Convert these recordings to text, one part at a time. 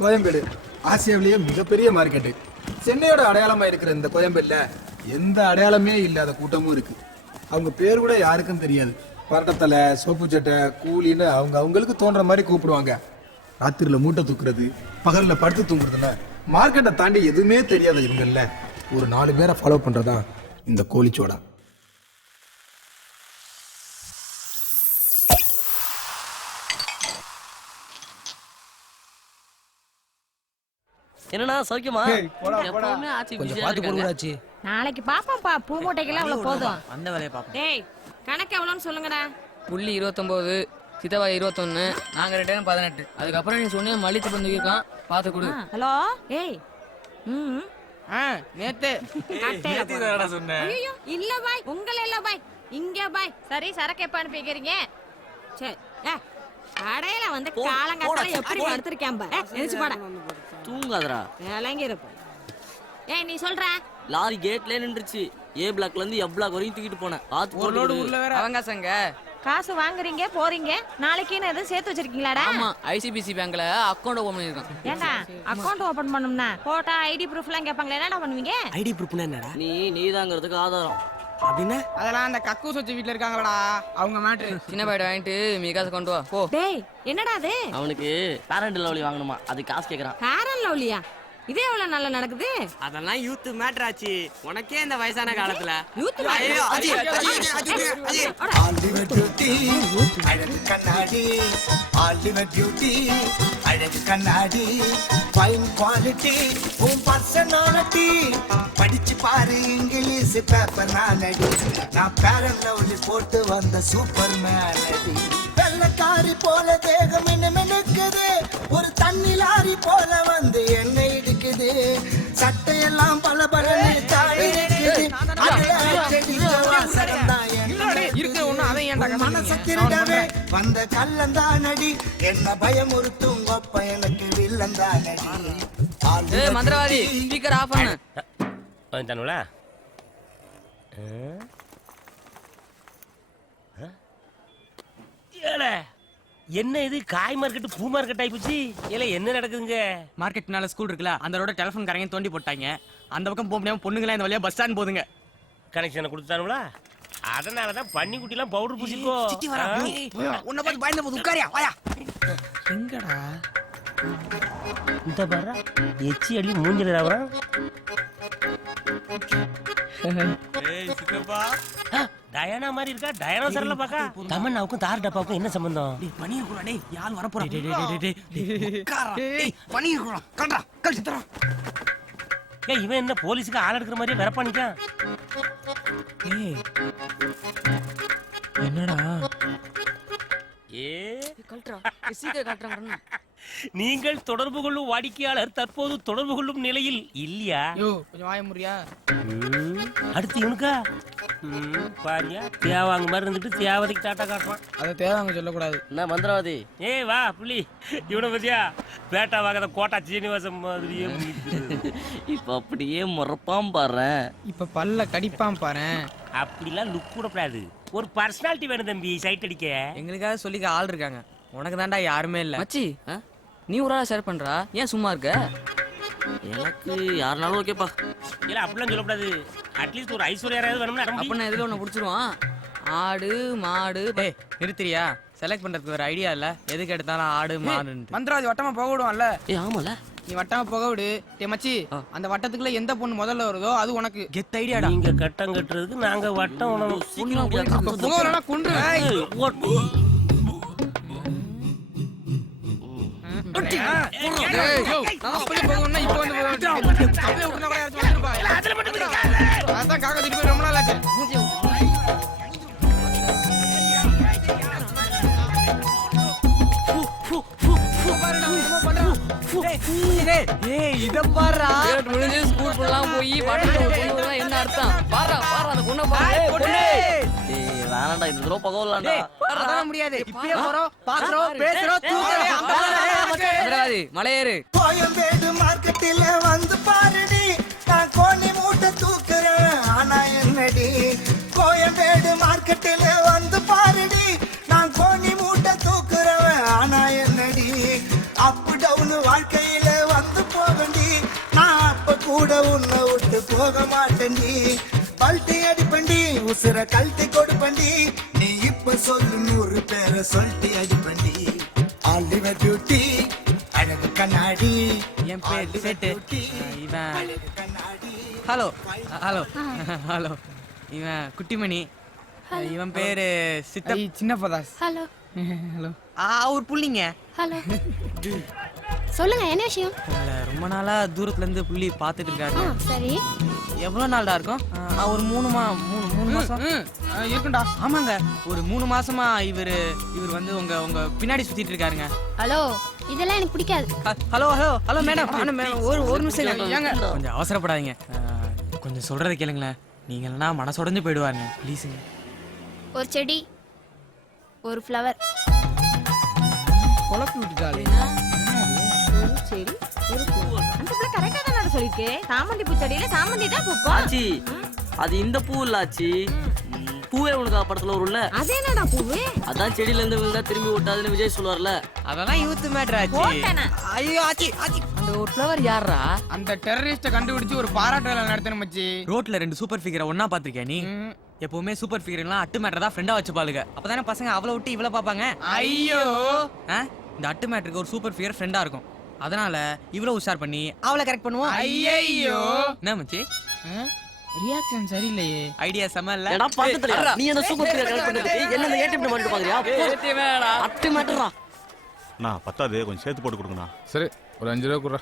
கோயம்பேடு ஆசியாவிலேயே மிகப்பெரிய மார்க்கெட்டு. சென்னையோட அடையாளமா இருக்கிற இந்த கோயம்பேடுல எந்த அடையாளமே இல்லாத கூட்டமும் இருக்கு. அவங்க பேர் கூட யாருக்கும் தெரியாது. பரட்டத்தலை, சோப்பு சட்டை, கூலின்னு அவங்களுக்கு தோன்ற மாதிரி கூப்பிடுவாங்க. ராத்திரில மூட்டை தூக்குறது, பகல்ல படுத்து தூங்குறதுன்னு மார்க்கெட்டை தாண்டி எதுவுமே தெரியாத இவங்கல்ல ஒரு 4 பேரை ஃபாலோ பண்றதா இந்த கோழிச்சோடா. என்னன்னா சௌக்கியமா? எப்பவுமே ஆச்சி கொஞ்சம் பாத்து போடுறாச்சி. நாளைக்கு பாப்போம்ப்பா. பூ மூட்டைக்கெல்லாம் அவ்வளவு போதும். அந்த வேலையை பாப்போம். டேய் கணக்கு எவ்வளோன்னு சொல்லுங்கடா. புள்ளி 29, சித்தவா 21, நாங்க 2 பேரும் 18. அதுக்கப்புறம் நீ சொன்ன மல்லித்து பந்து இருக்கான், பாத்து கொடு. ஹலோ ஏய் நேத்து சொன்னேன். ஐயோ இல்ல பாய், உங்கள இல்ல பாய், இங்க பாய். சரி சரக்கு எப்ப அனுப்பிக்கிறீங்க? சரி கடையில வந்து காலங்காத்தால எப்படி படுத்திருக்கேன் பாய். நினைச்சு பாட தூங்காதடா வேலைங்க இருப்ப. ஏய் நீ சொல்ற லாரி கேட்ல நின்றுச்சு. ஏ பிளாக்ல இருந்து எப் பிளாக் வரைக்கும் தூக்கிட்டு போனேன். ஒரு லோடு உள்ள வேற அவங்க சங்க. காசு வாங்குறீங்க போறீங்க, நாளைக்குன்னு எதுவும் சேர்த்து வச்சிருக்கீங்களாடா? ஆமா, ஐசிபிசி பேங்க்ல அக்கவுண்ட் ஓபன் பண்ணிருக்கான். ஏண்டா அக்கவுண்ட் ஓபன் பண்ணனும்னா போட்டா ஐடி ப்ரூஃப் எல்லாம் கேட்பாங்களே, என்னடா பண்ணுவீங்க? ஐடி ப்ரூஃப்னா என்னடா? நீதாங்கிறதுக்கு ஆதாரம் அப்படின்னா அதெல்லாம் அந்த கக்கூஸ் வச்சு வீட்ல இருக்காங்கடா, அவங்க மேட்ரு. சின்ன பையன் வாங்கிட்டு மீ காசு கொண்டு வா போ. டேய் என்னடா அது? அவனுக்கு பேரண்ட் லவ்லி வாங்கணுமா, அது காசு கேக்குறான். பேரன் லவ்லியா? இதே எவ்வளவு நல்லா நடக்குது? அதெல்லாம் யூத் மேட்டர் ஆச்சு. உனக்கே இந்த வயசான காலத்துல யூத் ஐயோ அஜி ஆலிவர் பியூட்டி அழகு கண்ணாடி, ஆலிவர் பியூட்டி அழகு கண்ணாடி, ஃபைன் குவாலிட்டி உன் பர்சனாலிட்டி, படிச்சு பாரு இங்கிலீஷ் பேப்பர் நானடி, நான் பேரன் லவ்லி போட்டு வந்த சூப்பர் மேனடி, வெள்ளக்காரி போல தேகம் மினுக்குது, ஒரு தண்ணி லாரி போல வந்து என்னை இடிக்குது, சட்டையெல்லாம் பல பலன்னு தாடி இருக்குது, மனச திருடவே வந்த கள்ளந்தானடி, என்ன பயமுறுத்தும் கொப்ப எனக்கு வில்லந்தானடி. ஏய் மந்திரவாதி ஸ்பீக்கர் ஆஃப் பண்ணு. வந்துட்டானுல என்ன இது காய் மார்க்கெட் பூ மார்க்கெட் ஆயிப்போச்சு. இல்ல என்ன நடக்குதுங்க? மார்க்கெட்னால ஸ்கூல் இருக்குல்ல, அந்த ரோட டெலிஃபோன் கரையை தோண்டி போட்டாங்க. அந்த பக்கம் போக முடியாம பொண்ணுங்களா இந்த வழியா பஸ் ஸ்டாண்ட் போதுங்க. கனெக்ஷனை கொடுத்தானுங்களா? அதனாலதான் பன்னிக்குட்டி எல்லாம் பவுடர் பூசிக்கோ. உன்னை பார்த்து பயந்த போது உட்காரியா வாயா. எங்கடா இந்த பாரு எச்சி அள்ளி மூஞ்சில ராவறான். டயானா மாதிரி இருக்கா? டயனோசர்ல பாக்கா. தமன்னாவுக்கும் தார் டப்பாவுக்கும் என்ன சம்பந்தம்? பனிய குறா டேய், யார் வர போறா? டேய் பனிய குறா கண்டா கழிச்சு தரா. ஏய் இவன் என்ன போலீஸ்க்கு ஆள் எடுக்கிற மாதிரியே வரப்பானிக்கான். ஏய் என்னடா ஏ கல்ட்ரா சீக்கிரம் காட்றாங்க. நீங்கள் தொடர்பு கொள்ளும் வாடிக்கையாளர் தற்போது தொடர்பு கொள்ளும் நிலையில் இல்லையா? யோ கொஞ்சம் வாய முறியா. அடுத்து இவனுக்கா பாரியா தேவாங்க மாதிரி இருந்துட்டு தேவதைக்கு டாட்டா காட்டுறான். அதை தேவாங்க சொல்லக்கூடாது. என்ன மந்திரவாதி? ஏய் வா புள்ளி, இவனை பத்தியா பேட்டா வாங்காத கோட்டா சீனிவாசம் மாதிரியே இப்ப அப்படியே முறப்பாம் பாரு. இப்ப பல்ல கடிப்பான் பாரு. அப்படிலாம் லுக் கூடப்படாது. ஒரு பர்சனாலிட்டி வேணும் தம்பி சைட் அடிக்க. எங்களுக்காக சொல்லிக்க ஆள் இருக்காங்க, உனக்கு தான்டா யாருமே இல்ல. மச்சி நீ ஒரு ஆளா ஷேர் பண்றா, ஏன் சும்மா இருக்க? எனக்கு யாருனாலும் ஓகேப்பா. இல்ல அப்படிலாம் சொல்லக்கூடாது. அட்லீஸ்ட் ஒரு ஐஸ்வர்யாராவது வேணும்னா அப்ப எதுல ஒண்ணு புடிச்சிருவான். ஆடு மாடு. டேய் நிறுத்திரியா? செலக்ட் பண்றதுக்கு ஒரு ஐடியா இல்ல, எதுக்கு எடுத்தாலும் ஆடு மாடு. மந்திரவாதி வட்டமா போக விடுவான்ல. ஆமால நீ வட்டமா போக விடு. டே மச்சி, அந்த வட்டத்துக்குள்ள எந்த பொண்ணு முதல்ல வருதோ அது உனக்கு கெத் ஐடியாடா. நீங்க கட்டம் கட்டுறதுக்கு நாங்க வட்டம் புகவலனா கொன்று. அப்படி போகணும்னா இப்போ வந்து அப்படியே உடனே கூட யாராச்சும் வந்துருப்பா. அதான் காக்கா திருப்பி ரொம்ப நாள் ஆச்சு. ஏய் இத பாறா. முடிஞ்சு ஸ்கூல் ஃபுல்லாம் போய் பட்டத்துல கொண்டுவரா என்ன அர்த்தம்? பாறா பாறா அந்த பொண்ண பாரு. பொண்ணே ஏய் வேணாம்டா, இந்த தடவை பகவலாம்டா. அதெல்லாம் முடியாது. இப்பவே போறோம், பாக்குறோம், பேசுறோம், தூக்குறோம். மந்திரவாதி மலையேறு. கோயம்பேடு மார்க்கெட்டில வந்து பாருடி, நான் கோணி மூட்டை தூக்குறேன் ஆனா என்னடி, கோயம்பேடு மார்க்கெட்டில வந்து பாருடி, நான் கோணி மூட்டை தூக்குறேன் ஆனா என்னடி, அப் டவுன் வாழ்க்கையில போக மாட்டேன்டி பல்ட்டி அடிப்பண்டி உசுர கழட்டி கொடுப்பண்டி நீ இப்ப சொல்லு 100 பேரை சொல்லிட்டு அடிப்பண்டி ஆலிவர் பியூட்டி அழகு கண்ணாடி என் பேர் செட்டு இவன் அழகு கண்ணாடி ஹலோ ஹலோ ஹலோ இவன் குட்டிமணி இவன் பேரு சித்த சின்னப்பதாஸ் ஹலோ ஹலோ அவர் புள்ளிங்க ஹலோ சொல்லுங்க என்ன விஷயம்? உங்களை ரொம்ப நாளா தூரத்துல இருந்து புள்ளி பாத்துட்டு இருக்காரு. சரி. எவ்வளவு நாள்டா இருக்கும்? ஒரு 3 மாசம் இருக்குண்டா. ஆமாங்க, ஒரு 3 மாசமா இவர் வந்து உங்க பின்னாடி சுத்திட்டு இருக்காருங்க. ஹலோ, இதெல்லாம் எனக்கு பிடிக்காது. ஹலோ ஹலோ ஹலோ மேடம் ஒரு நிமிஷம் ஏங்க, கொஞ்சம் அவசரப்படாதீங்க. கொஞ்சம் சொல்றதை கேளுங்களேன். நீங்க இல்லைன்னா மனசுடைஞ்சு போயிடுவாருங்க. ப்ளீஸுங்க. ஒரு செடி, ஒரு ஃப்ளவர். குழப்பி விட்டுட்டாலே. சரி, ஒரு பூ. அந்த பிள்ளை கரெக்டா தான் சொல்லிருக்கு. சாமந்தி பூ செடியில சாமந்தி தான் பூக்கும். ஆச்சி, அது இந்த பூ இல்ல ஆச்சி. பூவே உனக்கு படத்துல வரும்ல, அது என்னடா பூவு? அதான் செடியில இருந்து விழுந்தா திரும்பி ஓட்டாதுன்னு விஜய் சொல்லுவார்ல. அதெல்லாம் யூத் மேட்டர் ஆச்சு. போட்டேனா? ஐயோ ஆச்சி ஆச்சி, அந்த ஒரு ஃப்ளவர் யாரா? அந்த டெரரிஸ்ட கண்டுபிடிச்சு ஒரு பாராட்டு வேலை நடத்தணும் மச்சி. ரோட்ல 2 சூப்பர் ஃபிகரை ஒண்ணா பாத்திருக்கியா நீ? எப்பவுமே சூப்பர் ஃபிகர்லாம் அட்டு மேட்டர் தான் ஃப்ரெண்டா வச்சு பாளுங்க. அப்பதானே பசங்க அவளை விட்டு இவளை பாப்பாங்க. ஐயோ, இந்த அட்டு மேட்டருக்கு ஒரு சூப்பர் ஃபிகர் ஃப்ரெண்டா இருக்கும். அதனால இவ்வளவு உஷார் பண்ணி அவளை கரெக்ட் பண்ணுவோம். ஐயோ, என்ன மச்சி, ரியாக்ஷன் சரியில்லையே. ஐடியா செம இல்ல? ஏடா பாத்துட்டறியா நீ என்ன சூப்பர் பிளேயர் கரெக்ட் பண்ணதுக்கு என்ன இந்த ஏடிஎம் பண்ணிட்டு பாக்குறியா? அட்டு மேட்டரா? நான் பத்தாது, கொஞ்சம் சேர்த்து போட்டு கொடுங்கண்ணா. சரி, ஒரு 5 ரூபா கொடுறா.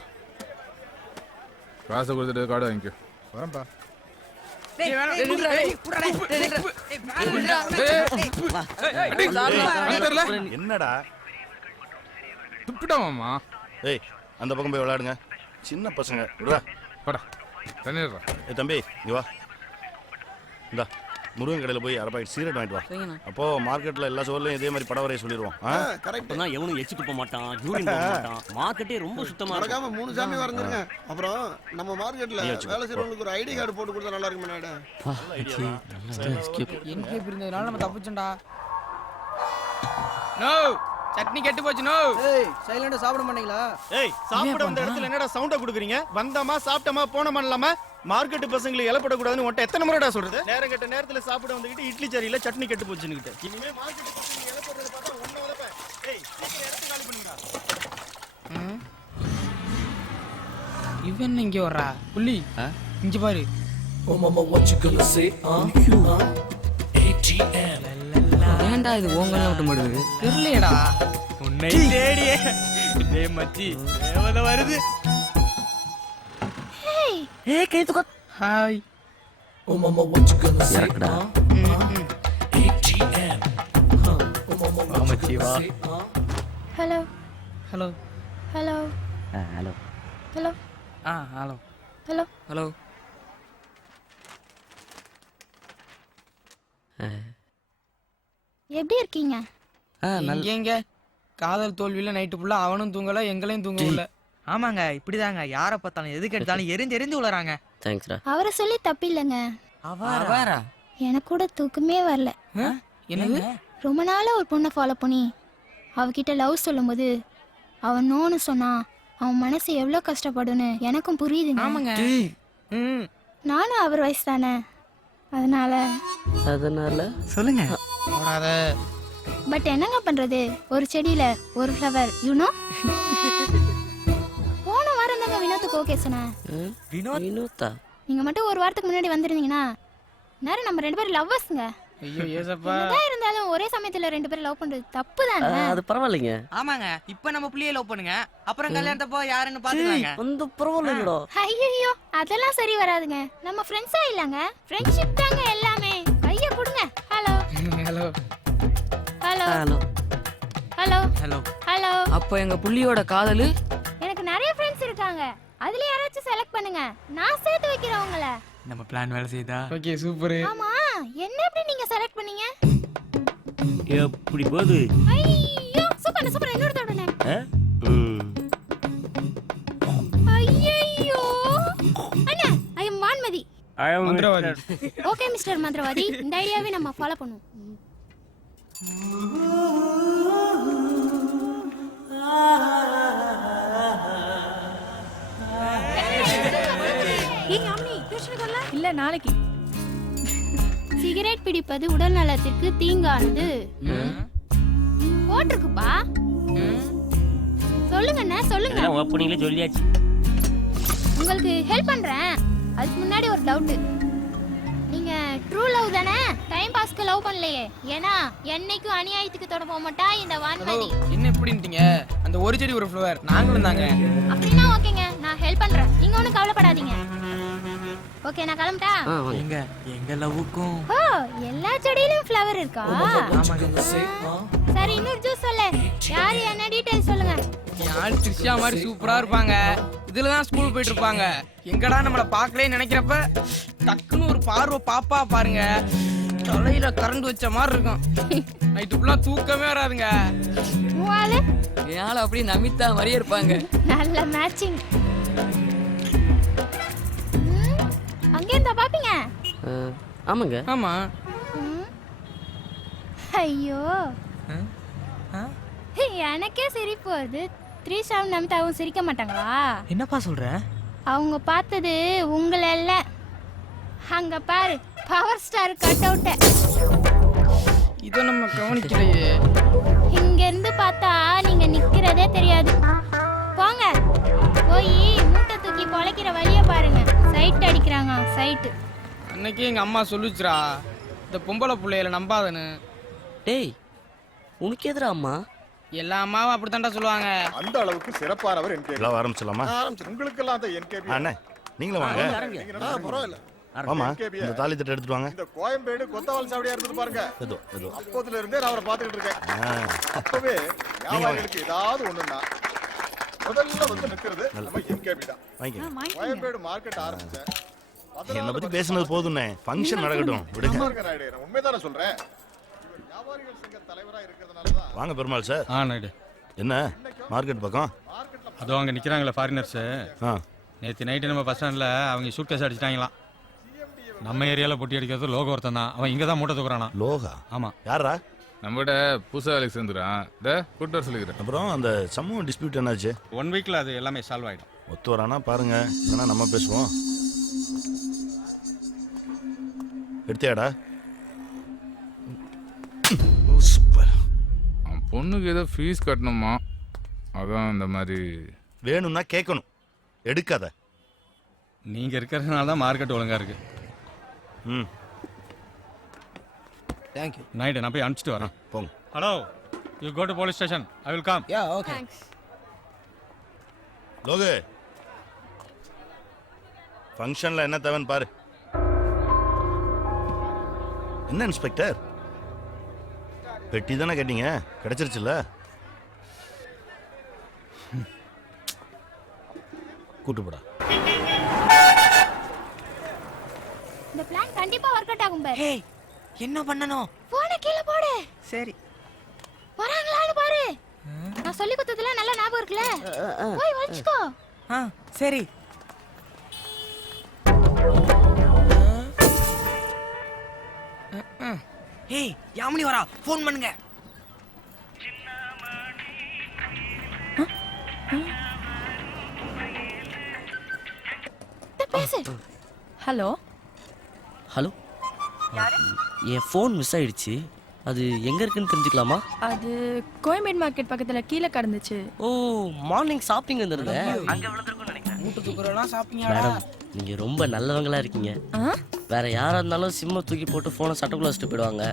காசை கொடுத்துட்டு கார்டு வாங்கிக்கோ. வரேன்ப்பா. என்னடா துப்பிட்டாமாம்மா. ஏய், அந்த பக்கம் போய் விளையாடுங்க, சின்ன பசங்க. விடுறா படா தண்ணிடுறா. தம்பி இங்க வா. இந்தா முருகன் கடையில் போய் 1/2 பாக்கெட் சீரட் வாங்கிட்டு வா. அப்போ மார்க்கெட்ல எல்லா சோர்லையும் இதே மாதிரி படம் வரைய சொல்லிடுவோம். கரெக்ட் தான். எவனும் எச்சி துப்ப மாட்டான், யூரின் போக மாட்டான். மார்க்கெட்டே ரொம்ப சுத்தமா இருக்கும். 3 சாமி வரைஞ்சிருங்க. அப்புறம் நம்ம மார்க்கெட்ல வேலை செய்யறவங்களுக்கு ஒரு ஐடி கார்டு போட்டு கொடுத்தா நல்லா இருக்கும். என்கே பிரிந்ததுனால நம்ம தப்பிச்சோம்டா. நோ, சட்னி கெட்டு போச்சு. நோ. சைலண்டா சாப்பிட மாட்டீங்களா? ஏய், சாப்பிட வந்த இடத்துல என்னடா சவுண்டா குடுக்குறீங்க? வந்தமா சாப்பிட்டமா போனமா இல்லாம மார்க்கெட் பசங்களுக்கு இலப்படக்கூடாதுன்னு உன்ட்ட எத்தனை முறைடா சொல்றது? நேரம் கெட்ட நேரத்துல சாப்பிட வந்துகிட்டு இட்லி சரியில்லை, சட்னி கெட்டு போச்சுன்னு. இனிமே மார்க்கெட் பசங்களுக்கு இலப்படுறத பார்த்தா ஒண்ணு வளப்ப. ஏய், சீக்கிரம் இடத்துக்கு காலி பண்ணுடா. இவன் இங்க வர்றா புள்ளி. இங்க பாரு. ஏன்டா இது ஓங்கல்ல விட்டு மாடுது? தெரியலடா. உன்னை தேடியே டேய் மச்சி, தேவதை வருது. ஏய் கை தூக்க. ஹாய். இறக்குடா. மச்சி வா. Hello hello hello hello hello hello hello hello. எப்படி இருக்கீங்க? எங்க காதல் தோல்வியில நைட்டு ஃபுல்லா அவனும் தூங்கல, எங்களையும் தூங்கல. ஆமாங்க, இப்படிதாங்க. யாரை பார்த்தாலும் எதுக்கு எடுத்தாலும் எரிஞ்சு விழுறாங்க. தேங்க்ஸ்டா. அவரை சொல்லி தப்பில்லைங்க. அவரா? எனக்கு கூட தூக்கமே வரல. என்னங்க? ரொம்ப நாளா ஒரு பொண்ணை ஃபாலோ பண்ணி அவகிட்ட லவ் சொல்லும்போது அவன் நோன்னு சொன்னா அவன் மனசு எவ்வளோ கஷ்டப்படுன்னு எனக்கும் புரியுதுங்க. ஆமாங்க. நானும் அவர் வயசு தானே, அதனால சொல்லுங்க. பட் என்னங்க பண்றது, ஒரு செடியில ஒரு ஃப்ளவர், யூனோ. போன வாரம் தாங்க வினோத்துக்கு ஓகே சொன்னேன். வினோத்தா? நீங்க மட்டும் ஒரு வாரத்துக்கு முன்னாடி வந்திருந்தீங்கன்னா நேரம் நம்ம 2 பேரும் லவ்வர்ஸ்ங்க. ஐயோ ஏசப்பா. என்னதான் இருந்தாலும் ஒரே சமயத்துல 2 பேரும் லவ் பண்றது தப்பு தானே? அது பரவாயில்லைங்க. ஆமாங்க, இப்ப நம்ம புள்ளியை லவ் பண்ணுங்க, அப்புறம் கல்யாணத்தப்போ யாருன்னு பாத்துக்கலாங்க. அந்த பரவாயில்லைடா. ஐயோ அதெல்லாம் சரி வராதுங்க. நம்ம ஃப்ரெண்ட்ஸா இல்லங்க, ஃப்ரெண்ட்ஷிப் தாங்க எல்லாமே. கைய கொடுங்க. Hello hello hello hello hello hello hello. அப்போ எங்க புள்ளியோட காதலு? எனக்கு நிறைய ஃப்ரெண்ட்ஸ் இருக்காங்க, அதுல யாராச்சும் செலக்ட் பண்ணுங்க, நான் சேர்த்து வைக்கிறேன் உங்களை. நம்ம பிளான் வேலை செய்தா? Okay super. ஆமா, என்ன எப்படி நீங்க செலக்ட் பண்ணீங்க? எப்படி போகுது? ஐயோ சூப்பர் சூப்பர். இன்னொரு தடவை. ஐயோ அண்ணா, ஐ அம் வான்மதி. மந்திரவாதி. ஓகே மிஸ்டர் மந்திரவாதி, இந்த ஐடியாவை நம்ம ஃபாலோ பண்ணுவோம். ஏய் ஆம்னி, டியூஷனுக்கு வரல? இல்ல நாளைக்கு. சிகரெட் பிடிப்பது உடல் நலத்திற்கு தீங்கானது போட்டிருக்குப்பா. சொல்லுங்கண்ணா சொல்லுங்க. எல்லாம் ஓப்பனிங்ல சொல்லியாச்சு. உங்களுக்கு ஹெல்ப் பண்றேன். அதுக்கு முன்னாடி ஒரு டவுட். நீங்க ட்ரூ லவ் தானே? டைம் பாஸ்க்கு லவ் பண்ணலையே? ஏன்னா என்னைக்கும் அநியாயத்துக்கு தொட போக மாட்டா இந்த வான்மதி. என்ன எப்படின்ட்டீங்க? அந்த ஒரு செடி ஒரு ஃப்ளவர் நாங்களும் தாங்க. அப்படின்னா ஓகேங்க, நான் ஹெல்ப் பண்றேன். நீங்க ஒன்றும் கவலைப்படாதீங்க. ஓகே, நான் கிளம்பிட்டா? எங்க லவ்வுக்கும் ஓ, எல்லா செடியிலும் ஃப்ளவர் இருக்கா? சரி, இன்னொரு ஜூஸ் சொல்லு. யாரு என்ன டீடைல் சொல்லுங்க. யாழ் த்ரிஷா மாதிரி சூப்பரா இருப்பாங்க. இதுல தான் ஸ்கூல் போயிட்டு இருப்பாங்க. எங்கடா நம்மள பார்க்கலே நினைக்கிறப்ப டக்குன்னு ஒரு பார்வை பாப்பா பாருங்க, தலையில கரண்ட் வச்ச மாதிரி இருக்கும். நைட்டு ஃபுல்லா தூக்கமே வராதுங்க. மூவாலு ஏன் அப்படியே நமிதா மாதிரியே இருப்பாங்க. நல்ல மேட்சிங். அங்கே இருந்தா பாப்பீங்க. ஆமாங்க. ஆமா. ஐயோ, எனக்கே சிரிப்பு வருது. த்ரீஷாவும் நமிதாவும் சிரிக்க மாட்டாங்களா? என்னப்பா சொல்ற? அவங்க பார்த்தது உங்களை இல்ல. அங்க பாரு, பவர் ஸ்டார் கட் அவுட்ட. இத நம்ம கவனிக்கலையே. இங்க இருந்து பார்த்தா நீங்க நிக்கிறதே தெரியாது. போங்க, போய் மூட்டை தூக்கி பொழைக்கிற வழிய பாருங்க. சைட் அடிக்கிறாங்க, சைட்டு. அன்னைக்கே எங்க அம்மா சொல்லுச்சுரா, இந்த பொம்பளை பிள்ளைகளை நம்பாதன்னு. டேய், உனக்கு எதிரா அம்மா? எல்லா அம்மாவும் அப்படித்தான்டா சொல்லுவாங்க. அந்த அளவுக்கு சிறப்பானவர் என்கேபி. எல்லாம் ஆரம்பிச்சலாமா? உங்களுக்கு எல்லாம் அந்த என்கேபி. அண்ணே நீங்களும் வாங்க. பரவாயில்ல. ஆமா, இந்த தாலி தட்டை எடுத்துட்டு வாங்க. இந்த கோயம்பேடு கொத்தவால் சாவடியா இருந்தது பாருங்க. ஏதோ அப்போதுல இருந்தே நான் அவரை பார்த்துக்கிட்டு இருக்கேன். அப்பவே வியாபாரிகளுக்கு ஏதாவது ஒண்ணுன்னா முதல்ல வந்து நிக்கிறது நம்ம என்கேபி தான். கோயம்பேடு மார்க்கெட் ஆரம்பிச்சேன். என்ன பத்தி பேசுனது போதும்னே, ஃபங்க்ஷன் நடக்கட்டும் விடுங்க. நான் உண்மைதானே சொல்றேன். வியாபாரிகள் சங்க தலைவரா இருக்கிறதுனாலதான். வாங்க பெருமாள் சார். நாயுடு. என்ன மார்க்கெட் பக்கம்? அதோ அங்கே நிற்கிறாங்களே ஃபாரினர்ஸு. நேற்று நைட்டு நம்ம பஸ் ஸ்டாண்டில் அவங்க சூட் கேஸ் அடிச்சிட்டாங்களாம். நம்ம ஏரியாவில் பொட்டி அடிக்கிறது லோகோ ஒருத்தன் தான். அவன் இங்கே தான் மூட்டை தூக்குறானா. லோகா? ஆமாம். யாரா? நம்மகிட்ட புதுசாக வேலைக்கு சேர்ந்துறான். இந்த கூட்டு வர சொல்லிக்கிறேன். அப்புறம் அந்த சமூக டிஸ்பியூட் என்னாச்சு? 1 வீக்கில் அது எல்லாமே சால்வ் ஆகிடும். ஒத்து வரானா பாருங்க, இல்லைன்னா நம்ம பேசுவோம். எடுத்தியாடா? சூப்பர். அவன் பொண்ணுக்கு ஏதோ ஃபீஸ் கட்டணுமா, அதான் இந்த மாதிரி. வேணும்னா கேட்கணும், எடுக்காத. நீங்கள் இருக்கிறதுனால தான் மார்க்கெட் ஒழுங்காக இருக்கு. தேங்க்யூ. நைட்டு நான் போய் அனுப்பிச்சிட்டு வரேன். போங்க. Hello, you go to police station. I will come. Yeah okay. Logu, ஃபங்க்ஷனில் என்ன தேவைன்னு பாரு. என்ன இன்ஸ்பெக்டர், பெட்டி தானே கேட்டீங்க, கிடைச்சிருச்சுல்ல? கூட்டு போடா. இந்த பிளான் கண்டிப்பா வொர்க் அவுட் ஆகும் பாரு. ஏய், என்ன பண்ணனும்? போன கீழ போடு. சரி. வராங்களான்னு பாரு. நான் சொல்லி கொடுத்ததுல நல்ல ஞாபகம் இருக்குல. போய் வச்சுக்கோ. சரி. ஏய், யாமினி வரா, ஃபோன் பண்ணுங்க. பேசு. ஹலோ ஹலோ, என் ஃபோன் மிஸ் ஆயிடுச்சு. அது எங்க இருக்குன்னு தெரிஞ்சுக்கலாமா? அது கோயம்பேடு மார்க்கெட் பக்கத்துல கீழே கடந்துச்சு. ஓ, மார்னிங் ஷாப்பிங் வந்திருந்தேன். அங்க விழுந்திருக்கும்னு நினைக்கிறேன். மூட்டை தூக்குறலாம் ஷாப்பிங்கா? மேடம், நீங்க ரொம்ப நல்லவங்களா இருக்கீங்க. வேற யாரா இருந்தாலும் சிம்ம தூக்கி போட்டு போனை சட்டக்குள்ள வச்சுட்டு போயிடுவாங்க.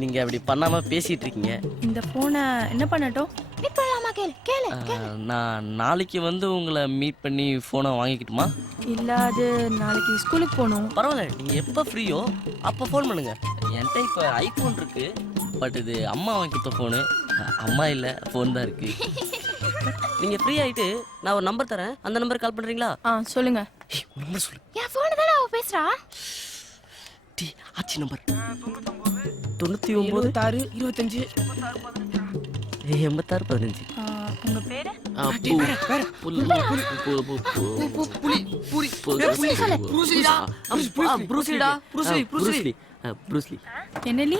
நீங்க அப்படி பண்ணாம பேசிட்டு இருக்கீங்க. இந்த போனை என்ன பண்ணட்டும்? மீட் பண்ணலாமா? கேளு. நான் நாளைக்கு வந்து உங்களை மீட் பண்ணி போனை வாங்கிக்கிட்டுமா? இல்ல, அது நாளைக்கு ஸ்கூலுக்கு போகணும். பரவாயில்ல, நீங்க எப்ப ஃப்ரீயோ அப்ப ஃபோன் பண்ணுங்க. என்கிட்ட இப்ப ஐபோன் இருக்கு, பட் இது அம்மா வாங்கி கொடுத்த போனு. அம்மா இல்ல, போன் தான் இருக்கு. நீங்க ஃப்ரீ ஆயிட்டு நான் ஒரு நம்பர் தரேன், அந்த நம்பருக்கு கால் பண்றீங்களா? சொல்லுங்க. நம்பர் சொல்லு. என் போன் தான அவ பேசுறா. ஆச்சி நம்பர் 99 6 25 86 15. உங்க பேரு?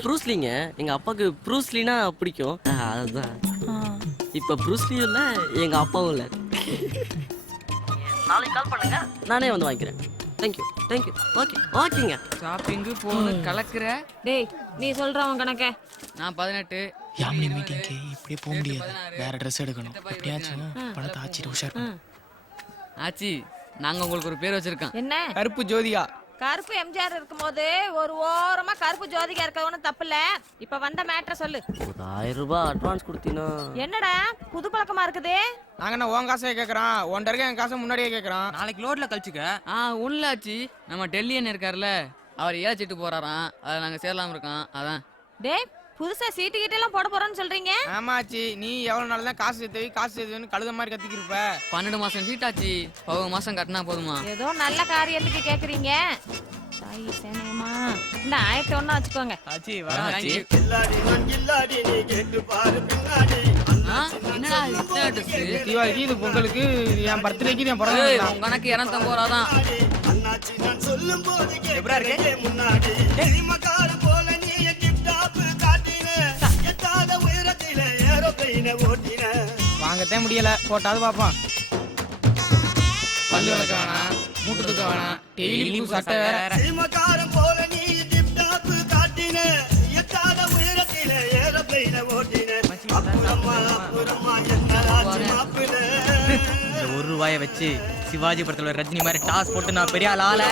ப்ரூஸ்லிங்க. எங்க அப்பாக்கு ப்ரூஸ்லினா பிடிக்கும், அதுதான். இப்ப ப்ரூஸ்லியும் இல்ல, எங்க அப்பாவும் இல்ல. நாளைக்கு கால் பண்ணுங்க, நானே வந்து வாங்கிக்கிறேன். தேங்க்யூ தேங்க்யூ ஓகே ஓகேங்க. ஷாப்பிங்கு போன்னு கலக்குற. டேய் நீ சொல்றவன் கணக்க. நான் 18. யாமினி மீட்டிங்க்கு இப்படியே போக முடியாது, வேற ட்ரெஸ் எடுக்கணும். எப்படியாச்சும் பணத்தை ஆச்சிட்டு உஷார் பண்ணு. ஆச்சி நாங்க உங்களுக்கு ஒரு பேர் வச்சிருக்கோம். என்ன? கருப்பு ஜோதிகா. கருப்பு எம்ஜிஆர் இருக்கும்போது ஒரு ஓரமா கருப்பு ஜோதிகா இருக்க ஒன்றும் தப்பு இல்ல. இப்ப வந்த மேட்ரை சொல்லு. ஒரு 1000 ரூபாய் அட்வான்ஸ் கொடுத்தீங்கன்னா. என்னடா புது பழக்கமா இருக்குது? நாங்க என்ன உன் காசையே கேக்குறோம், உன்கிட்ட இருக்க என் காசை முன்னாடியே கேக்குறோம். நாளைக்கு லோட்ல கழிச்சுக்க. உள்ள ஆச்சி நம்ம டெல்லியன் இருக்காருல்ல, அவர் ஏழைச்சிட்டு போறாராம், அதை நாங்க சேரலாம் இருக்கோம். அதான். டேய் புதுசா சீட்டு கீட்டு எல்லாம் போட போறோன்னு சொல்றீங்க? ஆமாச்சி, நீ எவ்வளவு நாள் தான் காசு சேர்த்து கழுத மாதிரி கத்திக்கிருப்ப. 12 மாசம் சீட்டாச்சு, 10 மாசம் கட்டினா போதுமா? ஏதோ நல்ல காரியத்துக்கு கேக்குறீங்க. தாய் சேனேமா இந்த 1001 வச்சுக்கோங்க. ஆச்சி ஆச்சி. என்னடா இத்தனை dress? தீபாவளிக்கு இது பொங்கலுக்கு என் பர்த்டேக்கு என் பிறந்த ஏய், உன் கணக்கு 250 ரூபா தான். எப்படா இருக்கு? வாங்கத்தான் முடியல, போட்டாவது பாப்போம். பல்லு விளக்க வேணாம், மூட்டு தூக்க வேணாம், டெய்லி சட்டை வேற. இந்த 1 ரூபாயை வச்சு சிவாஜி படத்துல ரஜினி மாதிரி டாஸ் போட்டு நான் பெரிய ஆளால.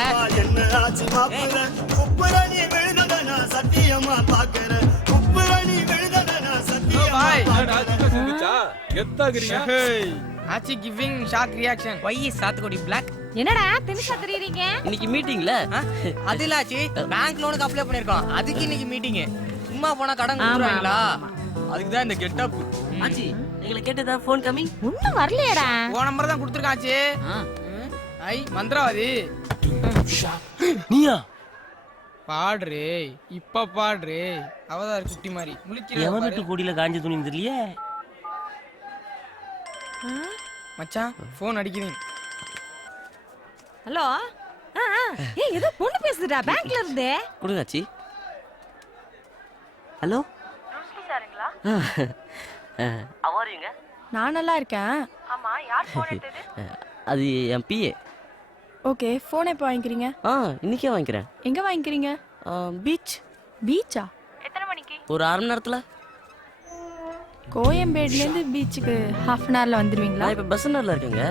ஆச்சி கிவிங் ஷாக் ரியாக்ஷன். ஒய் சாத்துக்குடி பிளாக். என்னடா திமிஷா தெரியுறீங்க? இன்னைக்கு மீட்டிங்ல அது இல்ல ஆச்சி, பேங்க் லோனுக்கு அப்ளை பண்ணிருக்கோம், அதுக்கு இன்னைக்கு மீட்டிங். சும்மா போனா கடன் கொடுக்குறாங்களா, அதுக்கு தான் இந்த கெட்டப். ஆச்சி எங்களை கேட்டதா ஃபோன் கமிங். ஒண்ணும் வரலையேடா. உன் நம்பர் தான் கொடுத்துருக்கான் ஆச்சி. ஐ மந்திராவதி நீயா பாடுறே, இப்ப பாடுறே. அவதார் குட்டி மாதிரி எவன் வீட்டு முழிக்கிற. கூடியில காஞ்ச துணி தெரியலையே. மச்சான் போன் அடிக்கிறேன். ஹலோ. ஏய் ஏதோ பொண்ணு பேசுதுடா பேங்க்ல இருந்து. கொடுங்க ஆச்சி. ஹலோ சாருங்களா? அவாரிங்க. நான் நல்லா இருக்கேன். ஆமா யார் போன் எடுத்தது? அது என் பிஏ. ஓகே ஃபோன் எப்போ வாங்கிக்கிறீங்க? இன்னைக்கே வாங்கிக்கிறேன். எங்க வாங்கிக்கிறீங்க? பீச். பீச்சா? எத்தனை மணிக்கு? ஒரு 1/2 மணி நேரத்துல. கோயம்பேடுலேருந்து பீச்சுக்கு ½ அன் ஹவர்ல வந்துருவீங்களா? நான் இப்போ பஸ்ஸில் இருக்கேங்க.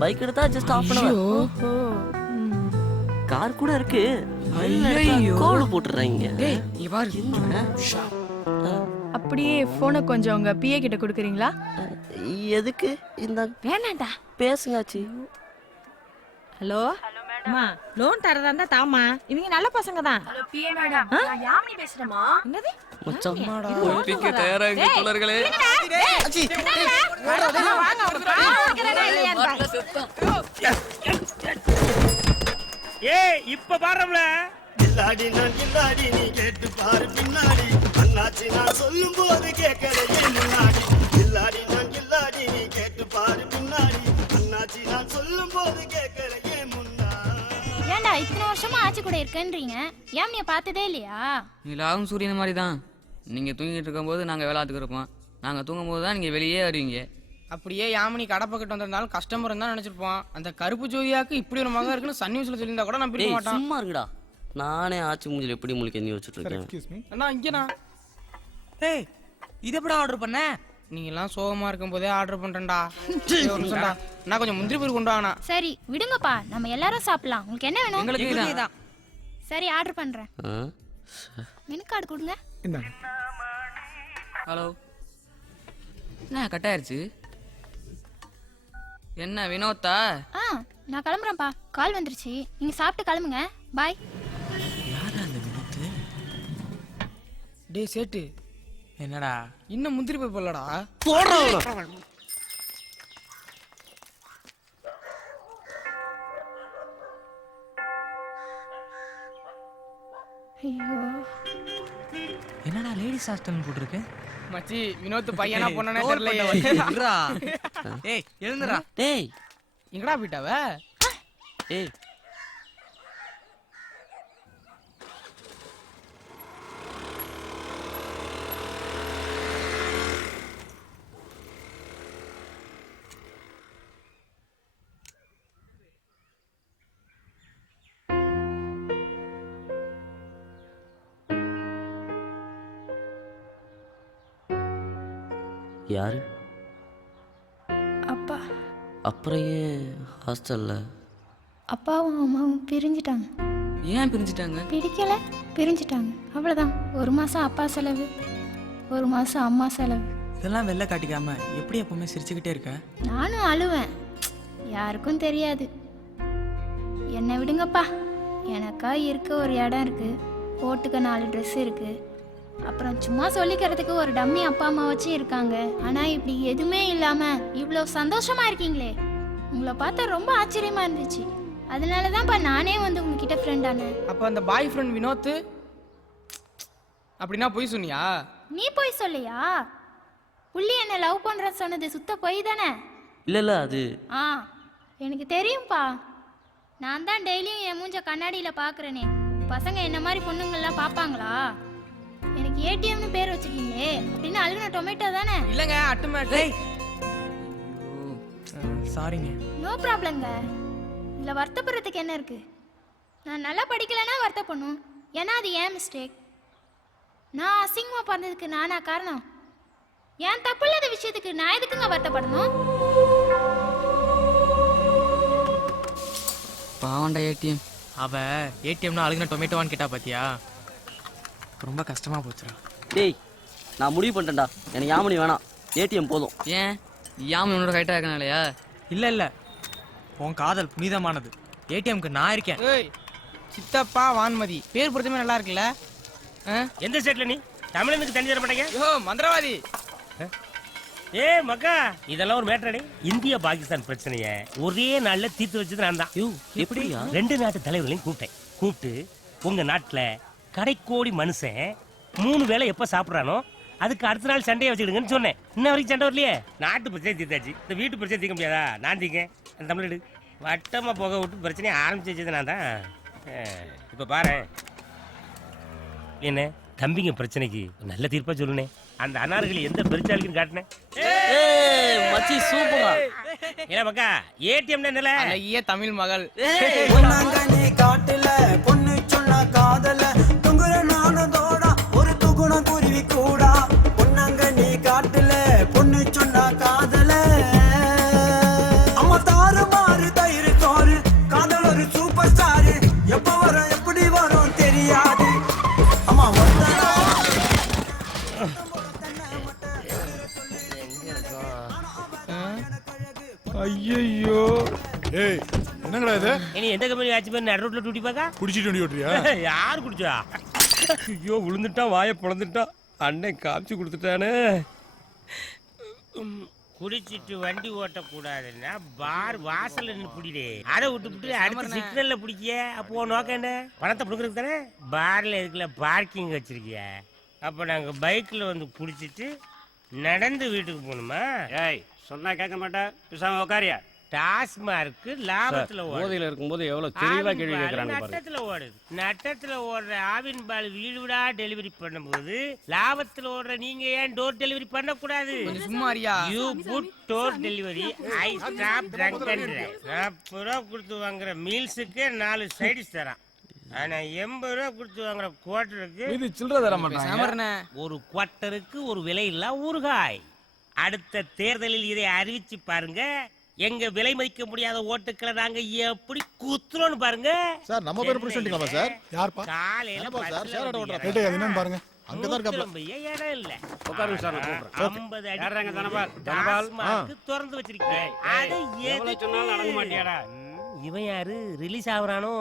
பைக் எடுத்தா ஜஸ்ட் ½ அன் ஹவர். ஓஹோ. கார் கூட இருக்கு. ஐயோ. கோல் போட்டுறாங்க. டேய் இங்க பாரு. அப்படியே ஃபோனை கொஞ்சம் உங்க பிஏ கிட்ட கொடுக்குறீங்களா? எதுக்கு? இந்த வேணாண்டா. பேசுங்க ஆச்சி. ஹலோ. அம்மா லோன் தரதா இருந்தா தாமா, இவங்க நல்ல பசங்க தான். ஹலோ பிஏ மேடம், நான் யாமினி பேசுறேமா? என்னது? மச்சான் ஒப்பிக்க தயாரா இங்க தோழர்களே. ஆச்சி வாங்க ஒரு பாக்கிறடா இல்லையான்னு பாரு. ஏய் இப்ப பாரும்ல. இல்லாடி நான் இல்லாடி நீ கேட்டு பாரு பின்னாடி, அண்ணாச்சி நான் சொல்லும் போது கேட்கறதே முன்னாடி. இல்லாடி நான் இல்லாடி நீ கேட்டு பாரு பின்னாடி, அண்ணாச்சி நான் சொல்லும் போது கேட்கறதே முன்னாடி. ஏன்டா இத்தனை வருஷமா ஆச்சி கூட இருக்கேன்றீங்க, யாமினிய பார்த்ததே இல்லையா? நிலாவும் சூரியன் மாதிரி தான். நீங்க தூங்கிட்டு இருக்கும்போது நாங்க வேளாத்துக்கு இருப்போம், நாங்க தூங்கும் போது தான் நீங்க வெளியே வருவீங்க. அப்படியே யாமினி கடை பக்கத்து வந்திருந்தாலும் கஸ்டமர் தான் நினைச்சிருப்போம். அந்த கருப்பு ஜோதியாக்கு இப்படி ஒரு மகன் இருக்குன்னு சன் நியூஸ்ல சொல்லியிருந்தா கூட நான் பிடிக்க டேய் மாட்டான். சும்மா இருக்குடா. நானே ஆச்சி மூஞ்சில எப்படி முழிக்க நீ வச்சிட்டு இருக்கேன். அண்ணா இங்கண்ணா. ஏய் இது எப்படா ஆர்டர் பண்ண? நீங்க எல்லாம் சோகமா இருக்கும் போதே ஆர்டர் பண்றேன்டா. ஒரு நிமிஷம்டா, நான் கொஞ்சம் முந்திரி பயிர் கொண்டு வாங்கண்ணா. சரி விடுங்கப்பா, நம்ம எல்லாரும் சாப்பிடலாம். உங்களுக்கு என்ன வேணும்? எங்களுக்கு தான். சரி ஆர்டர் பண்றேன். மெனு கார்டு கொடுங்க. ஹலோ. என்ன கட் ஆயிருச்சு? என்ன வினோத்தா? நான் கிளம்புறேன்ப்பா, கால் வந்துருச்சு. நீங்க சாப்பிட்டு கிளம்புங்க. பாய். டேய் சேட்டு, என்னடா இன்னும் முந்திரி பயிர் போடலடா. ஐயோ என்னடா லேடிஸ் ஹாஸ்டல் போட்டுருக்கு? மச்சி வினோத் பையனா பொண்ணனே தெரியலையே. ஏய் எழுந்துடா. டேய் எங்கடா போயிட்டாவ? ஏய் யாரு? அப்பா. அப்புறம் ஏன் ஹாஸ்டல்ல? அப்பாவும் அம்மாவும் பிரிஞ்சிட்டாங்க. ஏன் பிரிஞ்சிட்டாங்க? பிடிக்கல, பிரிஞ்சிட்டாங்க, அவ்வளோதான். 1 மாதம் அப்பா செலவு, 1 மாதம் அம்மா செலவு. இதெல்லாம் வெளில காட்டிக்காம எப்படி எப்பவுமே சிரிச்சுக்கிட்டே இருக்க? நானும் அழுவேன், யாருக்கும் தெரியாது. என்னை விடுங்கப்பா, எனக்கா இருக்க ஒரு இடம் இருக்கு, போட்டுக்க 4 ட்ரெஸ் இருக்கு, அப்புறம் சும்மா சொல்லிக்கிறதுக்கு ஒரு டம்மி அப்பா அம்மா வச்சு இருக்காங்க. ஆனால் இப்படி எதுவுமே இல்லாமல் இவ்வளோ சந்தோஷமா இருக்கீங்களே, உங்களை பார்த்தா ரொம்ப ஆச்சரியமா இருந்துச்சு. அதனால தான்ப்பா நானே வந்து உங்ககிட்ட ஃப்ரெண்ட் ஆனேன். அப்ப அந்த பாய் ஃப்ரெண்ட் வினோத் அப்படின்னா போய் சொன்னியா? நீ போய் சொல்லியா? புள்ளி என்ன லவ் பண்ணுறேன்னு சொன்னது சுத்த போய் தானே? இல்லை அது ஆ, எனக்கு தெரியும்ப்பா. நான் தான் டெய்லியும் என் மூஞ்ச கண்ணாடியில் பார்க்குறேனே. பசங்க என்ன மாதிரி பொண்ணுங்கள்லாம் பார்ப்பாங்களா? எனக்கு ஏடிஎம்னு பேர் வச்சிருக்கீங்களே, அப்படின்னு அழுகின டொமேட்டோ தானே? இல்லைங்க, அட்டுமேட்டோ. சாரிங்க. நோ ப்ராப்ளங்க. இதில் வருத்தப்படுறதுக்கு என்ன இருக்கு? நான் நல்லா படிக்கலைன்னா வருத்தப்படணும், ஏன்னா அது ஏன் மிஸ்டேக். நான் அசிங்கமாக பிறந்ததுக்கு நானா காரணம்? ஏன் தப்பு இல்லாத விஷயத்துக்கு நான் எதுக்குங்க வருத்தப்படணும்? பாவண்டா ஏடிஎம். அவ ஏடிஎம்னா அழுகின டொமேட்டோவான்னு கேட்டா பாத்தியா? ரொம்ப கஷ்டமா போச்சுடா. டேய், நான் முடிவு பண்ணிட்டேன்டா, எனக்கு யாமினி வேணாம், ஏடிஎம் போதும். ஏன் யாமினி உன்னோட ஹைட்டாக இருக்கனாலயா? இல்ல இல்ல, உன் காதல் புனிதமானது. ஏடிஎம்க்கு நான் இருக்கேன். ஏய், சித்தப்பா வான்மதி பேர் பொறுத்தமே நல்லா இருக்குல்ல? எந்த ஸ்டேட்ல நீ? தமிழனுக்கு தண்ணி தர மாட்டேங்க? யோ மந்திரவாதி. ஏ மக்கா, இதெல்லாம் ஒரு மேட்டரடி. இந்தியா பாகிஸ்தான் பிரச்சனைய ஒரே நாள்ல தீர்த்து வச்சது நான் தான். எப்படியா? 2 நாட்டு தலைவர்களையும் கூப்பிட்டு உங்க நாட்டுல கடைக்கோடி மனுஷன் 3 வேளை எப்ப சாப்பிடறானோ அதுக்கு அடுத்த நாள் சண்டையை வச்சுக்கிடுங்கன்னு சொன்னேன். இன்ன வரைக்கும் சண்டை வரலையே. நாட்டு பிரச்சனை தீர்த்தாச்சு, இந்த வீட்டு பிரச்சனை தீர்க்க முடியாதா? நான் தீங்க அந்த தமிழ் வட்டமா போக விட்டு பிரச்சனையை ஆரம்பிச்சு வச்சது நான் தான். இப்ப பாரு என்ன தம்பிங்க பிரச்சனைக்கு நல்ல தீர்ப்பா சொல்லுனே. அந்த அனார்களை எந்த பெருச்சாளிக்கும் காட்டினேன். மச்சி சூப்பரா. ஏன்னா மக்கா, ஏடிஎம் என்னல அழகிய தமிழ் மகள். காட்டுல பொண்ணு சொன்ன காதல துங்குற நானதோட ஒரு துகுண குருவி கூடா. பொன்னாங்க நீ காட்டுல பொண்ணு சொன்ன காதல அம்மா தாறு மாறு தயிர் தோறு காதல் ஒரு சூப்பர் ஸ்டார். எப்ப வரும் எப்படி வரும் தெரியாது. அம்மா ஐயோ, ஏய் என்னங்கடா இது? இனி எந்த கம்பெனி ஆச்சு பேர் நடு ரோட்ல டூட்டி பாக்கா குடிச்சிட்டு வண்டி ஓட்டுறியா? யார் குடிச்சா? ஐயோ விழுந்துட்டான், வாயை பிளந்துட்டான், அண்ணன் காமிச்சு கொடுத்துட்டானே. குடிச்சிட்டு வண்டி ஓட்டக்கூடாதுன்னா பார் வாசல்ல நின்று பிடிடே. அதை விட்டு அடுத்த சிக்னல்ல பிடிக்க. அப்போ நோக்கம் என்ன? பணத்தை பிடிக்கிறது தானே. பார்ல இருக்குல்ல பார்க்கிங் வச்சிருக்கிய. அப்ப நாங்க பைக்ல வந்து குடிச்சிட்டு நடந்து வீட்டுக்கு போகணுமா? ஏய் சொன்னா கேட்க மாட்டா, பேசாம உட்காரியா. டாஸ்மார்க்கு லாபத்துல போதையில இருக்கும்போது எவ்வளவு தெளிவா கேள்வி கேட்கறாங்க பாருங்க. நட்டத்துல ஓடுது. நட்டத்துல ஓடுற ஆவின் பால் வீடு வீடா டெலிவரி பண்ணும்போது லாபத்துல ஓடுற நீங்க ஏன் டோர் டெலிவரி பண்ண கூடாது? சும்மாரியா? You put door delivery, I stop trunk and drive. 40 ரூபா கொடுத்து வாங்குற மீல்ஸுக்கு 4 சைடிஸ் தரான். ஆனா 80 ரூபா கொடுத்து வாங்குற குவார்டருக்கு இது சில்லறை தர மாட்டாங்க. ஒரு குவார்டருக்கு ஒரு விலை இல்ல ஊறுகாய். அடுத்த தேர்தலில் இதை அறிவிச்சு பாருங்க. எங்க விலை மதிக்க முடியாத ஓட்டுக்களை நாங்க எப்படி குத்துறோம்னு பாருங்க. சார் நம்ம பேர் பிடிச்சிட்டீங்களா சார்? யார்ப்பா? காலையில சார் ஷேர் ஓட்டறா. டேய் அது என்னன்னு பாருங்க. அங்க தான் இருக்காப்ல. இடம் இல்ல. உட்காருங்க சார், நான் கூப்பிடுறேன். 50 அடி யாரங்க தனபால்? தனபால் திறந்து வச்சிருக்கேன். அது எவ்வளவு சொன்னாலும் அடங்க மாட்டியாடா? இவன் யாரு ரிலீஸ் ஆகுறானோ?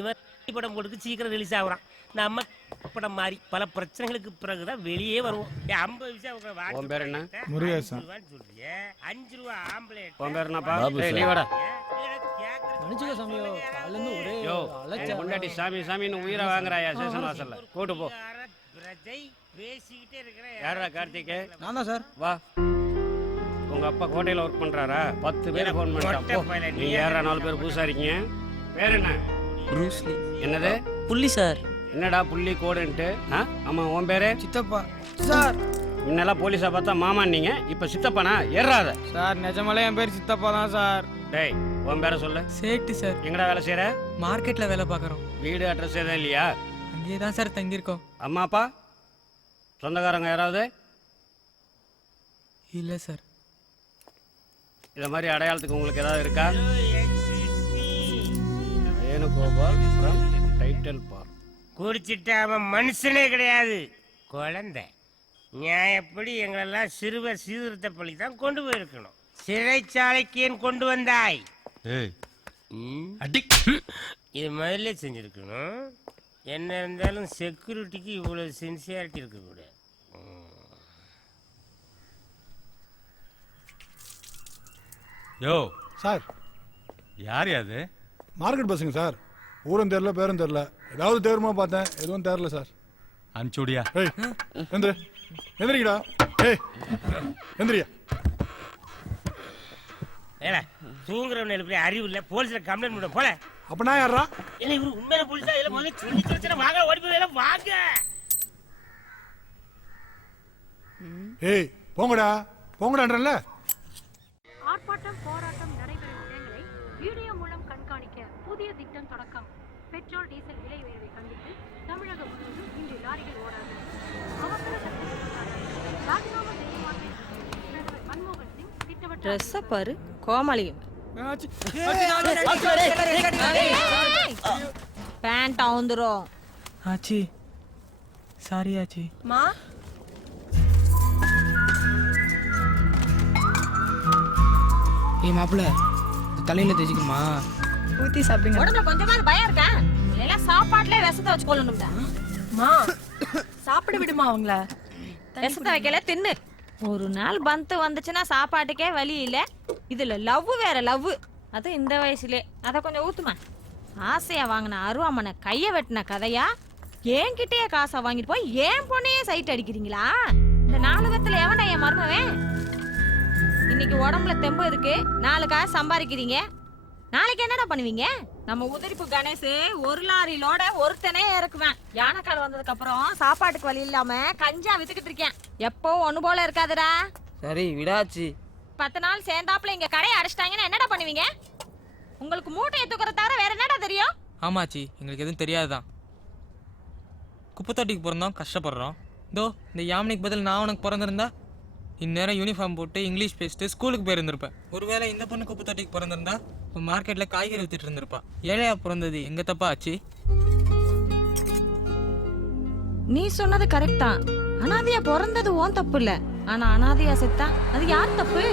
இவன் படம் போட்டுக்கு சீக்கிரம் ரிலீஸ் ஆகுறான். நம்ம படம் மாதிரி பல பிரச்சனைகளுக்கு பிறகுதான் வெளியே வருவோம். 50 விஷயம். உன் பேர் என்ன? முருகேசன். 5 ரூபா ஆம்பளேட். உன் பேர் என்னப்பா? ஏய் நீ வாடா. மன்னிச்சுக்க சாமியோ, காலைல இருந்து ஒரே யோ, என் பொண்டாட்டி சாமி சாமின்னு உயிரை வாங்குறாயா ஸ்டேஷன் வாசல்ல. கூட்டு போ. பேசிக்கிட்டே இருக்கிறேன். யாரா கார்த்திக்? நான் தான் சார். வா. உங்க அப்பா கோட்டையில ஒர்க் பண்றாரா? 10 பேர் ஃபோன் பண்ணிட்டான். நீங்க யாரா 4 பேர் புதுசா இருக்கீங்க? பேர் என்ன? ப்ரூஸ்லி. என்னது? புள்ளி சார். என்னடா புள்ளி கோடுன்ட்டு? ஆமா உன் பேரு? சித்தப்பா சார். முன்னெல்லாம் போலீஸா பார்த்தா மாமா நீங்க, இப்ப சித்தப்பானா? ஏறாத சார், நிஜமாலே என் பேர் சித்தப்பா தான் சார். டேய் உன் பேரை சொல்லு. சேட்டு சார். எங்கடா வேலை செய்யற? மார்க்கெட்ல வேலை பார்க்கறோம். வீடு அட்ரஸ் எதுவும் இல்லையா? அங்கேயே தான் சார் தங்கியிருக்கோம். அம்மா அப்பா சொந்தக்காரங்க யாராவது? இல்லை சார். இதை மாதிரி அடையாளத்துக்கு உங்களுக்கு ஏதாவது இருக்கா? Venugopal from title park. குடிச்சிட்டு அவன் மனுஷனே கிடையாது, குழந்தை. நியாயப்படி எங்களெல்லாம் சிறுவர் சீர்திருத்த பள்ளி தான் கொண்டு போயிருக்கணும். சிறைச்சாலைக்கு ஏன் கொண்டு வந்தாய்? இது முதல்ல செஞ்சிருக்கணும். என்ன இருந்தாலும் செக்யூரிட்டிக்கு இவ்வளவு சின்சியாரிட்டி இருக்கக்கூடாது. யோ சார், யார் அது? மார்க்கெட் பஸ்ஸுங்க சார். ஊரும் தெரியல, பேரும் தெரியல. ஏதாவது தேர்மா பார்த்தேன், எதுவும் தெரியல சார். அனுப்பிச்சுடியா? ஏய் எந்திரி, எந்திரிக்கடா. ஏய் எந்திரியா. ஏடா தூங்குறவன் எழுப்பி அறிவு இல்லை, போலீஸ்ல கம்ப்ளைண்ட் பண்ண போல. அப்ப நான் யாரா? இல்லை இவரு உண்மையில போலீஸா? இல்லை முதல்ல சொல்லி பிரச்சனை வாங்க, ஓடி போய் வாங்க. ஏய் போங்கடா, போங்கடான்றல. ஆர்ப்பாட்டம் போராட்டம் நடைபெறும் இடங்களை வீடியோ மூலம் கண்காணிக்க புதிய திட்டம் தொடக்கம். பெட்ரோல் டீசல் விலை உயர்வை கண்டித்து தமிழகம் முழுவதும் இன்று லாரிகள் ஓடாது. அவசர ராஜினாமா செய்யுமாறு பிரதமர் மன்மோகன் சிங் திட்டவட்ட ட்ரெஸ்ஸை பாரு, கோமாளியும் பேண்ட் அவுந்துரும். ஆச்சி சாரி ஆச்சி. மா ஏய் மாப்பிள்ள, தலையில தேய்ச்சிக்குமா? ஊத்தி சாப்பிடுங்க. உடம்புல கொஞ்சமாவது பயம் இருக்கா? இல்லைன்னா சாப்பாட்டுல விஷத்தை வச்சு கொள்ளணும்டா. மா சாப்பிட விடுமா அவங்கள? விஷத்தை வைக்கல, தின்னு. ஒரு நாள் பந்து வந்துச்சுன்னா சாப்பாட்டுக்கே வழி இல்ல. இதுல லவ் வேற லவ், அது இந்த வயசுலே. அத கொஞ்சம் ஊத்துமா. ஆசையா வாங்கின அருவாமனை கைய வெட்டின கதையா? என்கிட்டயே காசை வாங்கிட்டு போய் ஏன் பொண்ணையே சைட் அடிக்கிறீங்களா? இந்த நாலுகத்துல எவன என் மருமவன்? இன்னைக்கு உடம்புல தெம்பு இருக்கு, 4 காசு சம்பாதிக்கிறீங்க. நாளைக்கு என்னடா பண்ணுவீங்க? நம்ம உதிரிப்பு கணேஷ் ஒரு லாரி லோட ஒருத்தனே இறக்குவேன். யானைக்கால் வந்ததுக்கு அப்புறம் சாப்பாட்டுக்கு வழி இல்லாம கஞ்சா வித்துக்கிட்டு இருக்கேன். எப்போ ஒண்ணு போல இருக்காதுடா. சரி விடாச்சு. 10 நாள் சேர்ந்தாப்புல இங்க கடையை அடைச்சிட்டாங்கன்னா என்னடா பண்ணுவீங்க? உங்களுக்கு மூட்டையை தூக்குறத தவிர வேற என்னடா தெரியும்? ஆமாச்சி, எங்களுக்கு எதுவும் தெரியாதுதான். குப்பைத்தொட்டிக்கு பிறந்தோம், கஷ்டப்படுறோம். இதோ இந்த யாமினிக்கு பதில் நான் உனக்கு பிறந்திருந்தா இந்நேரம் யூனிஃபார்ம் போட்டு இங்கிலீஷ் பேசிட்டு ஸ்கூலுக்கு போயிருந்திருப்பேன். ஒருவேளை இந்த பொண்ணு குப்பைத்தொட்டிக்கு பிறந்திருந்தா மார்க்கெட்ல காய்கறி வித்துட்டு இருந்திருப்பா. ஏழையா பிறந்தது எங்க தப்பா ஆச்சு? நீ சொன்னது கரெக்ட் தான். அனாதையா பிறந்தது ஓன் தப்பு இல்ல. ஆனா அனாதையா செத்தா அது யார் தப்பு?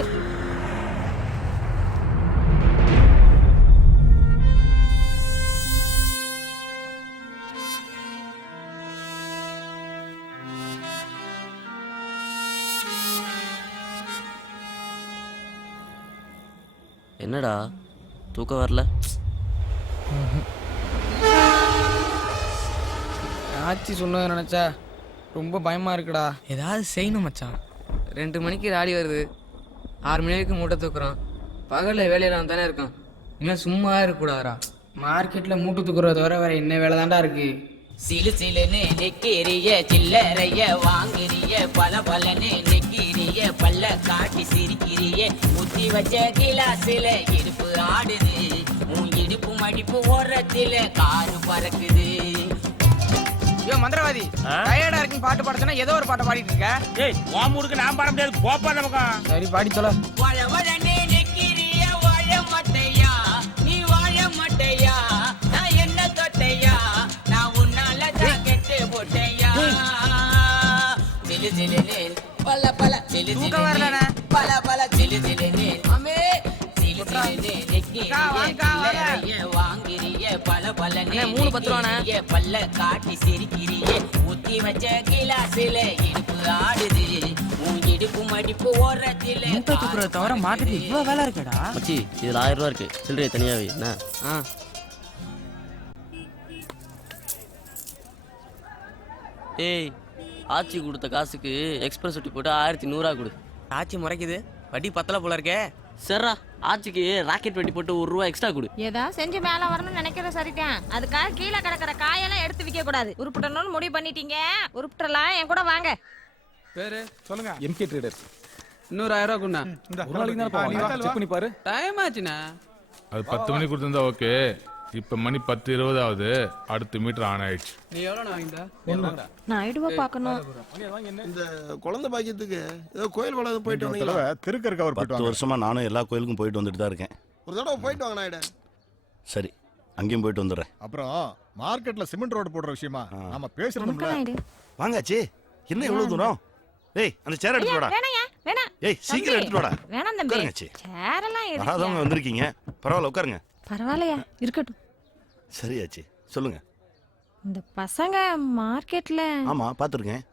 என்னடா தூக்கம் வரல? ஆச்சி சொன்னதை நினைச்சா ரொம்ப பயமா இருக்குடா. ஏதாவது செய்யணும் மச்சான். 2 மணிக்கு ராடி வருது, 6 மணி வரைக்கும் மூட்டை தூக்குறோம். பகல்ல வேலையெல்லாம் தானே இருக்கும், இன்னும் சும்மா இருக்கக்கூடாதா? மார்க்கெட்ல மூட்டு தூக்குறத தவிர வேற என்ன வேலை தான்டா இருக்கு? சிலு சிலுன்னு நெக்கிரிய சில்லறைய வாங்குறிய, பல பலன்னு நெக்கிரிய பல்ல காட்டி சிரிக்கிறிய, முத்தி வச்ச கிளாஸ்ல இடுப்பு ஆடுது, உன் இடுப்பு மடிப்பு ஓரத்துல காரு பறக்குது. ஐயோ மந்திரவாதி, டயர்டா இருக்குன்னு பாட்டு பாடுச்சனா ஏதோ ஒரு பாட்டை பாடிட்டு இருக்க. ஏய் உன் ஊருக்கு நான் பாட முடியாது, போப்பா நமக்கு. சரி பாடி சொல்ல. வள வளன்னு நெக்கிரிய வாழ மாட்டையா, நீ வாழ மாட்டையா, நான் என்ன தொட்டையா, நான் உன்னால தான் கெட்டு போட்டையா. சிலு சிலுன்னு பல பல சிலு சிலுன்னு பல பல சிலு சிலுன்னு அம்மே சிலு சிலுன்னு நெக்கிரிய வாங்கிரிய, பல பல நெக்கிரிய பல்ல காட்டி சிரிக்கிறிய, ஊத்தி வச்ச கிளாஸ்ல இடுப்பு ஆடுது, உன் இடுப்பு மடிப்பு ஓரத்துல மூட்டை தூக்குறத தவிர மார்க்கெட்ல இவ்வளவு வேலை இருக்குடா. மச்சி இதுல 1000 ரூபா இருக்கு, சில்லறையை தனியாவே என்ன? ஏய் ஆச்சி கொடுத்த காசுக்கு எக்ஸ்பிரஸ் ஒட்டி போட்டு 1100 கொடு. ஆச்சி முறைக்குது, வட்டி பத்தல போல இருக்கே. சரிடா, ஆச்சிக்கு ராக்கெட் வெட்டி போட்டு 1 ரூபா எக்ஸ்ட்ரா கொடு. ஏதா செஞ்சு மேல வரணும்னு நினைக்கிற சரிதான். அதுக்காக கீழே கிடக்கிற காயெல்லாம் எடுத்து விற்க கூடாது. உருப்பிடணும்னு முடிவு பண்ணிட்டீங்க, உருப்பிடலாம். என் கூட வாங்க. பேரு சொல்லுங்க. MK traders. இன்னொரு 1000 ரூபா குண்ணா. ஒரு நாளைக்கு தான் செக் பண்ணி பாரு. டைம் ஆச்சுண்ணா. அது 10 மணிக்கு கொடுத்துருந்தா ஓகே, இப்ப மணி 10:20 ஆகுது. அடுத்த மீட்டர் ஆன் ஆயிடுச்சு. நீ எவ்வளோ வாங்கிட்டா நான் ஐடுவா பார்க்கணும். இந்த குழந்தை பாக்கியத்துக்கு ஏதோ கோயில் குளம் போயிட்டு வந்தீங்களா? திருக்கருக்கு அவர் 10 வருஷமா நானும் எல்லா கோயிலுக்கும் போயிட்டு வந்துட்டு தான் இருக்கேன். ஒரு தடவை போயிட்டு வாங்க நாயுடு. சரி, அங்கேயும் போயிட்டு வந்துடுறேன். அப்புறம் மார்க்கெட்ல சிமெண்ட் ரோடு போடுற விஷயமா நாம பேசுறோம்ல. வாங்காச்சி, என்ன இவ்வளவு தூரம்? ஏய், அந்த சேர் எடுத்து வாடா. வேணாம். ஏய், சீக்கிரம் எடுத்து வாடா. வேணாம் தம்பி. உட்காருங்க. சேரெல்லாம் எதுக்கு? வராதவங்க வந்திருக்கீங்க, பரவாயில்ல உட்காருங்க. பரவாயில்லையா, இருக்கட்டும். சரியாச்சு, சொல்லுங்க. இந்த பசங்க மார்க்கெட்ல ஆமா, பாத்துருக்கேன்.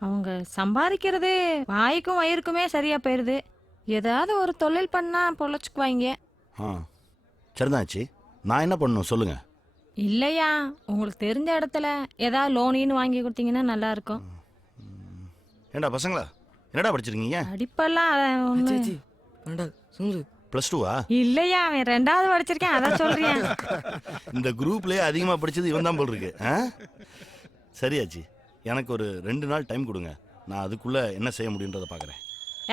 அவங்க சம்பாதிக்கிறது வாய்க்கும் வயிறுக்குமே சரியா போயிருது. ஏதாவது ஒரு தொழில் பண்ணா பொழைச்சுக்குவாங்க. சரிதாச்சு, நான் என்ன பண்ணணும் சொல்லுங்க. இல்லையா, உங்களுக்கு தெரிஞ்ச இடத்துல ஏதாவது லோனின்னு வாங்கி கொடுத்தீங்கன்னா நல்லா இருக்கும். ஏண்டா பசங்களா, என்னடா படிச்சிருக்கீங்க? படிப்பெல்லாம் +2வா? இல்லையா, அவன் 2வது படிச்சிருக்கேன், அதான் சொல்றேன். இந்த குரூப்லயே அதிகமா படிச்சது இவன் தான் போல் இருக்கு. சரியாச்சு, எனக்கு ஒரு 2 நாள் டைம் கொடுங்க. நான் அதுக்குள்ள என்ன செய்ய முடியுன்றதை பாக்குறேன்.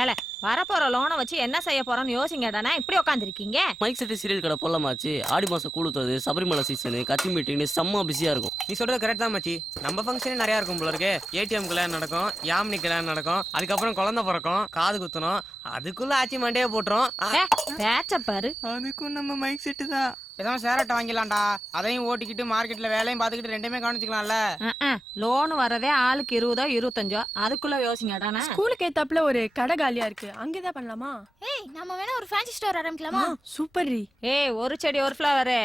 ஏல, வரப்போற லோனை வச்சு என்ன செய்ய போறோம்னு யோசிங்கடானா இப்படி உட்காந்துருக்கீங்க. மைக் செட்டு சீரியல் கடை போடலாமாச்சு. ஆடி மாசம் கூழுத்தது, சபரிமலை சீசனு, கட்சி மீட்டிங்னு செம்ம பிஸியா இருக்கும். நீ சொல்றது கரெக்ட் தான் மச்சி. நம்ம ஃபங்க்ஷனே நிறைய இருக்கும் போல இருக்கு. ஏடிஎம் கல்யாணம் நடக்கும், யாமினி கல்யாணம் நடக்கும், அதுக்கப்புறம் குழந்தை பிறக்கும், காது குத்தணும், அதுக்குள்ள ஆச்சி மண்டையை போட்டுரும். பேச்ச பாரு. அதுக்கும் நம்ம மைக் செட்டு தான். ஏதாவது சேரட்டை வாங்கிடலாம்டா. அதையும் ஓட்டிக்கிட்டு மார்க்கெட்ல வேலையும் பார்த்துக்கிட்டு ரெண்டுமே கவனிச்சுக்கலாம்ல. லோன் வரதே ஆளுக்கு 20 25, அதுக்குள்ள யோசிங்கடானா. ஸ்கூலுக்கு ஏத்தாப்புல ஒரு கடை காலியா இருக்கு, அங்கேதான் பண்ணலாமா? ஏய், நம்ம வேணா ஒரு ஃபேன்சி ஸ்டோர் ஆரம்பிக்கலாமா? சூப்பர் ரி. ஏய், ஒரு செடி ஒரு ஃப்ளவர்.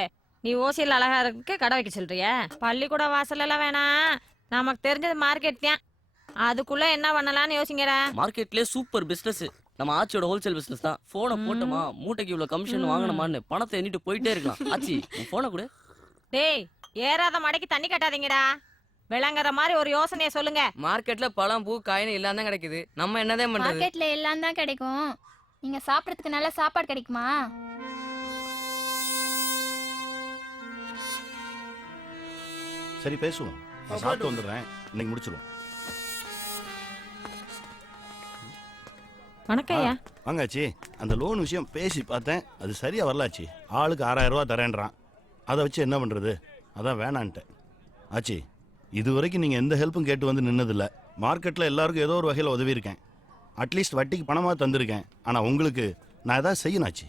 நீ ஓசியில் அழகா இருக்கு கடை வைக்க சொல்றியா? பள்ளிக்கூட வாசல் எல்லாம் வேணாம், நமக்கு தெரிஞ்சது மார்க்கெட் தான். அதுக்குள்ள என்ன பண்ணலாம்னு யோசிங்கடா. மார்க்கெட்லயே சூப்பர் பிசினஸ் நம்ம ஆச்சியோட ஹோல்சேல் பிசினஸ் தான். போனை போட்டோமா, மூட்டைக்கு இவ்வளவு கமிஷன் வாங்கணுமான்னு பணத்தை எண்ணிட்டு போயிட்டே இருக்கலாம். ஆச்சி, போனை கூட. டேய், ஏறாத மடைக்கு தண்ணி கட்டாதீங்கடா. விளங்குற மாதிரி ஒரு யோசனையை சொல்லுங்க. மார்க்கெட்ல பழம் பூ காயின்னு எல்லாம் தான் கிடைக்குது, நம்ம என்னதான் பண்றது? மார்க்கெட்ல எல்லாம் தான் கிடைக்கும். நீங்க சாப்பிடறதுக்கு நல்ல சாப்பாடு கிடைக்குமா? சரி, பேசுவோம். நான் சாப்பிட்டு வந்துடுறேன், இன்னைக்கு முடிச்சிருவோம். வணக்கம்யா. வாங்காச்சி, அந்த லோன் விஷயம் பேசி பார்த்தேன், அது சரியா வரலாச்சு. ஆளுக்கு 6000 ரூபா தரேன்றான். அதை வச்சு என்ன பண்றது? அதான் வேணான்ட்டேன். ஆச்சி, இது வரைக்கும் நீங்க எந்த ஹெல்ப்பும் கேட்டு வந்து நின்னதில்லை. மார்க்கெட்ல எல்லாருக்கும் ஏதோ ஒரு வகையில் உதவி இருக்கேன். அட்லீஸ்ட் வட்டிக்கு பணமாக தந்திருக்கேன். ஆனால் உங்களுக்கு நான் ஏதாவது செய்யணும் ஆச்சி.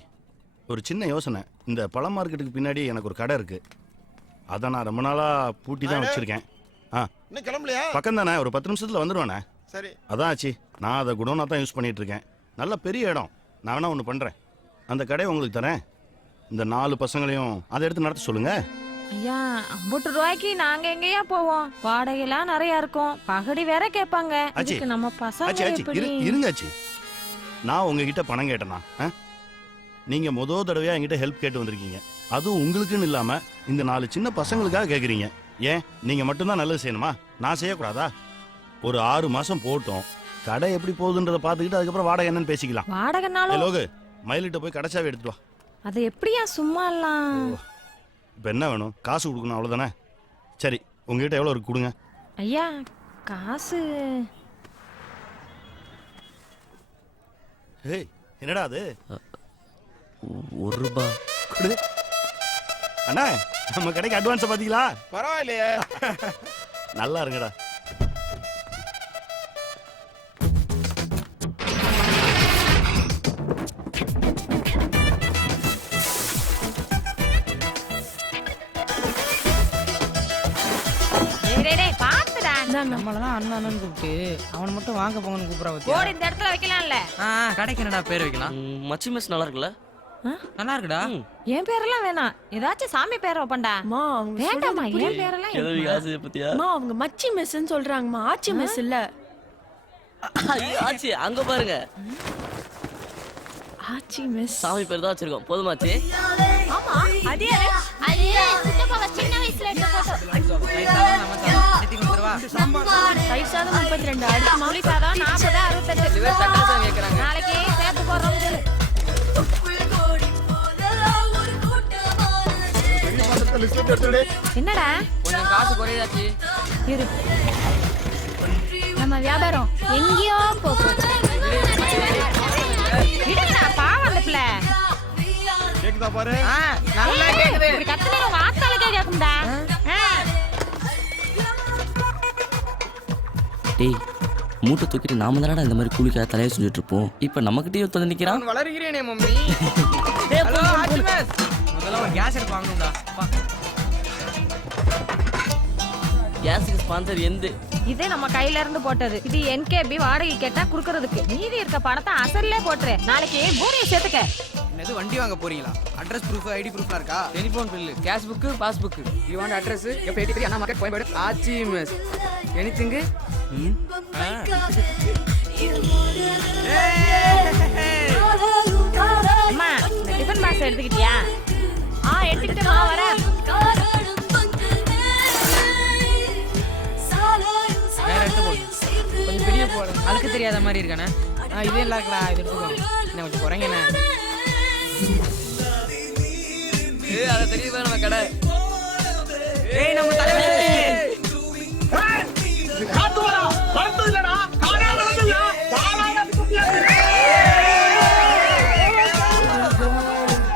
ஒரு சின்ன யோசனை. இந்த பழ மார்க்கெட்டுக்கு பின்னாடி எனக்கு ஒரு கடை இருக்கு. அதை நான் ரொம்ப நாளாக பூட்டி தான் வச்சிருக்கேன். கிளம்பலையா? பக்கம் தானே, ஒரு 10 நிமிஷத்துல வந்துடுவானே. சரி. அதான் ஆச்சு, நான் அதை குடோனா தான் யூஸ் பண்ணிட்டு இருக்கேன். நல்ல பெரிய இடம். நான் வேணா ஒன்று பண்ணுறேன், அந்த கடையை உங்களுக்கு தரேன். இந்த 4 பசங்களையும் அதை எடுத்து நடத்த சொல்லுங்க. ஐயா, 50 ரூபாய்க்கு நாங்க எங்கேயா போவோம்? வாடகைலாம் நிறைய இருக்கும், பகடி வேற கேட்பாங்க. அதுக்கு நம்ம பசங்க எப்படி? இருங்க ஆச்சி, நான் உங்ககிட்ட பணம் கேட்டேனா? நீங்க முதல் தடவையா என்கிட்ட ஹெல்ப் கேட்டு வந்திருக்கீங்க. அதுவும் உங்களுக்குன்னு இல்லாம இந்த 4 சின்ன பசங்களுக்காக கேட்குறீங்க. ஏன் நீங்க மட்டும்தான் நல்லது செய்யணுமா? நான் செய்யக்கூடாதா? ஒரு 6 மாசம் போட்டோம், கடை எப்படி போகுதுன்றதை பார்த்துக்கிட்டு அதுக்கப்புறம் வாடகை என்னன்னு பேசிக்கலாம். வாடகைனாலும் லோகு, மயிலிட்ட போய் கடைச்சாவே எடுத்துட்டு வா. அது எப்படியா சும்மா எல்லாம்? இப்போ என்ன வேணும்? காசு கொடுக்கணும், அவ்வளோதானே? சரி, உங்ககிட்ட எவ்வளோ இருக்கு கொடுங்க. ஐயா, காசு ஏய், என்னடா அது? 1 ரூபாய் கொடு. அண்ணா, நம்ம கடைக்கு அட்வான்ஸை பார்த்தீங்களா? பரவாயில்லையே. நல்லா இருங்கடா. நம்மளதான் அண்ணன் கூப்பிட்டு அவனை மட்டும் வாங்க போங்கன்னு கூப்பிடுறா. ஓடி இந்த இடத்துல வைக்கலாம்ல. கடைக்கு என்னடா பேர் வைக்கலாம்? மச்சி மெஸ் நல்லா இருக்குல்ல? நல்லா இருக்குடா. என் பேரெல்லாம் வேணாம், ஏதாச்சும் சாமி பேரை வைப்பண்டா. வேண்டாமா, என் பேரெல்லாம் அவங்க மச்சி மெஸ்ன்னு சொல்றாங்கம்மா, ஆச்சி மெஸ் இல்ல. ஆச்சி, அங்க பாருங்க, ஆச்சி மெஸ் சாமி பேர் தான் வச்சிருக்கோம். போதுமாச்சு? ஆமா, அது சித்தப்பா சின்ன வயசுல எடுத்த போட்டோ. தயிர் சாதம் 32, புளி சாதம் 40, 68. நாளைக்கு சேர்த்து போடுறோம் சொல்லு. என்னடா கொஞ்சம் காசு குறையாச்சு. இரு, நம்ம வியாபாரம் எங்கேயோ போகும். பாவம் அந்த பிள்ளை. கேக்குதா பாரு நல்லா கேக்குது இப்படி கத்துனா உங்க ஆத்தாளுக்கே கேக்கும்டா. டேய் மூட்டை தூக்கிட்டு நாம தானடா இந்த மாதிரி கூலிக்காக தலையை செஞ்சுட்டு இருப்போம். இப்போ நம்மகிட்டயே ஒருத்தர் நிற்கிறான். நான் வளர்கிறேனே மம்மி. ஹலோ ஆச்சிமஸ், முதல்ல ஒரு கேஸ் எடுத்து வாங்கணும்டா. கேஸுக்கு ஸ்பான்சர் எந்த? இது நம்ம கையில இருந்து போட்டது. இது NKB வாடகை கேட்டா குடுக்கறதுக்கு. மீதி இருக்க பணத்தை அசல்லே போட்டுரு. நாளைக்கு பூரியை சேர்த்துக்க. என்னது வண்டி வாங்க போறீங்களா? அட்ரஸ் ப்ரூஃப் ஐடி ப்ரூஃப்லாம் இருக்கா? Telephone bill, cash book, passbook. You want address? F83 Anna market Koyambedu. ஆச்சிமஸ். எனிதிங்? அம்மா இந்த டிஃபன் பாக்ஸ் எடுத்துக்கிட்டியா? எடுத்துக்கிட்டேன் வா வரேன். வேற எடுத்து போடு. கொஞ்சம் பெரிய போடு. அதுக்கு தெரியாத மாதிரி இருக்கானே. இதே நல்லா இருக்கலாம். இது எடுத்துக்கோ. என்ன கொஞ்சம் குறைங்கண்ணே. அதை தெரியுதா நம்ம கடை? நம்ம தலைவர் காத்து வரா வரது இல்லடா காணா வரதுல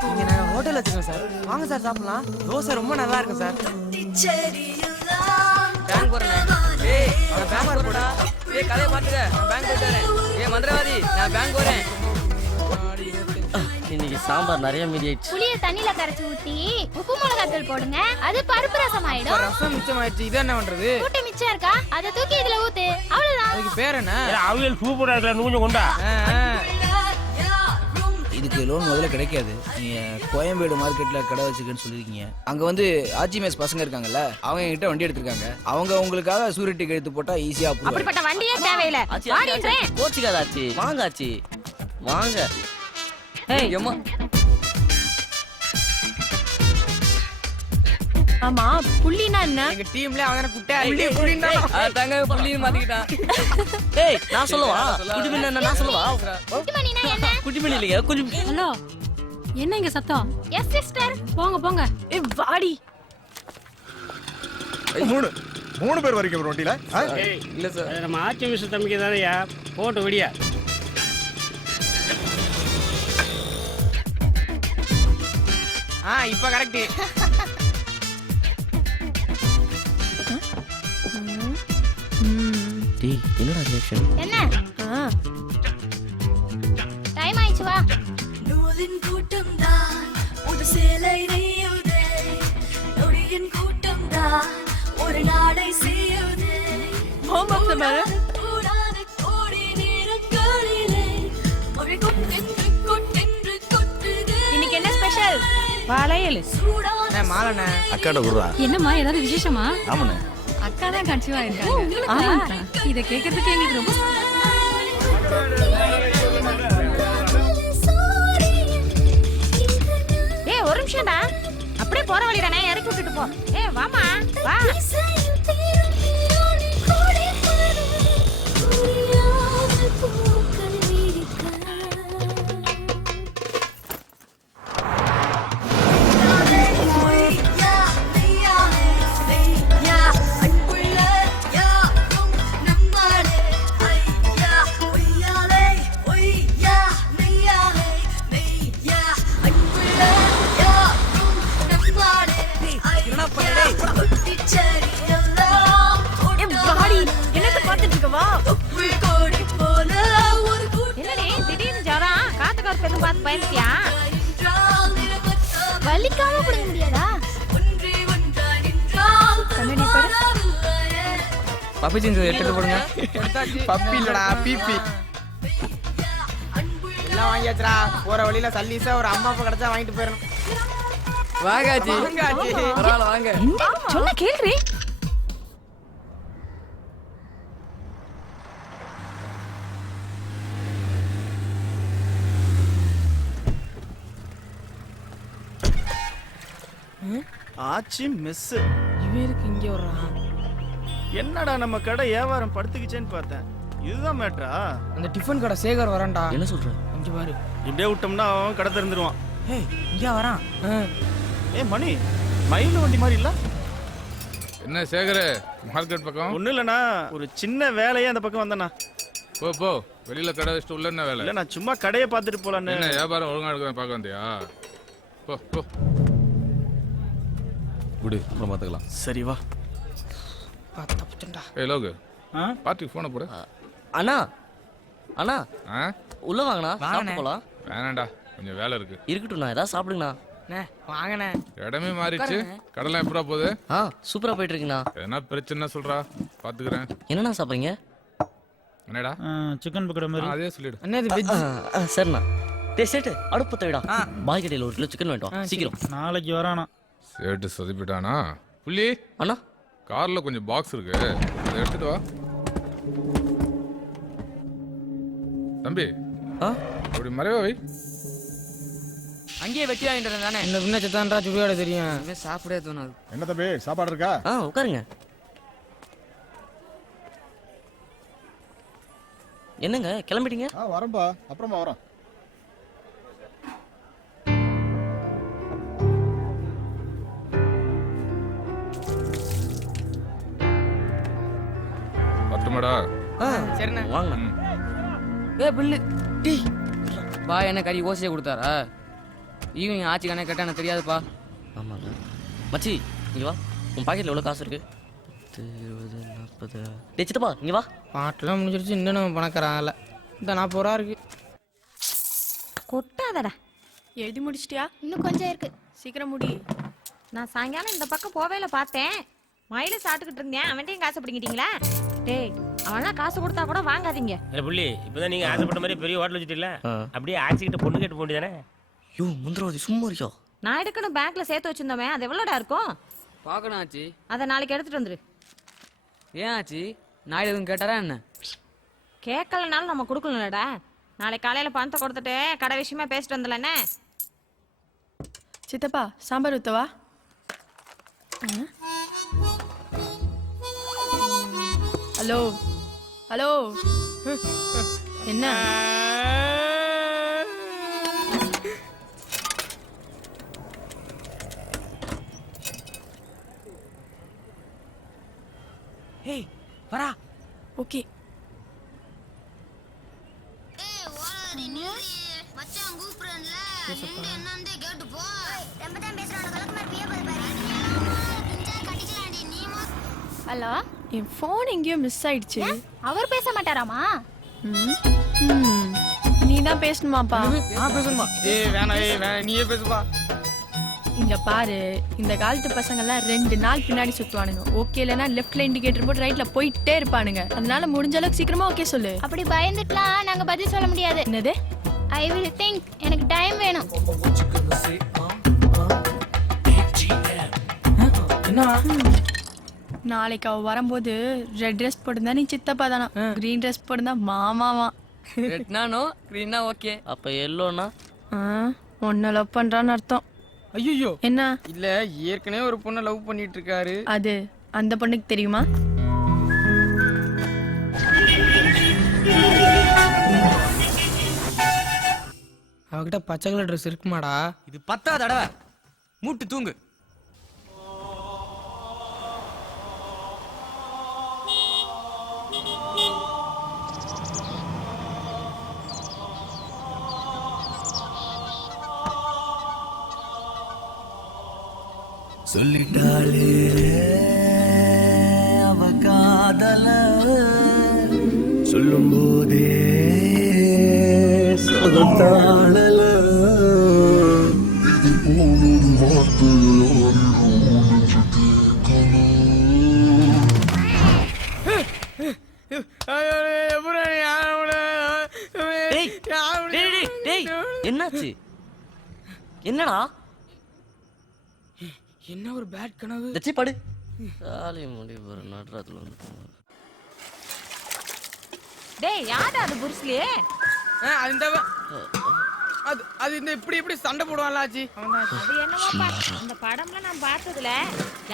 இங்க நாங்க ஹோட்டல் வச்சிருக்கோம் சார். வாங்க சார் சாப்பிடலாம். தோசை ரொம்ப நல்லா இருக்கு சார். பேங்க் போறேன். நான் பேங்க் போடா. கதையை மாத்துங்க. நான் பேங்க் போயிட்டு வரேன். மந்திரவாதி நான் பேங்க் போறேன். இன்னைக்கு சாம்பார் நிறைய மீதி ஆயிடுச்சு. புளிய தண்ணில கரைச்சு ஊத்தி உப்பு மிளகாத்தூள் போடுங்க. அது பருப்பு ரசம் ஆயிடும். ரசம் மிச்சம் ஆயிடுச்சு. இது என்ன பண்றது? கூட்டி மிச்சம் இருக்கா? அதை தூக்கி இதுல ஊத்து. அவ்வளவுதான். அதுக்கு பேர் என்ன? அவியல் சூப்பரா இருக்கல கொஞ்சம் கொண்டா. இதுக்கு லோன் முதல்ல கிடைக்காது. நீங்க கோயம்பேடு மார்க்கெட்ல கடை வச்சுக்கன்னு சொல்லிருக்கீங்க. அங்க வந்து ஆச்சிமேஸ் பசங்க இருக்காங்கல்ல, அவங்க என்கிட்ட வண்டி எடுத்திருக்காங்க. அவங்க உங்களுக்காக சூரிட்டி கழுத்து போட்டா ஈஸியா போகும். அப்படிப்பட்ட வண்டியே தேவையில்லை. கோச்சிக்காத ஆச்சி. வாங்க ஆச்சி வாங்க. ஏய் அம்மா ஆமா புள்ளினா என்ன? எங்க டீம்ல அவன குட்டை புள்ளி புள்ளினா தாங்க புள்ளின்னு மாத்திக்கிட்டான். ஏய் நான் சொல்லவா? குடிமணி என்ன நான் சொல்லவா? குட்டிமணினா என்ன? குடிமணி இல்லையா? குடி. ஹலோ, என்ன இங்க சத்தம்? Yes sister. போங்க போங்க. வாடி. மூணு பேர் வரைக்கும் ஒரு வண்டியில? இல்ல சார், நம்ம ஆட்சி மிஸ் தம்பிக்கு தானேயா போட்டு விடியா. இப்ப கரெக்ட். டேய் என்னடா ரியாக்ஷன்? என்ன? டைம் ஆயிச்சு வா. நூலின் கூட்டம் தான் ஒரு சேலை நெய்யுதே, நொடியின் கூட்டம் தான் ஒரு நாடை செய்யுதே. கோடி நேரங்களிலே ஒரு கொட்டென்று கொட்டென்று கொட்டுதே. இன்னைக்கு என்ன ஸ்பெஷல்? வளையல். மாலண்ணே அக்காட குடுறா. என்னம்மா, ஏதாவது விசேஷமா? ஆமாண்ணே. அக்கா தான் கன்சீவ் ஆயிருக்காங்க. இத கேக்குறதுக்கு எங்களுக்கு ரொம்ப ஒரு நிமிஷம்டா. அப்படியே போற வழி தானே, இறக்கி விட்டுட்டு போ. வாமா வா. வலிக்காம புடிக்க முடியாதா? பப்பி ஜீன்ஸ் எடுத்து போடுங்க. பப்பி இல்லடா பிபி. எல்லாம் வாங்கியாச்சுடா. போற வழியில சல்லீஸா ஒரு அம்மா அப்பா கிடைச்சா வாங்கிட்டு போயிடணும். வாங்காச்சி பரவாயில்ல வாங்க. சொன்ன கேள்வி. ஆச்சி மிஸ். இவருக்கு இங்க வர்றான். என்னடா நம்ம கடை வியாபாரம் படுத்துக்கிச்சேன்னு பார்த்தேன். இதுதான் மேட்ரா? அந்த டிஃபன் கடை சேகர் வரான்டா. என்ன சொல்ற? கொஞ்சம் பாரு. இப்படியே விட்டோம்னா அவன் கடை திறந்துருவான். இங்க வரான். மணி மயில் வண்டி மாதிரி இல்ல? என்ன சேகரே, மார்க்கெட் பக்கம்? ஒன்றும் இல்லைண்ணா, ஒரு சின்ன வேலையே அந்த பக்கம் வந்தேண்ணா. போ வெளியில கடை வச்சுட்டு உள்ள என்ன வேலை? இல்லை, நான் சும்மா கடையை பார்த்துட்டு போலான்னு. என்ன வியாபாரம் ஒழுங்கா எடுக்கிறேன் பார்க்க வந்தியா? போ போ குடு அப்புறம் பார்த்துக்கலாம். சரி வா. தப்பிச்சண்டா. ஏய் லோகு பார்ட்டிக்கு ஃபோனை போடு. அண்ணா அண்ணா ஆ உள்ள வாங்கண்ணா, சாப்பிட்டு போலாம். வேணாண்டா, கொஞ்சம் வேலை இருக்கு. இருக்கட்டும்ண்ணா, ஏதாவது சாப்பிடுங்கண்ணா. வாங்கண்ணே. இடமே மாறிடுச்சு. கடலை எப்படா போகுது? சூப்பரா போயிட்டு இருக்குண்ணா. எதனா பிரச்சனை சொல்றா, பாத்துக்கிறேன். என்னண்ணா சாப்பிட்றீங்க? என்னடா சிக்கன் பக்கோடா மாதிரி. அதே சொல்லிடு. சரிண்ணா. சேட்டு அடுப்பு தவிடா, பாய் கடையில் 1 கிலோ சிக்கன் வேண்டாம் சீக்கிரம். நாளைக்கு வரானா? சேட்டு சொதிப்பிட்டானா? புள்ளி அண்ணா, கார்ல கொஞ்சம் பாக்ஸ் இருக்கு, அதை எடுத்துட்டு வா. தம்பி அப்படி மறைவா வை. அங்கேயே வெட்டி வாங்கிட்டு தானே. இந்த பின்ன சத்தான்றா சுடுகாட தெரியும். சாப்பிடவே தோணாது. என்ன தம்பி சாப்பாடு இருக்கா? உட்காருங்க. என்னங்க கிளம்பிட்டீங்க? வரம்பா, அப்புறமா வரோம். பட்டுமாடா? சரிண்ணே. வாங்க. பில்லு டீ பா. என்ன கறி ஓசையை கொடுத்தாரா? ஈவினிங் ஆச்சு கணக்கு கேட்டா எனக்கு தெரியாதுப்பா. ஆமாங்க மச்சி, இங்க வா. உன் பாக்கெட்ல எவ்வளவு காசு இருக்கு? 20, 40. டேய் சித்தப்பா இங்க வா. பாட்டெல்லாம் முடிஞ்சிருச்சு, இன்னும் நம்ம பணக்காரன் இந்த 40 ரூபா இருக்கு. கொட்டாதடா. எழுதி முடிச்சிட்டியா? இன்னும் கொஞ்சம் இருக்கு. சீக்கிரம் முடி. நான் சாயங்காலம் இந்த பக்கம் போவேல பார்த்தேன். மயில சாப்பிட்டுக்கிட்டு இருந்தேன், அவன்கிட்டயும் காசு பிடிங்கிட்டீங்களா? டேய், அவன்லாம் காசு கொடுத்தா கூட வாங்காதீங்க. புள்ளி இப்பதான் நீங்க ஆசைப்பட்ட மாதிரி பெரிய ஹோட்டல் வச்சுட்டீங்களா? அப்படியே ஆச்சிக்கிட்ட பொண்ணு கேட்டு போண்டிதானே? யோ முந்திரவாதி சும்மா இருக்கியா? நான் எடுக்கணும் பேங்க்ல சேர்த்து வச்சிருந்தோமே, அது எவ்வளோடா இருக்கும்? பார்க்கணும் ஆச்சு. அதை நாளைக்கு எடுத்துட்டு வந்துரு. ஏன் ஆச்சு? நாயுடு எதுவும் கேட்டாரா என்ன? கேட்கலனாலும் நம்ம கொடுக்கலடா. நாளைக்கு காலையில பணத்தை கொடுத்துட்டு கடை விஷயமா பேசிட்டு வந்துடலண்ணே. சித்தப்பா சாம்பார் ஊத்தவா? ஹலோ ஹலோ, என்ன? ஏய் வரா. ஓகே. ஹலோ, என் ஃபோன் எங்கேயோ மிஸ் ஆயிடுச்சு. அவர் பேச மாட்டாராமா? நீ தான் பேசணுமாப்பா? பேசணுமா? வேணாம் நீயே பேசுப்பா. இங்க பாரு, இந்த காலத்து பசங்க எல்லாம் 2 நாள் பின்னாடி சுத்துவானுங்க. ஓகே இல்லைன்னா லெஃப்ட்ல இண்டிகேட்டர் போட்டு ரைட்ல போயிட்டே இருப்பானுங்க. அதனால முடிஞ்ச அளவுக்கு சீக்கிரமா ஓகே சொல்லு. அப்படி பயந்துட்டுலாம் நாங்க பதில் சொல்ல முடியாது. என்னது? I will think. எனக்கு டைம் வேணும். நாளைக்கு அவ வரும்போது ரெட் ட்ரெஸ் போட்டுருந்தா நீ சித்தப்பா தானா, கிரீன் ட்ரெஸ் போட்டுருந்தா மாமாவா. ரெட்னானோ கிரீனா ஓகே. அப்ப எல்லோனா ஒன்ன லவ் பண்றான்னு அர்த்தம். ஐயோ என்ன? இல்ல ஏற்கனவே ஒரு பொண்ணை லவ் பண்ணிட்டு இருக்காரு. அது அந்த பொண்ணுக்கு தெரியுமா? அவகிட்ட பச்சை கலர் ட்ரெஸ் இருக்குமாடா? இது 10வது தடவை. மூட்டு தூங்கு. சொல்லிட்டாளே அவ காதல, சொல்லும் போதே சொல்லத்தாளல. என்னாச்சு? என்னடா? என்ன ஒரு பேட் கனவு. தச்சி படு. சாலி முடி வர நடராத்துல வந்து. டேய் யாரா அது புருஸ்லி? அது இந்த இப்படி சண்டை போடுவான்ல ஆச்சி. அது என்னமோப்பா, இந்த படம்ல நான் பார்த்ததுல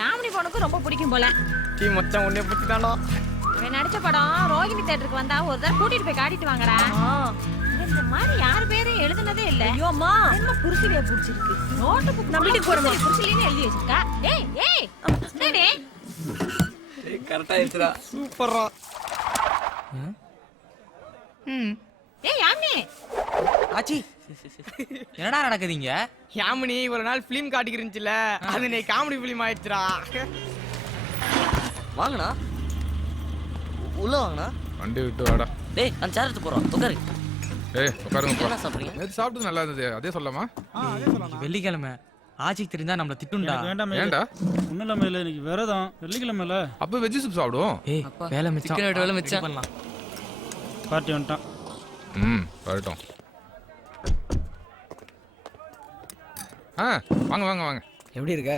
யாமினி பொண்ணுக்கு ரொம்ப பிடிக்கும் போல. டீ மச்சான் உன்னை பத்தி தானோ. அவன் நடிச்ச படம் ரோகிணி தியேட்டருக்கு வந்தா ஒரு தடவை கூட்டிட்டு போய் காட்டிட்டு வாங்கடா. இந்த மாதிரி யார் பேரும் எழுதுனதே இல்ல. ஐயோ அம்மா, என்ன புருஷலியா புடிச்சிருக்கு. நோட்டு புக் நம்ம வீட்டுக்கு போறோமா? புருஷலின்னு எழுதி வச்சிருக்கா. ஏய் டேய் கரெக்டா ஆயிடுச்சுடா. சூப்பரா. ஏய் யாமினி ஆச்சி என்னடா நடக்குதுங்க? யாமினி ஒரு நாள் ஃபிலிம் காட்டிக்கிருந்துச்சுல, அது நீ காமெடி ஃபிலிம் ஆயிடுச்சுடா. வாங்கண்ணா, உள்ள வாங்கண்ணா. வண்டி விட்டு வாடா. டேய் அந்த சேர் எடுத்து போறோம், உட்காரு. ஏய் உட்காருங்க. என்ன சாப்பிடுறீங்க? நேத்து சாப்பிட்டு நல்லா இருந்தது, அதே சொல்லலாமா? வெள்ளிக்கிழமை ஆச்சிக்கு தெரிஞ்சா நம்மள திட்டுண்டா. வேண்டாம் ஏன்டா? ஒன்றும் இல்லாம இல்லை, இன்னைக்கு விரதம், வெள்ளிக்கிழமைல. அப்போ வெஜ் சூப் சாப்பிடுவோம். ஏய் வேலை மிச்சம், சிக்கன் வேலை மிச்சம் பண்ணலாம். பார்ட்டி வந்துட்டான். வரட்டும். வாங்க வாங்க வாங்க. எப்படி இருக்க?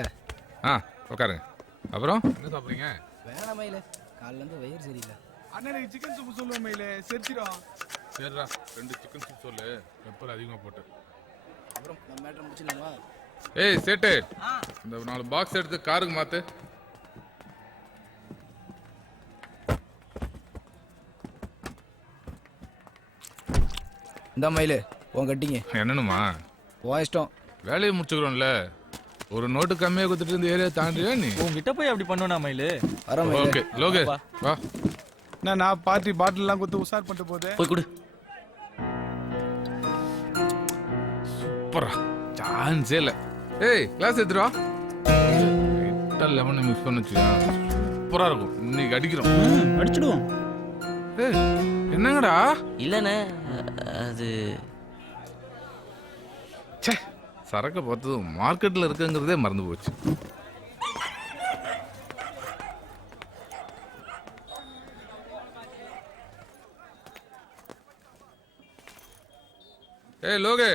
உட்காருங்க. அப்புறம் என்ன சாப்பிட்றீங்க? வேணாம் மயில, காலைல இருந்து வயிறு சரியில்லை. அண்ணனுக்கு சிக்கன் சூப் சொல்லுவோம் மயில, செரிச்சிடும். சரிடா, 2 சிக்கன் சூப் சொல்லு, பெப்பர் அதிகமாக போட்டு. அப்புறம் நம்ம மேட்டர் முடிச்சிடலாமா? ஏய் சேட்டு, இந்த 4 பாக்ஸ் எடுத்து காருக்கு மாத்து. இந்த மயில உன் கட்டிங்க. என்னணுமா? உன் இஷ்டம். வேலையை முடிச்சுக்கிறோம்ல, ஒரு நோட்டு கம்மியாக கொடுத்துட்டு இந்த ஏரியா தாண்டியா நீ? உங்ககிட்ட போய் அப்படி பண்ணுவா மயிலு? ஓகே லோகே வா. நான் பார்ட்டி பாட்டில்லாம் கொடுத்து உஷார் பண்ணிட்டு போதே. போய் கொடு. சூப்பரா, சான்ஸே இல்லை. ஏய் கிளாஸ் எடுத்துட்டு வா. லெமனை மிக்ஸ் பண்ண வச்சுக்கா, சூப்பரா இருக்கும். இன்னைக்கு அடிக்கிறோம், அடிச்சிடுவோம். ஏய் என்னங்கடா? இல்லண்ணே, அது சரக்கு பார்த்ததும் மார்க்கெட்டில் இருக்குங்கிறதே மறந்து போச்சு. ஏய் லோகே,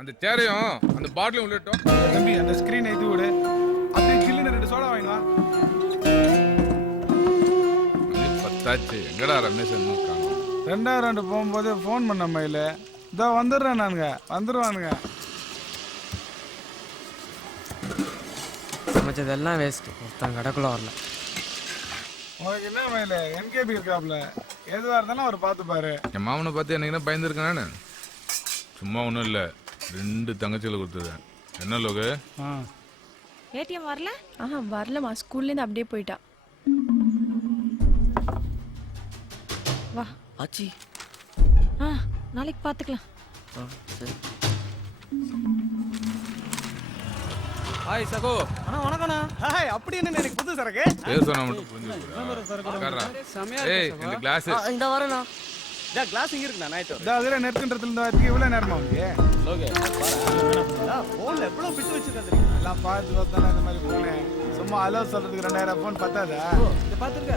அந்த சேரையும் அந்த பாட்டிலும் உள்ளிட்டோம். தம்பி அந்த ஸ்கிரீன் ஏத்தி விடு. அப்படியே சில்லுன்னு 2 சோடா வாங்கி வா. பத்தாச்சு. எங்கடா ரமேஷ் இன்னும் காணோம்? 2ஆம் ரவுண்டு போகும்போது ஃபோன் பண்ண மயில, இதோ வந்துடுறேன் நானுங்க, வந்துடுவானுங்க. சமைச்சதெல்லாம் வேஸ்ட், ஒருத்தன் கடைக்குள்ள வரல. உங்களுக்கு என்ன மயில, என்கேபி இருக்காப்ல, எதுவாக இருந்தாலும் அவர் பார்த்து பாரு. என் மாமனை பார்த்து என்னைக்குன்னா பயந்துருக்கேன் நான். சும்மா ஒன்றும் இல்லை, 2 தங்கச்சிகளை கொடுத்துருக்கேன். என்ன லோகு? ஏடிஎம் வரல? வரலம்மா, ஸ்கூல்லேருந்து அப்படியே போயிட்டா. வா ஆச்சி. நாளைக்கு பார்த்துக்கலாம். சரி. ஹாய் சகோ. அண்ணா வணக்கண்ணா. ஹாய், அப்படி என்ன எனக்கு புது சரக்கு? பேர் சொன்னா மட்டும் புரிஞ்சுக்கிறா. ஏய் இந்த கிளாஸ் இந்த வரேண்ணா. கிளாஸ் இங்க இருக்குண்ணா, நைட் வர. அதில் நெருக்குன்றதுல இருந்து வரதுக்கு இவ்வளோ நேரமா உங்களுக்கு? ஃபோனில் எவ்வளோ பிட்டு வச்சுருக்காங்க. எல்லாம் பார்த்து பார்த்தானே இந்த மாதிரி போனேன். சும்மா அலோ சொல்றதுக்கு 2000 ஃபோன் பத்தாதா? இதை பார்த்துருக்க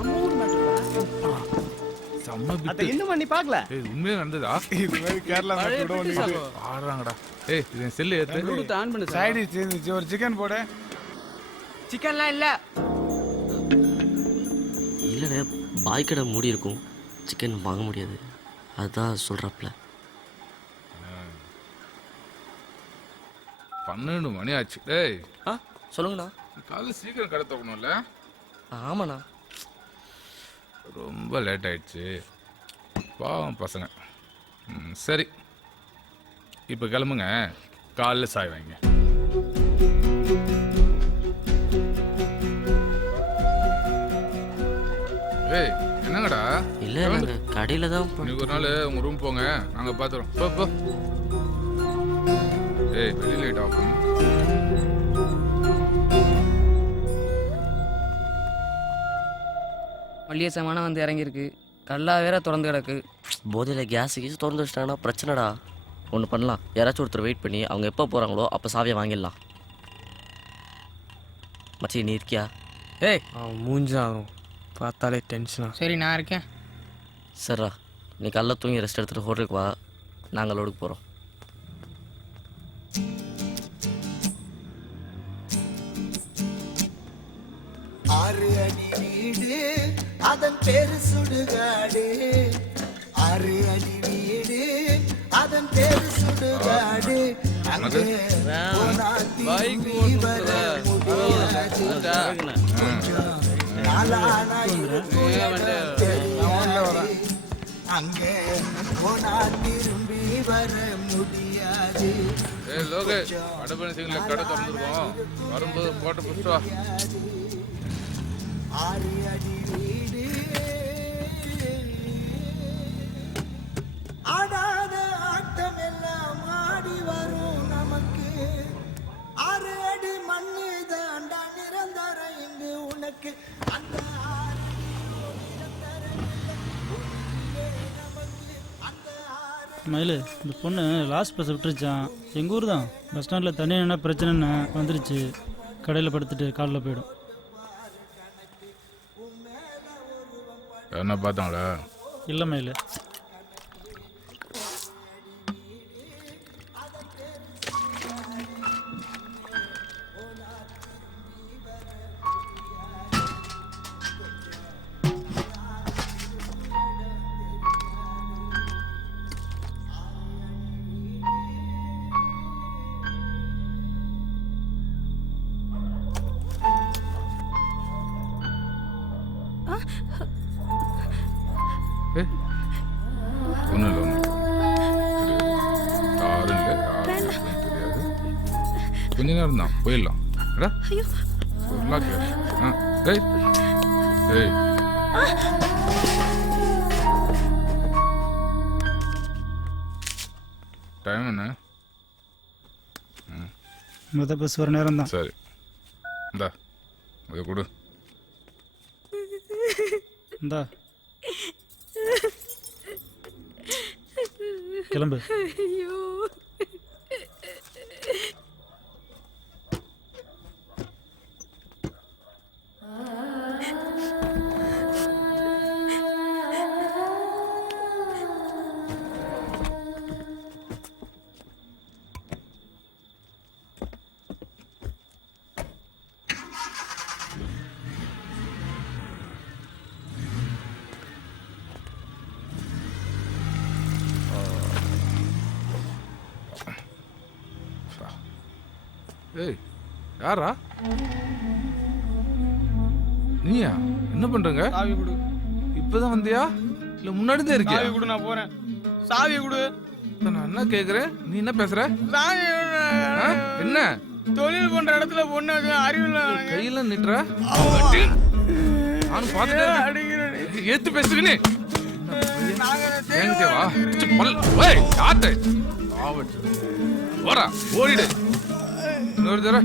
அமௌண்ட் மேட்டர் செம்ம அதை பிட்டு. இன்னும் பண்ணி பார்க்கல. ஏய் உண்மையா நடந்ததா? இது மாதிரி கேரளா கூட வந்து ஆடுறாங்கடா. ஏய் இது செல்லு ஏத்து. ஆன் பண்ணு. சைடு இருந்துச்சு, ஒரு சிக்கன் போடு. சிக்கன்லாம் இல்லை. இல்லைண்ணே, பாய் கடை மூடி இருக்கும், சிக்கன் வாங்க முடியாது, அதுதான் சொல்கிறாப்ல. 12 மணி ஆச்சு. டேய் சொல்லுங்கண்ணா. காலையில் சீக்கிரம் கடை திறக்கணும்ல? ஆமாண்ணா. ரொம்ப லேட் ஆயிடுச்சு, பாவம் பசங்க. சரி இப்போ கிளம்புங்க, காலைல சாய் வாங்க. ஏய் என்னங்கடா? இல்லை நாங்கள் கடையில் தான். இன்னைக்கு ஒரு நாள் உங்கள் ரூம் போங்க, நாங்கள் பார்த்துறோம். போ. ஏய் வெளியே லைட் ஆஃப் பண்ணு. மல்லிகை சாமானம் வந்து இறங்கியிருக்கு, கல்லா வேற திறந்து கிடக்கு. போதையில் கேஸ் திறந்து வச்சிட்டாங்கன்னா பிரச்சனைடா. ஒன்று பண்ணலாம், யாராச்சும் ஒருத்தர் வெயிட் பண்ணி அவங்க எப்போ போகிறாங்களோ அப்போ சாவியை வாங்கிடலாம். மச்சி நீ இருக்கியா? ஏய் மூஞ்சாகும், பார்த்தாலே டென்ஷனா. சரி நான் இருக்கேன். சரிடா, நீ காலைல தூங்கி ரெஸ்ட் எடுத்துகிட்டு ஹோட்டலுக்கு வா, நாங்கள் லோடுக்கு போகிறோம். ஆறு அடி வீடு, அதன் பேரு சுடுகாடு. 6 அடி வீடு, அதன் பேரு சுடுகாடு. அங்கே போனால் திரும்பி வர முடியாது. நாளானா இருக்கும் இடம் தெரியாது. அங்கே போனால் திரும்பி வர முடியாது. ஏய் லோகே, அடப்பணி சிங்கில் கடை திறந்துருக்கோம், வரும்போது போட்டு புடிச்சு வா. 6 அடி வீடு, ஆடாத ஆட்டம் எல்லாம் மயிலு இந்த பொண்ணு லாஸ்ட் பஸ் விட்டுருச்சான். எங்கள் ஊர் தான். பஸ் ஸ்டாண்டில் தனியாக என்ன பிரச்சனைன்னு வந்துருச்சு. கடையில் படுத்துட்டு காலில் போயிடும். என்ன பார்த்தாங்களா? இல்லை மயிலு. ஒன்றும் இல்லை யாரும் இல்லை தெரியாது. கொஞ்ச நேரம் தான் போயிடலாம். டைம் என்ன? மொதல் பஸ் வர நேரம் தான். சரி இந்தா அதை கொடு. இந்தா கிளம்பு. ஐயோ ஏய் யாரா நீயா? என்ன பண்றங்க? சாவி கொடு. இப்பதான் வந்தியா இல்ல முன்னாடி தான் இருக்கியா? சாவி கொடு, நான் போறேன். சாவி கொடு. நான் என்ன கேக்குறேன், நீ என்ன பேசுற? சாவி என்ன தொழில் பண்ற இடத்துல பொண்ணு அறிவில்ல கையில நிட்டுற? நானும் பாத்துட்டேன். ஏத்து பேசுறீனே எங்க வா ஏய் யாத்து ஆவட் ஓடா ஓடிடு. இன்னொரு தர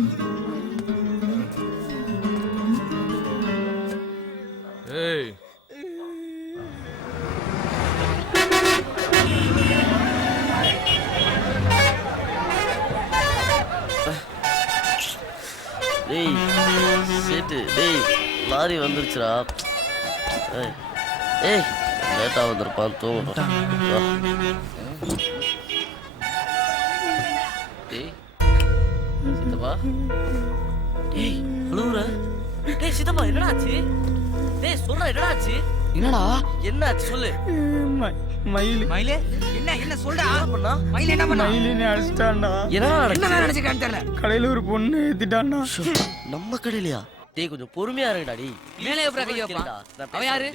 ஏய் டேய் சேட்டு டேய் லாரி வந்துருச்சுடா. ஏய் லேட்டாக வந்திருப்பான் தூங்கட்டும். டேய் சித்தப்பா. டேய் அழுவுற? டேய் சித்தப்பா என்னடா ஆச்சு? டேய் சொல்றா என்னடா ஆச்சு? என்னடா என்ன ஆச்சு சொல்லு. மயில் மயிலே என்ன சொல்றா? பண்ணா மயில் என்ன பண்ணா? மயிலினே அடிச்சிட்டான்டா. என்ன நினைச்சுக்கான்னு தெரியல. கடையில ஒரு பொண்ணு ஏத்திட்டான்டா. நம்ம கடையிலையா? டேய் கொஞ்சம் பொறுமையா இருங்கடா. டேய் மேலே எப்பறா கை வைப்பான்? அவன் யாரு?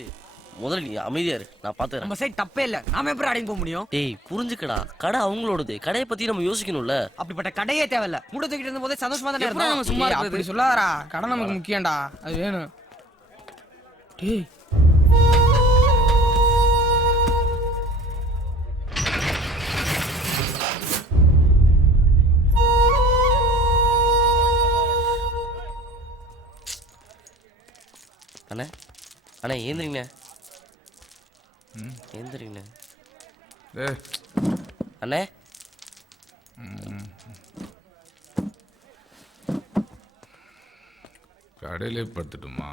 முதல்ல நீ அமைதியா இரு, நான் பாத்துறேன். நம்ம சைடு தப்பே இல்ல, நாம எப்படி அடங்கி போக முடியும்? டேய் புரிஞ்சுக்கடா, கடை அவங்களோடது. கடையை பத்தி நம்ம யோசிக்கணும்ல. அப்படிப்பட்ட கடையே தேவையில்ல. மூட தூக்கிட்டு இருந்த போதே சந்தோஷமா தானே இருந்தோம். நம்ம சும்மா அப்படி சொல்லாதடா. கடை நமக்கு முக்கியம்டா, அது வேணும். டேய் அண்ணே அண்ணே ஏந்திரிங்கண்ணே. ஏந்திரிங்கண்ணே. அண்ணே கடையிலே படுத்துட்டுமா?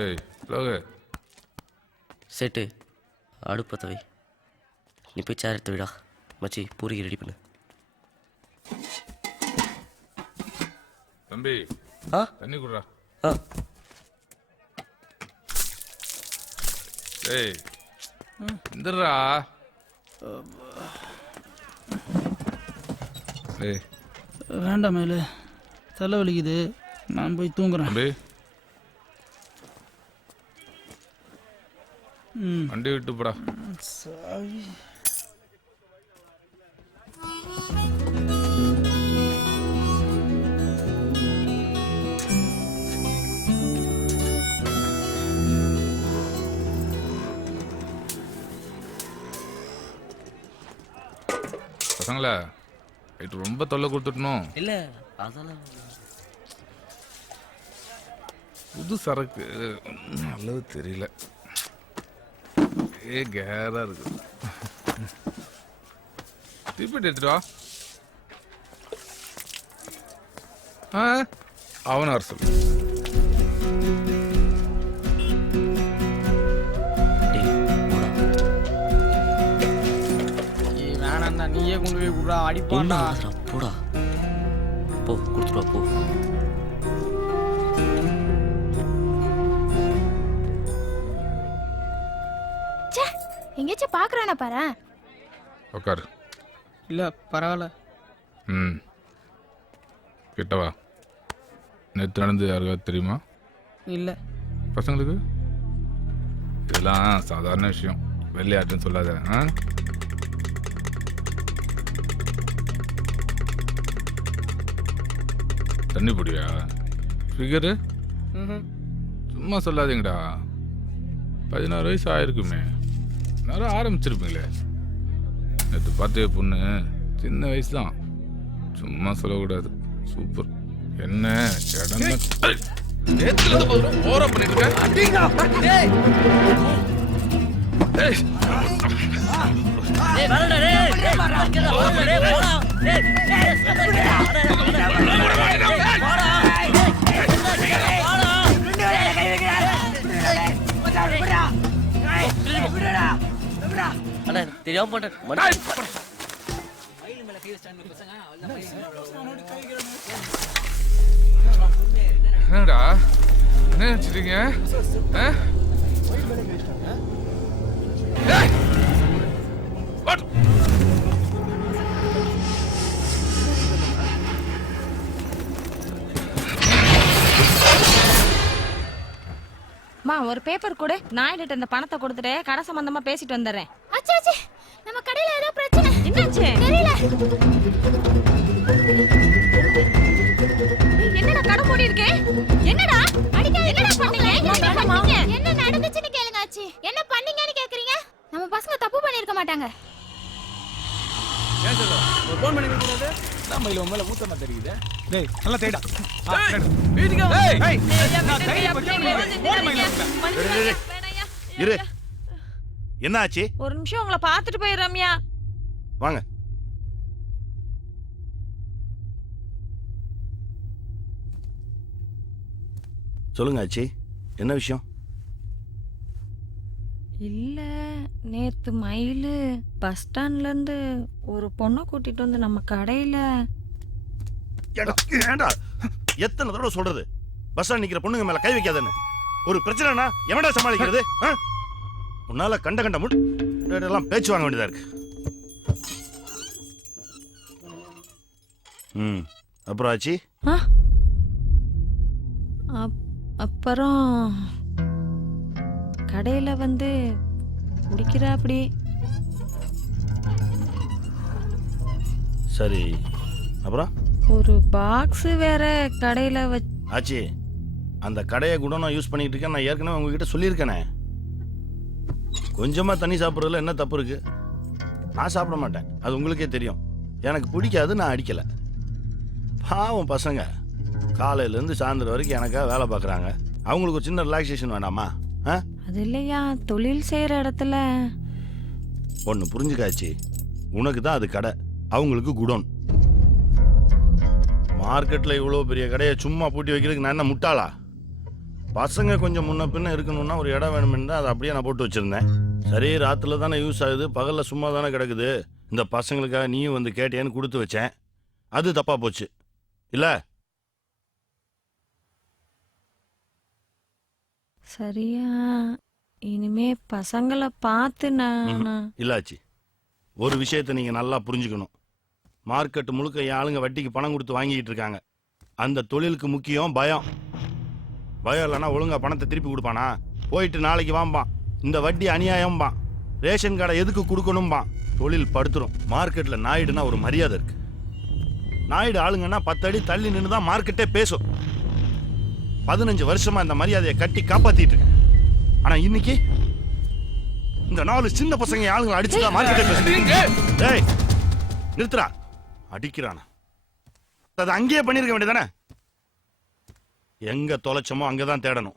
ஏய் லோக சேட்டு அடுப்பத்த வை. நீ போய் சேர் எடுத்து விடா. மச்சி பூரிக்கு ரெடி பண்ணு. தம்பி தண்ணி குடுறா. ஏய் இந்தரா. ஏய் வேண்டாம் மேலே தலை வலிக்குது, நான் போய் தூங்குறேன். தம்பி வண்டி விட்டு போடா. சாவி பசங்களா நைட்டு ரொம்ப தொல்லை கொடுத்துட்டணும். இல்ல அதெல்லாம் புது சரக்கு நல்லது தெரியல. கேரா இருக்கு. தீப்பெட்டி எடுத்துட்டு வா. அவன் வர சொல்லு. வேணாண்டா, நீயே கொண்டு போய் விடுறா, அடிப்பான்டா. போடா போ, கொடுத்துட்டு வா போ. எங்கேயாச்சும் பாக்குறானா பாரு. உட்காரு. இல்ல பரவாயில்ல. கிட்டவா. நேற்று நடந்து யாருக்காவது தெரியுமா? இல்ல. பசங்களுக்கு இதெல்லாம் சாதாரண விஷயம், வெள்ளையாட்டுன்னு சொல்லாத. தண்ணி பொடியா ஃபிகரு? சும்மா சொல்லாதீங்கடா. 16 வயசு ஆயிருக்குமே, நேரம் ஆரம்பிச்சிருப்பீங்களே. நேற்று பார்த்தே பொண்ணு சின்ன வயசு தான், சும்மா சொல்லக்கூடாது. சூப்பர். என்ன ஓரம் பண்ணிட்டு தெரியாம போட்டேன். என்னடா என்ன நினைச்சிட்டீங்க? ஒரு பேப்பர் கொடு, நாயிட்ட இந்த பணத்தை கொடுத்துட்டு கடை சம்பந்தமா பேசிட்டு வந்துடுறேன். அச்சாச்சி, நம்ம கடையில ஏதோ பிரச்சனை. என்னாச்சு? தெரியல. என்னடா கடை மூடி இருக்கே? என்னடா அடிக்காதீங்க. என்னடா பண்ணீங்க? என்ன நடந்துச்சுன்னு கேளுங்க ஆச்சி. என்ன பண்ணீங்கன்னு கேக்குறீங்க? நம்ம பசங்க தப்பு பண்ணிருக்க மாட்டாங்க. ஏன் சொல்ற? ஒரு ஃபோன் பண்ணி கொடுக்குறது நம்ம இல்ல மேல ஊத்தமா தெரியுது. டேய் நல்லா தேடா. வீட்டுக்கு வா. ஏய் நான் தைரியம் இரு. என்ன ஆச்சு? ஒரு நிமிஷம் உங்களை பார்த்துட்டு போய் ரம்யா. வாங்க. சொல்லுங்க ஆச்சி, என்ன விஷயம்? இல்ல, நேத்து மயிலு பஸ் ஸ்டாண்ட்ல இருந்து ஒரு பொண்ணை கூட்டிட்டு வந்து நம்ம கடையில. ஏண்டா எத்தனை தடவை சொல்றது பஸ் ஸ்டாண்ட் நிக்கிற பொண்ணுங்க மேல கை வைக்காதன்னு? ஒரு பிரச்சனைனா எவன்டா சமாளிக்கிறது? உன்னால கண்ட கண்ட எல்லாம் பேச்சு வாங்க வேண்டியதா இருக்கு. அப்புறம் ஆச்சி? அப்புறம் கடையில வந்து குடிக்கிறா. அப்படி சரி, அப்புறம் ஒரு பாக்ஸ் வேற கடையில வச்சு. ஆச்சி, அந்த கடையை கூட நான் யூஸ் பண்ணிட்டு இருக்கேன். நான் ஏற்கனவே உங்ககிட்ட சொல்லியிருக்கேனே. கொஞ்சமா தண்ணி சாப்பிட்றதுல என்ன தப்பு இருக்கு? நான் சாப்பிட மாட்டேன், அது உங்களுக்கே தெரியும். எனக்கு பிடிக்காது, நான் அடிக்கல. பாவம் பசங்க காலையிலேருந்து சாயந்தரம் வரைக்கும் எனக்காக வேலை பார்க்குறாங்க. அவங்களுக்கு ஒரு சின்ன ரிலாக்ஸேஷன் வேண்டாமா? அது இல்லையா, தொழில் செய்யற இடத்துல. ஒன்று புரிஞ்சுக்காச்சு, உனக்கு தான் அது கடை, அவங்களுக்கு குடோன். மார்க்கெட்டில் இவ்வளோ பெரிய கடையை சும்மா பூட்டி வைக்கிறதுக்கு நான் என்ன முட்டாளா? பசங்க கொஞ்சம் முன்ன பின்ன இருக்கணும்னா ஒரு இடம் வேணுமென்னு அதை அப்படியே நான் போட்டு வச்சுருந்தேன். சரி, ராத்திரில தானே யூஸ் ஆகுது, பகலில் சும்மா தானே கிடக்குது, இந்த பசங்களுக்காக நீயும் வந்து கேட்டேன்னு கொடுத்து வச்சேன். அது தப்பாக போச்சு இல்லை? சரியா, இனிமே பசங்களை பார்த்து நான். இல்லாச்சு, ஒரு விஷயத்தை நீங்கள் நல்லா புரிஞ்சுக்கணும். மார்க்கெட்டு முழுக்க என் ஆளுங்க வட்டிக்கு பணம் கொடுத்து வாங்கிட்டு இருக்காங்க. அந்த தொழிலுக்கு முக்கியம் பயம். பயம் இல்லைன்னா ஒழுங்கா பணத்தை திருப்பி கொடுப்பானா? போயிட்டு நாளைக்கு வாம்பான். இந்த வட்டி அநியாயம்பான். ரேஷன் கார்டை எதுக்கு கொடுக்கணும்பான். தொழில் படுத்துரும். மார்க்கெட்டில் நாயுடுனா ஒரு மரியாதை இருக்கு. நாயுடு ஆளுங்கன்னா 10 அடி தள்ளி நின்று தான் மார்க்கெட்டே பேசும். 15 வருஷமா இந்த மரியாதையை கட்டி காப்பாத்திட்டு இருக்கேன். ஆனா இன்னைக்கு இந்த 4 சின்ன பசங்க ஆளுங்களை அடிச்சுதான் மார்க்கெட்டே பேசுறீங்க. ஏய் நிறுத்துறா, அடிக்கிறானா? அது அங்கேயே பண்ணிருக்க வேண்டியதானே? எங்க தொலைச்சமோ அங்கதான் தேடணும்.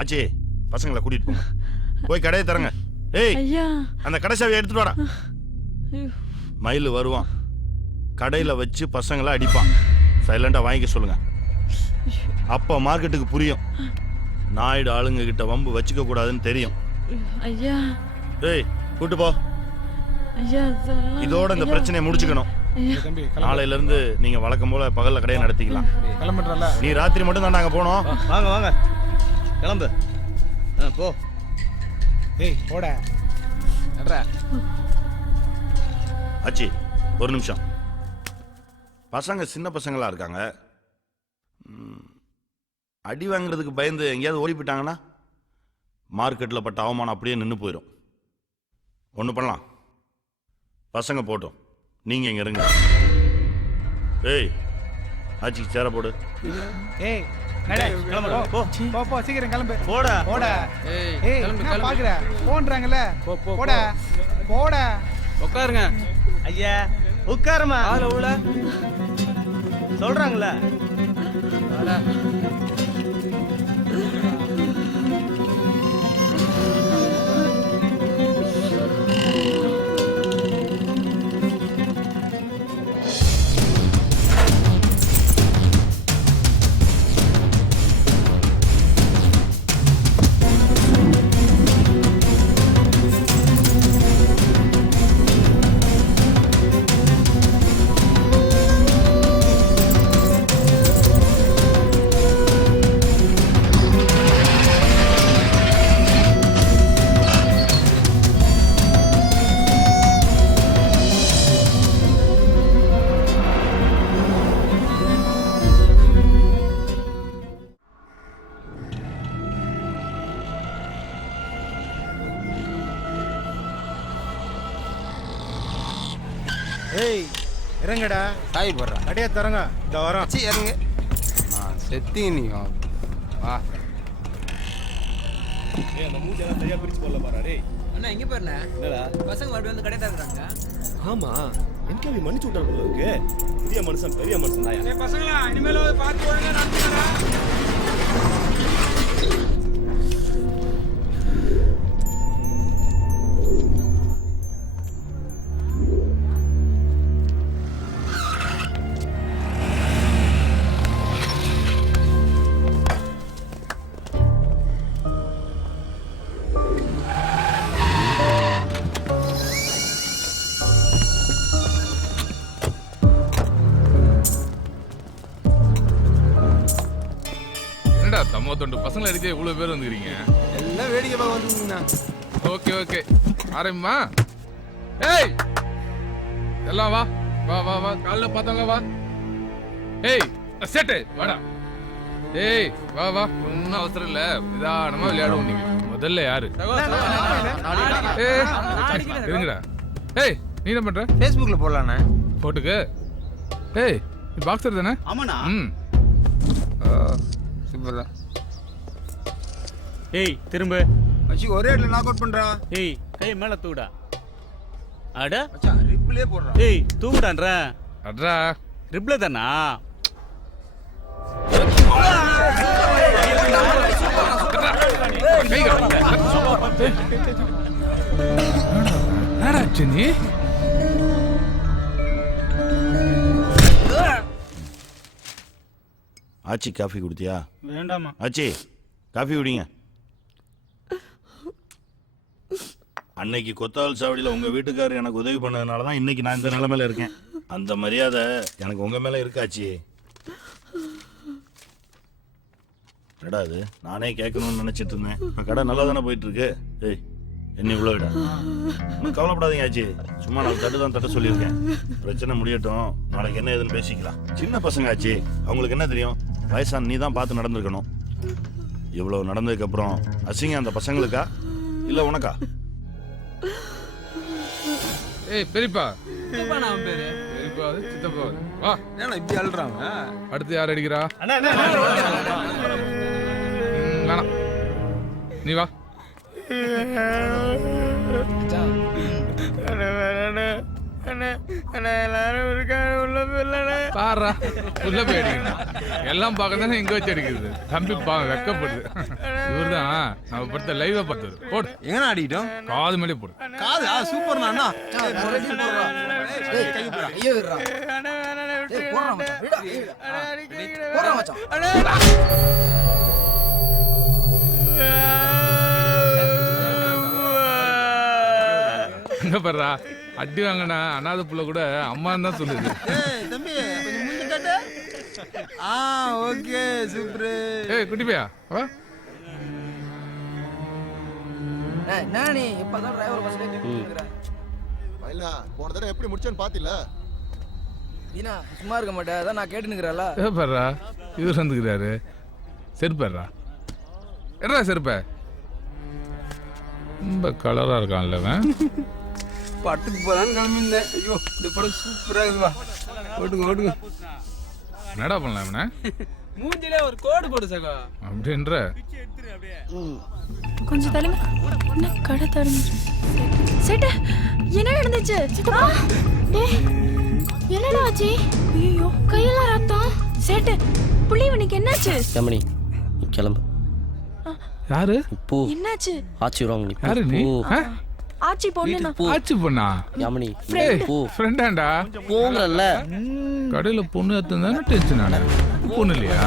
ஆச்சி, பசங்களை கூட்டிட்டு போங்க, போய் கடையை தரங்க. ஏய், அந்த கடை சாவியை எடுத்துட்டு வாடா. மயில் வருவான், கடையில் வச்சு பசங்களை அடிப்பான். சைலண்டாக வாங்கிக்க சொல்லுங்க. அப்போ மார்க்கெட்டுக்கு புரியும் நாயுடு ஆளுங்க கிட்ட வம்பு வச்சுக்க கூடாதுன்னு தெரியும். ஐயா ஏய் கூட்டு போ. ஐயா இதோட இந்த பிரச்சனையை முடிச்சுக்கணும். நாளையில இருந்து நீங்க வழக்கம் போல பகல்ல கடையை நடத்திக்கலாம். கிளம்பிட்டுறல நீ ராத்திரி மட்டும் தான் நாங்க போனோம். வாங்க வாங்க கிளம்பு. போ. ஏய் போட ஆச்சி ஒரு நிமிஷம். பசங்க சின்ன பசங்களா இருக்காங்க. அடி வாங்குறதுக்கு பயந்து எங்கேயாவது ஓடி போயிட்டாங்கன்னா மார்க்கெட்டில் பட்ட அவமானம் அப்படியே நின்று போயிடும். ஒன்று பண்ணலாம், பசங்க போட்டோம், நீங்கள் இங்கே இருங்க. ஏய் ஆச்சிக்கு சேர போடு. ஏய் போ சீக்கிரம் கிளம்பு. போடா போட. ஏய் கிளம்பு, நான் கிளம்பு. பாக்குறேன் போன்றாங்கல்ல. போட போட. உட்காருங்க. ஐயா உட்காருமா. ஆள உள்ள சொல்றாங்கல்ல. ஏய் இறங்கடா. சாய் போடுறா. கடையை தரங்க. இந்த வரோம். இறங்க. செத்தி நீ வா. அந்த மூஞ்செல்லாம் சரியா பிரிச்சு போடல பாரு. டேய் அண்ணா எங்க போறல? என்னடா பசங்க மறுபடியும் வந்து கடை தரறாங்க. ஆமா என்கவி மன்னிச்சு விட்டாரு போல இருக்கு. பெரிய மனுஷன் தாயா. ஏய் பசங்களா இனிமேல பாத்து ஒழுங்கா நடந்துக்கடா. என்னடா தம்ம தொண்டு பசங்களை அடிக்க இவ்வளவு பேர் வந்துக்கிறீங்க? எல்லாம் வேடிக்கை பார்க்க வந்துருங்கண்ணா. Okay okay ஆரம்பிமா. ஏய் எல்லாம் வா வா வா வா காலைல பார்த்தாங்க வா. ஏய் செட்டு வாடா. ஏய் வா வா ஒன்றும் அவசரம் இல்லை, நிதானமா விளையாடுவோம். நீங்க முதல்ல யாரு? ஏய் இருங்கடா. ஏய் நீ என்ன பண்ற? ஃபேஸ்புக்ல போடலாண்ணே. போட்டுக்கு. ஏய் நீ பாக்ஸர் தானே? ஆமாண்ணா. சூப்பர் தான். ஏய் திரும்ப. மச்சி ஒரே இடத்துல நாக் அவுட் பண்றான். ஏய் கை மேல தூக்குடா. அட மச்சான் ரிப்ளே போடுறான். ஏய் தூக்குடான்றா. அட்ரா ரிப்ளே தானா? என்னடா நீ? ஆச்சி காஃபி குடித்தியா? வேண்டாமா. ஆச்சி காஃபி குடிங்க. அன்னைக்கு கொத்தாவல் சாவடியில் உங்கள் வீட்டுக்காரர் எனக்கு உதவி பண்ணதுனால தான் இன்னைக்கு நான் இந்த நிலைமையில இருக்கேன். அந்த மரியாதை எனக்கு உங்கள் மேலே இருக்காச்சி. கடை அது நானே கேட்கணும்னு நினச்சிட்டு இருந்தேன். கடை நல்லா தானே போயிட்டு இருக்கு. ஏய் என்ன இவ்வளோ விட கவலைப்படாதீங்க ஆச்சி. சும்மா நான் தட்டு தான் தட்ட சொல்லியிருக்கேன். பிரச்சனை முடியட்டும், நாளைக்கு என்ன ஏதுன்னு பேசிக்கலாம். சின்ன பசங்க ஆச்சி, அவங்களுக்கு என்ன தெரியும்? வயசான நீ தான் பார்த்து நடந்திருக்கணும். இவ்வளோ நடந்ததுக்கப்புறம் அசிங்க அந்த பசங்களுக்கா இல்லை உனக்கா? ஏய் பெரியப்பா. நான் பேரு பெரியப்பா அது சித்தப்பா அது. வா. ஏன்னா இப்படி அழுறாங்க. அடுத்து யார் அடிக்கிறா? வேணாம் நீ வா. எல்லாரும் இருக்காங்க உள்ள போயிடலாண்ணே. பாரா உள்ள போயிடுங்க எல்லாம் பார்க்க தானே இங்க வச்சு அடிக்குது தம்பி வெக்கப்படுது இவர்தான் நம்ம படுத்த லைவா பார்த்தது போடு எங்க ஆடிட்டோம் காது மேலே போடு காது சூப்பர் அண்ணா ஐயோ விடுறா. ஏய், போடுறா மச்சான், விடா. போடுறா மச்சான். இங்க பாருடா அடி வாங்கினா அனாதை புள்ள கூட அம்மான்னு தான் சொல்லுது. தம்பி கொஞ்சம் முந்தி காட்டு. Okay super. ஏய் குட்டி பையா வா. என்ன நீ இப்பதான் டிரைவர் பஸ்ல நின்னுங்கற பைலா போன தடவை எப்படி முடிச்சேன்னு பாத்தில வீணா சும்மா இருக்க மாட்டே அதான் நான் கேட்டு நிக்கிறேன்ல. ஏ பாருடா இவர் வந்துக்கிறாரு செருப்பாடுறா என்ன செருப்ப ரொம்ப கலரா இருக்கான்ல அவன். படத்துக்கு போறான்னு கிளம்பியிருந்தேன். ஐயோ இந்த படம் சூப்பரா இருக்குவா. ஓட்டுங்க என்னடா பண்ணலாம் அவனை மூஞ்சிலே ஒரு கோடு போடு சகோ. அப்படின்ற கொஞ்சம் தள்ளுங்க. என்ன கடை தரணும் சேட்டு என்ன நடந்துச்சு? என்னடா ஆச்சு? ஐயோ கையெல்லாம் ரத்தம். சேட்டு புள்ளிவனுக்கு என்னாச்சு? கமனி நீ கிளம்பு. யாரு போ. என்னாச்சு? ஆச்சி வராங்க நீ யாரு நீ ஆச்சி பொண்ணுனா ஆச்சி பொண்ணா? யாமினி போ ஃப்ரெண்டாண்டா போங்கறல்ல. கடையில பொண்ணு ஏத்துதானே டென்ஷன் ஆன பொண்ணு இல்லையா?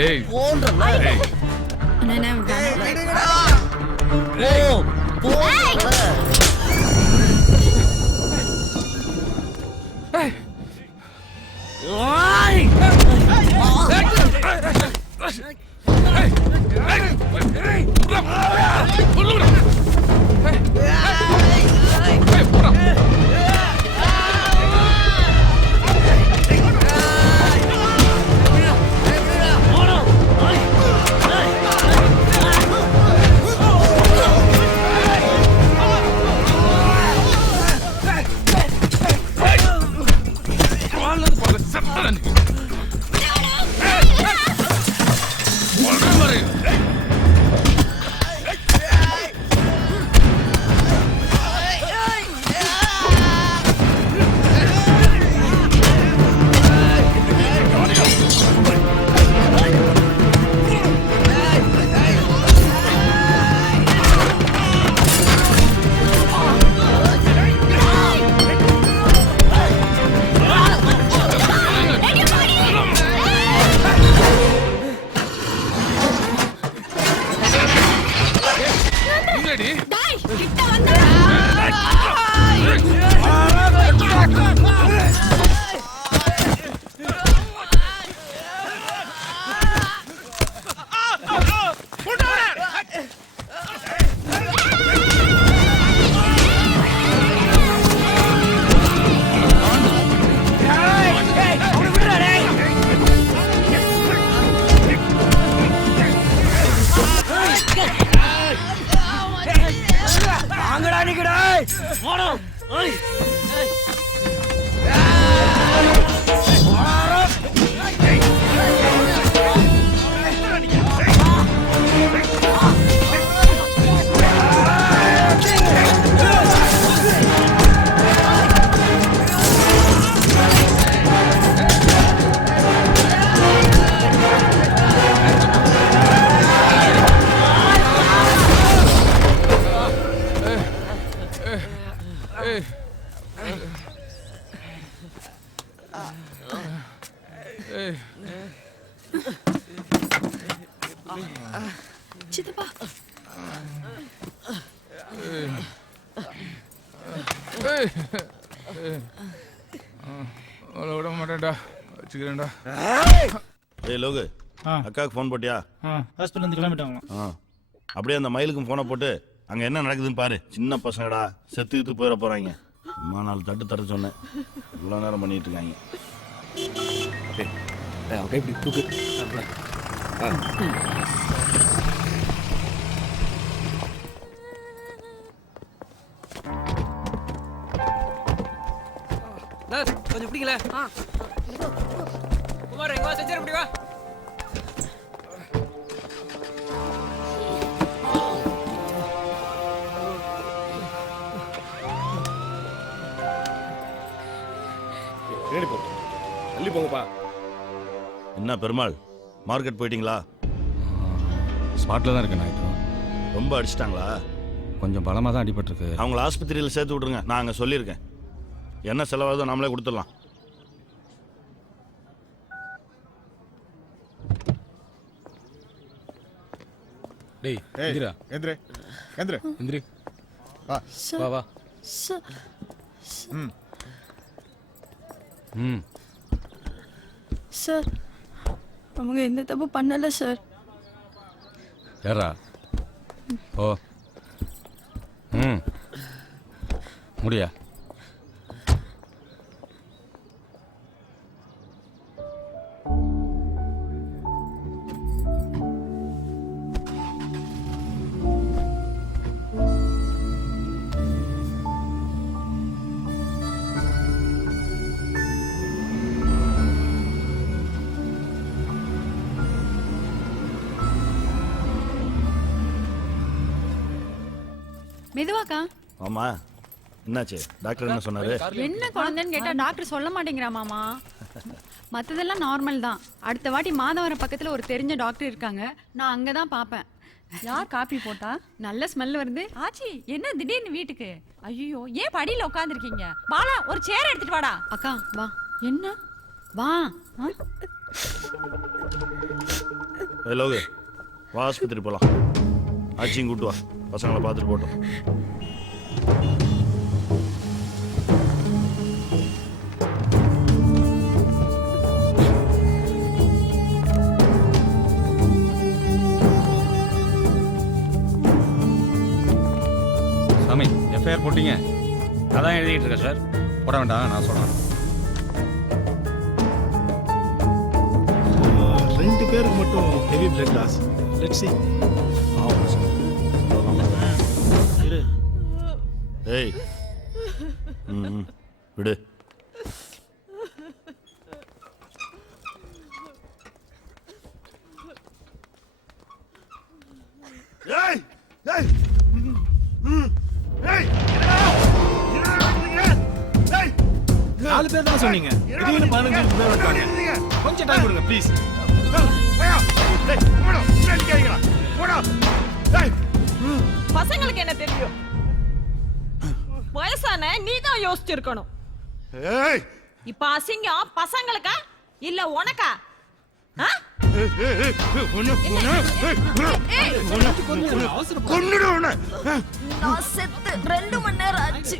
ஏய் போன்றல்ல. அண்ணா போ போங்கறல்ல. ஏய் சித்தப்பா விட மாட்டேன்டா வச்சுக்கிறேன்டா. ஏய் லோகு அக்காவுக்கு ஃபோன் போட்டியா? ஹாஸ்பிட்டல் வந்து கிளம்பிட்டாங்களா? அப்படியே அந்த மயிலுக்கும் ஃபோனை போட்டு அங்கே என்ன நடக்குதுன்னு பாரு. சின்ன பசங்கடா செத்துக்கிட்டு போயிட போகிறாங்க. அம்மா 4 தட்டு தர சொன்னேன், இவ்வளோ நேரம் பண்ணிட்டு இருக்காங்க. அப்படியே இப்படி தூக்கு. கொஞ்சம் பிடிக்கல. குமார் எங்க வா, செஞ்சு அப்படி வா. பின்னாடி போ தள்ளி போங்கப்பா. என்ன பெருமாள், மார்க்கெட் போயிட்டீங்களா? ஸ்பாட்டில் தான் இருக்கேன் நாய்க்கு. ரொம்ப அடிச்சிட்டாங்களா? கொஞ்சம் பலமாக தான் அடிபட்டிருக்கு. அவங்கள ஆஸ்பத்திரியில் சேர்த்து விட்ருங்க, நான் அங்கே சொல்லியிருக்கேன். என்ன செலவாகுதோ நாமளே கொடுத்துடலாம். டேய் எந்திரா. எந்திரே எந்திரே எந்திரி. வா வா வா. ம் ம் சார், அவங்க எந்த தப்பு பண்ணல சார். ஏறா. ஓ. ம். முடியா. மெதுவாக்கா. ஆமா, என்னாச்சு? டாக்டர் என்ன சொன்னாரு? என்ன குழந்தைன்னு கேட்டா டாக்டர் சொல்ல மாட்டேங்கிறா மாமா. மத்ததெல்லாம் நார்மல் தான். அடுத்த வாட்டி மாதவரம் பக்கத்துல ஒரு தெரிஞ்ச டாக்டர் இருக்காங்க, நான் அங்கதான் பாப்பேன். யார் காபி போட்டா? நல்ல ஸ்மெல் வருது. ஆச்சி என்ன திடீர்னு வீட்டுக்கு? ஐயோ ஏன் படியில உட்காந்துருக்கீங்க? பாலா ஒரு சேர் எடுத்துட்டு வாடா. அக்கா வா. என்ன வா. லோகு வா, ஆஸ்பத்திரி போகலாம். ஆச்சியும் கூட்டு வா, பசங்களை பார்த்துட்டு போட்டோம். சாமி, எஃப்ஐஆர் போட்டீங்க? அதான் எழுதிட்டு இருக்கேன் சார். போட வேண்டாம், நான் சொல்கிறேன். 2 பேருக்கு மட்டும் heavy blood loss. Let's see. ஏய், விடு. ஏய் ஏய் ஏய், 4 பேர் தான் சொன்னீங்க. திடீர்னு 15 பேர் வந்தாங்க. கொஞ்சம் டைம் கொடுங்க ப்ளீஸ். பசங்களுக்கு என்ன தெரியும்? வயசான நீ தான் யோசிச்சிருக்கணும். இப்ப அசிங்கம் பசங்களுக்கா இல்ல உனக்கா? நான் செத்து 2 மணி நேரம் ஆச்சு.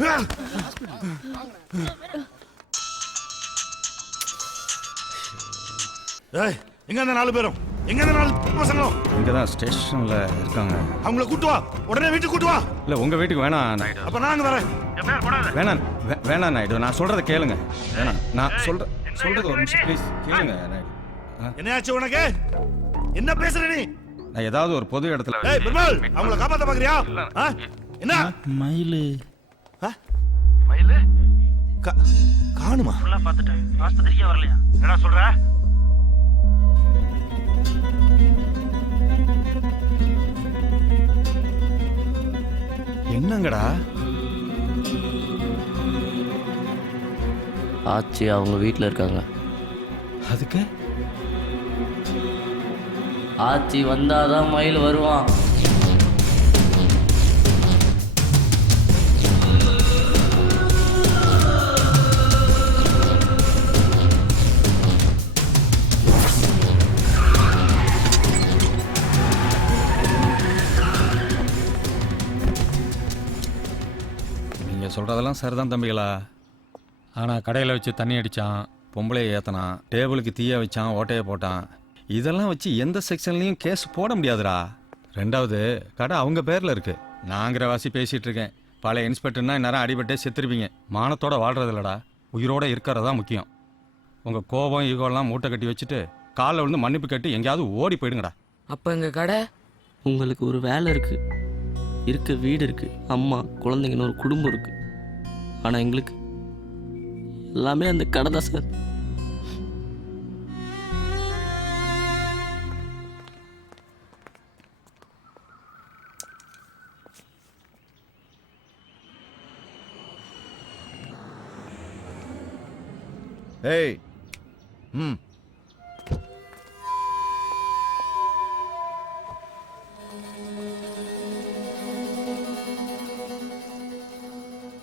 ஏய், எங்க அந்த 4 பேரும்? எங்க அந்த 4 பசங்களும்? இங்கே தான் ஸ்டேஷனில் இருக்காங்க. அவங்கள கூட்டு வா, உடனே வீட்டுக்கு கூட்டு வா. இல்லை, உங்கள் வீட்டுக்கு வேணாம் நாயுடு. அப்ப நான் அங்க வரேன். வேணாம் வேணாம் நாயுடு, நான் சொல்கிறத கேளுங்க. வேணாம், நான் சொல்கிறது ஒரு நிமிஷம் ப்ளீஸ் கேளுங்க நாயுடு. என்னையாச்சு உனக்கு? என்ன பேசுற நீ? நான் ஏதாவது ஒரு பொது இடத்துல. ஏய் பெருமாள், அவங்கள காப்பாத்த பாக்குறியா? என்ன மயிலு? மயிலு காணுமா? ஃபுல்லா பார்த்துட்டேன், ஆஸ்பத்திரிக்கே வரலையா? என்னடா சொல்ற? என்னங்கடா? ஆச்சி அவங்க வீட்டில் இருக்காங்க. அதுக்கு ஆச்சி வந்தாதான் மயில் வருவான். நீங்கள் சொல்கிறதெல்லாம் சரிதான் தம்பிகளா. ஆனால் கடையில் வச்சு தண்ணி அடித்தான், பொம்பளையை ஏற்றினான், டேபிளுக்கு தீய வச்சான், ஓட்டையை போட்டான். இதெல்லாம் வச்சு எந்த செக்ஷன்லையும் கேஸ் போட முடியாதுடா. ரெண்டாவது கடை அவங்க பேரில் இருக்குது. நாங்கிற வாசி பேசிகிட்டு இருக்கேன். பழைய இன்ஸ்பெக்டர்னா இந்நேரம் அடிபட்டே செத்துருப்பீங்க. மானத்தோட வாழ்றது இல்லடா, உயிரோடு இருக்கிறது தான் முக்கியம். உங்கள் கோபம் ஈகோலாம் மூட்டை கட்டி வச்சுட்டு காலில் விழுந்து மன்னிப்பு கட்டி எங்கேயாவது ஓடி போயிடுங்கடா. அப்போ எங்கள் கடை? உங்களுக்கு ஒரு வேலை இருக்குது, இருக்க வீடு இருக்குது, அம்மா குழந்தைங்கன்னு ஒரு குடும்பம் இருக்குது. ஆனால் எங்களுக்கு எல்லாமே அந்த கடை தான் சார். ஏய் ம்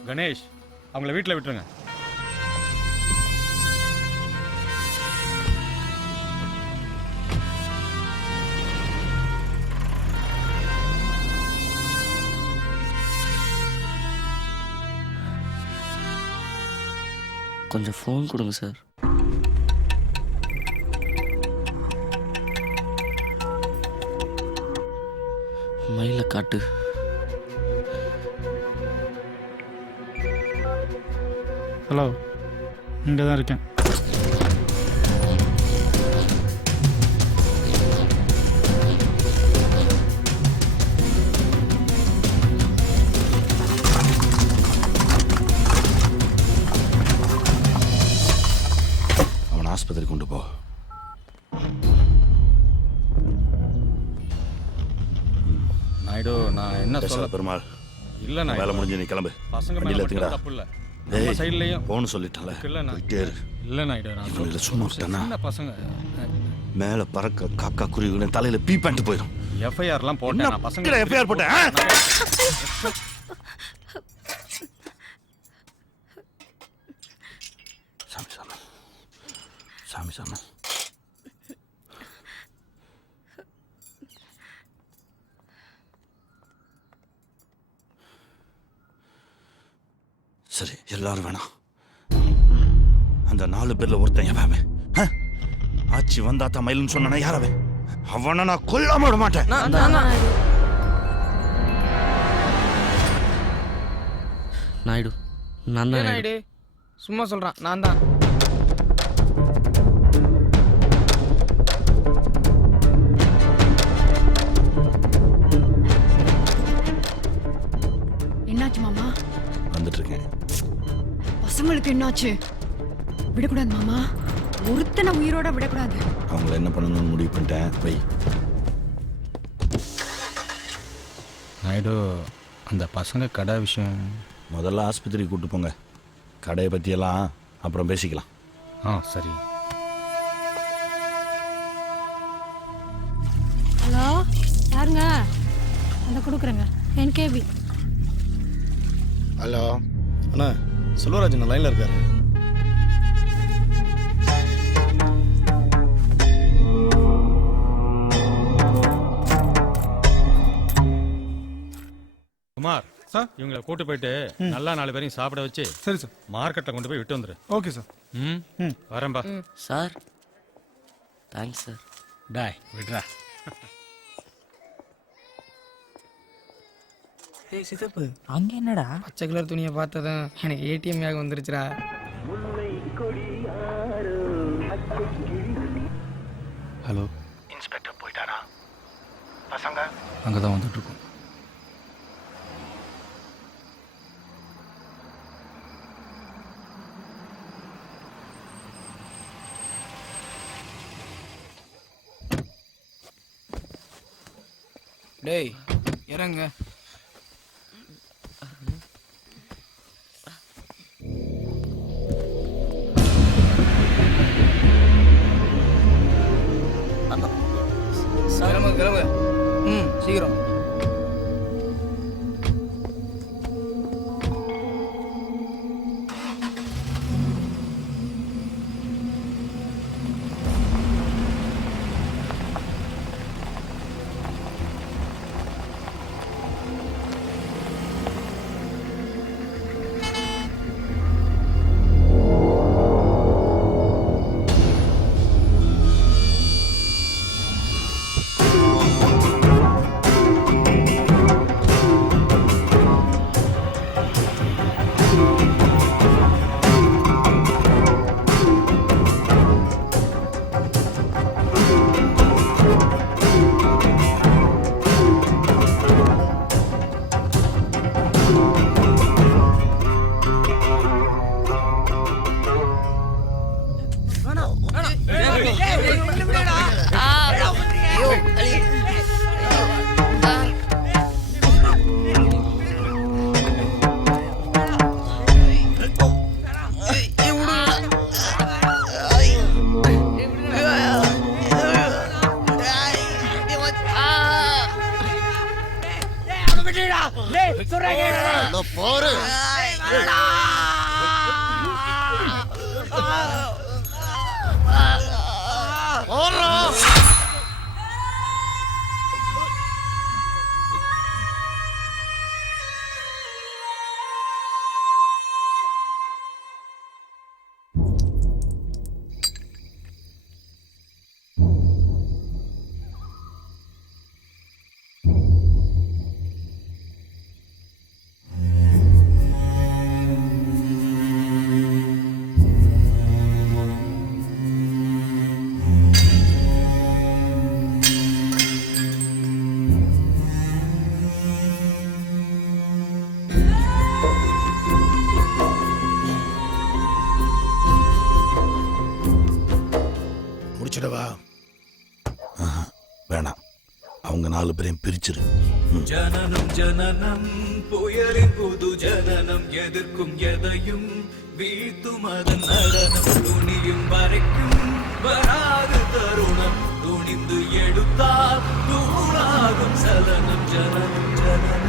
கணேஷ் அவங்கள வீட்டில் விட்டுருங்க. கொஞ்சம் ஃபோன் கொடுங்க சார். மயில காட்டு. ஹலோ, இங்கே தான் இருக்கேன். அவனை ஆஸ்பத்திரி கொண்டு போ. நாயுடு, நான் என்ன சொல்ல பெருமாள் இல்லை, நான் வேலை முடிஞ்சு நீ கிளம்பு. பசங்க வண்டியில் மேல ஏத்துங்கடா. தப்பு இல்லை. நம்ம சைட்லயும் போன்னு சொல்லிட்டல. போயிட்டே இரு. இல்லை நாயுடு, நான் இவனுங்களை சும்மா விட்டேன்னா சின்ன பசங்க மேல பறக்க காக்கா குருவி தலையில பீ பண்ணிட்டு போயிடும். எஃப்ஐஆர்லாம் போட்டேன் நான். பசங்க எஃப்ஐஆர் போட்டேன். சாமி சாமி சாமி சாமி. சரி, எல்லாரும் வேணாம். அந்த 4 பேர்ல ஒருத்தன் எவன்? ஆச்சி வந்தா தான் மயிலுன்னு சொன்னா யாரவே? அவனை நான் கொல்லாம விட மாட்டேன். நாயுடு, நான் தான் நாயுடு. சும்மா சொல்றான், நான் தான். என்னாச்சு மாமா? வந்துட்டு இருக்கேன். பசங்களுக்கு என்னாச்சு? விடக்கூடாது மாமா, ஒருத்தனை உயிரோட விடக்கூடாது. அவங்கள என்ன பண்ணணும்னு முடிவு பண்ணிட்டேன். வை. நாயுடு, அந்த பசங்க கடை விஷயம் முதல்ல ஆஸ்பத்திரிக்கு கூட்டு போங்க. கடையை பற்றியெல்லாம் அப்புறம் பேசிக்கலாம். சரி. ஹலோ, யாருங்க? அதை கொடுக்குறேங்க. NKB. ஹலோ அண்ணா, செல்வராஜன் லைனில் இருக்காரு. குமார் சார், இவங்களை கூட்டு போயிட்டு நல்லா 4 பேரையும் சாப்பிட வச்சு சரி சார் மார்க்கெட்டில் கொண்டு போய் விட்டு வந்துரு. Okay sir. வரேன்பா. Sir, thanks sir. டாய் விட்றா. ஏய் சித்தப்பு, அங்கே என்னடா? பச்சை கலர் துணியை பார்த்ததும் எனக்கு ஏடிஎம் யாக வந்துருச்சுடா. ஹலோ, இன்ஸ்பெக்டர் போயிட்டாரா? பசங்க அங்கே தான் வந்துட்டு இருக்கோம். டேய் இறங்க. கிளம்பு கிளம்பு. சீக்கிரம். போரு முடிச்சிடவா? வேணாம், அவங்க 4 பேரையும் பிரிச்சிரு. ஜனனம் ஜனனம் புயலின் புது ஜனனம் எதிர்க்கும் எதையும் வீழ்த்தும் அதன் நடனம் துணியும் வரைக்கும் வராது தருணம் துணிந்து எடுத்தால் தூளாகும் சலனம் ஜனனம் ஜனனம்.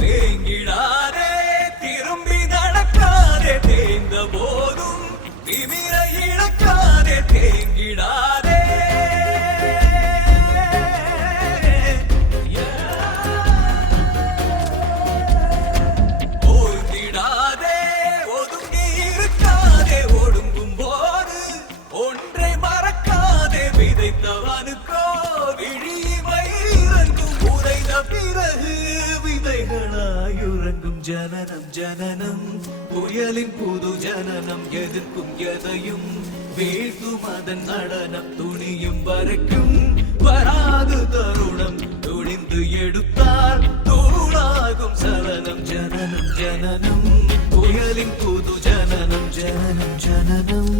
தேங்கிடாதே திரும்பி நடக்காதே தேய்ந்த போதும் திமிர இழக்காதே தேங்கிடாதே ஓய்ந்திடாதே ஒதுங்கி இருக்காதே ஒடுங்கும் போது ஒன்றை மறக்காதே விதைத்தவனுக்கோ விழிவை இறங்கும் உரைத பிறகு விதைகளாயுறங்கும் ஜனனம் ஜனனம் புயலின் புது ஜனனம் எதிர்க்கும் எதையும் வீழ்த்தும் அதன் நடனம் துணியும் வரைக்கும் வராது தருணம் துணிந்து எடுத்தால் தூளாகும் சலனம் ஜனனம் ஜனனம் புயலின் புது ஜனனம் ஜனனம் ஜனனம்.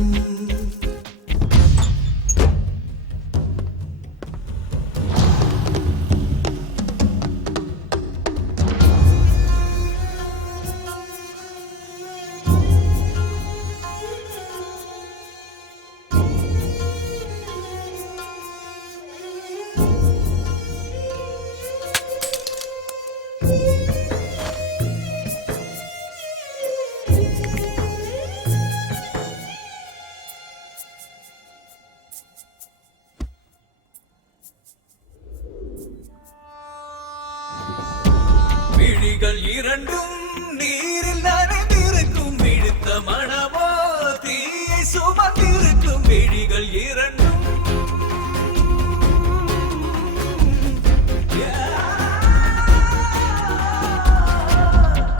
விழிகள் இரண்டும் நீரில் நனைந்திருக்கும் விழுத்த மனமோ தீயை சுமந்திருக்கும் விழிகள் இரண்டும்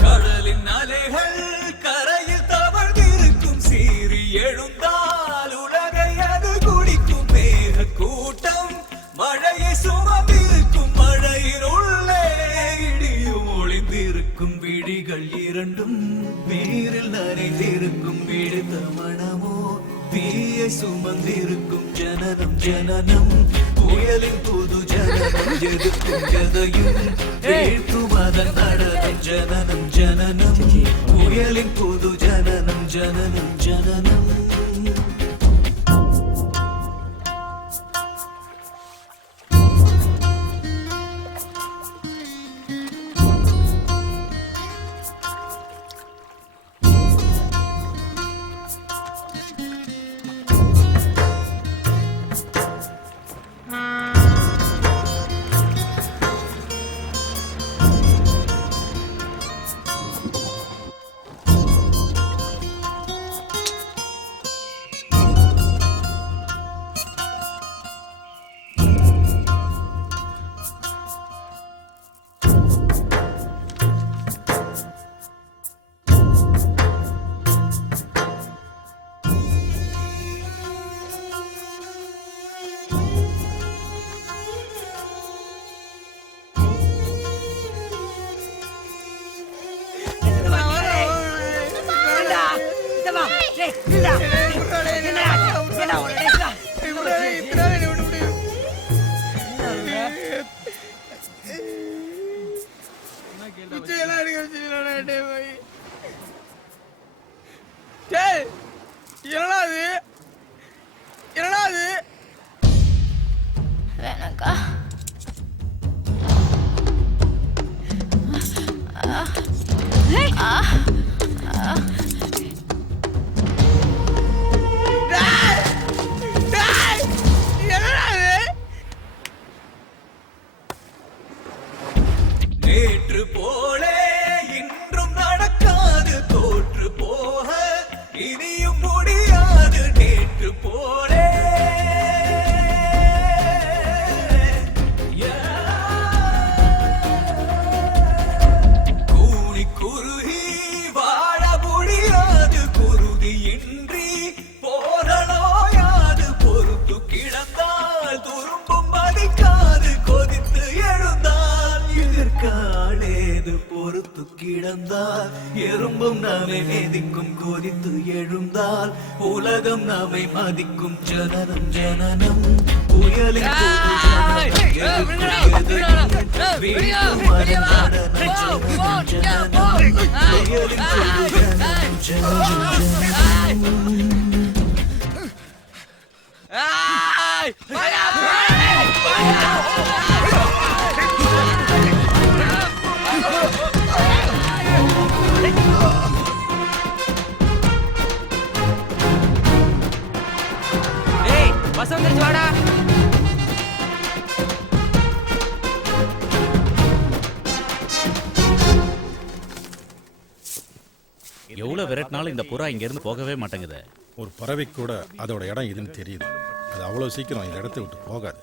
கடலின் அலைகள் கரையில் தவழ்ந்திருக்கும் சீறி எழுந்தால் உலகை அது குடிக்கும் மேக கூட்டம் மழையை சுமந்திருக்கும் மழையின் உள்ளே இடியும் ஒளிந்திருக்கும் விழிகள் இரண்டும் நீரில் நனைந்திருக்கும் விழுத்த மனமோ தீயை சுமந்திருக்கும் ஜனனம் ஜனனம் புயலின் புது ஜனனம் எதிர்க்கும் எதையும் வீழ்த்தும் அதன் நடனம் ஜனனம் ஜனனம் புயலின் புது ஜனனம் ஜனனம் ஜனனம். கிடந்தால் எறும்பும் நம்மை மேதிக்கும் கொதித்து எழுந்தால் உலகம் நம்மை மதிக்கும் ஜனனம் ஜனனம் புயலின் பஸ் வந்துருச்சு வாடா. எவ்வளவு விரட்டினாலும் இந்த புறா இங்க இருந்து போகவே மாட்டேங்குது. ஒரு பறவை கூட அதோட இடம் இதுன்னு தெரியுது. அது அவ்வளவு சீக்கிரம் இந்த இடத்தை விட்டு போகாது.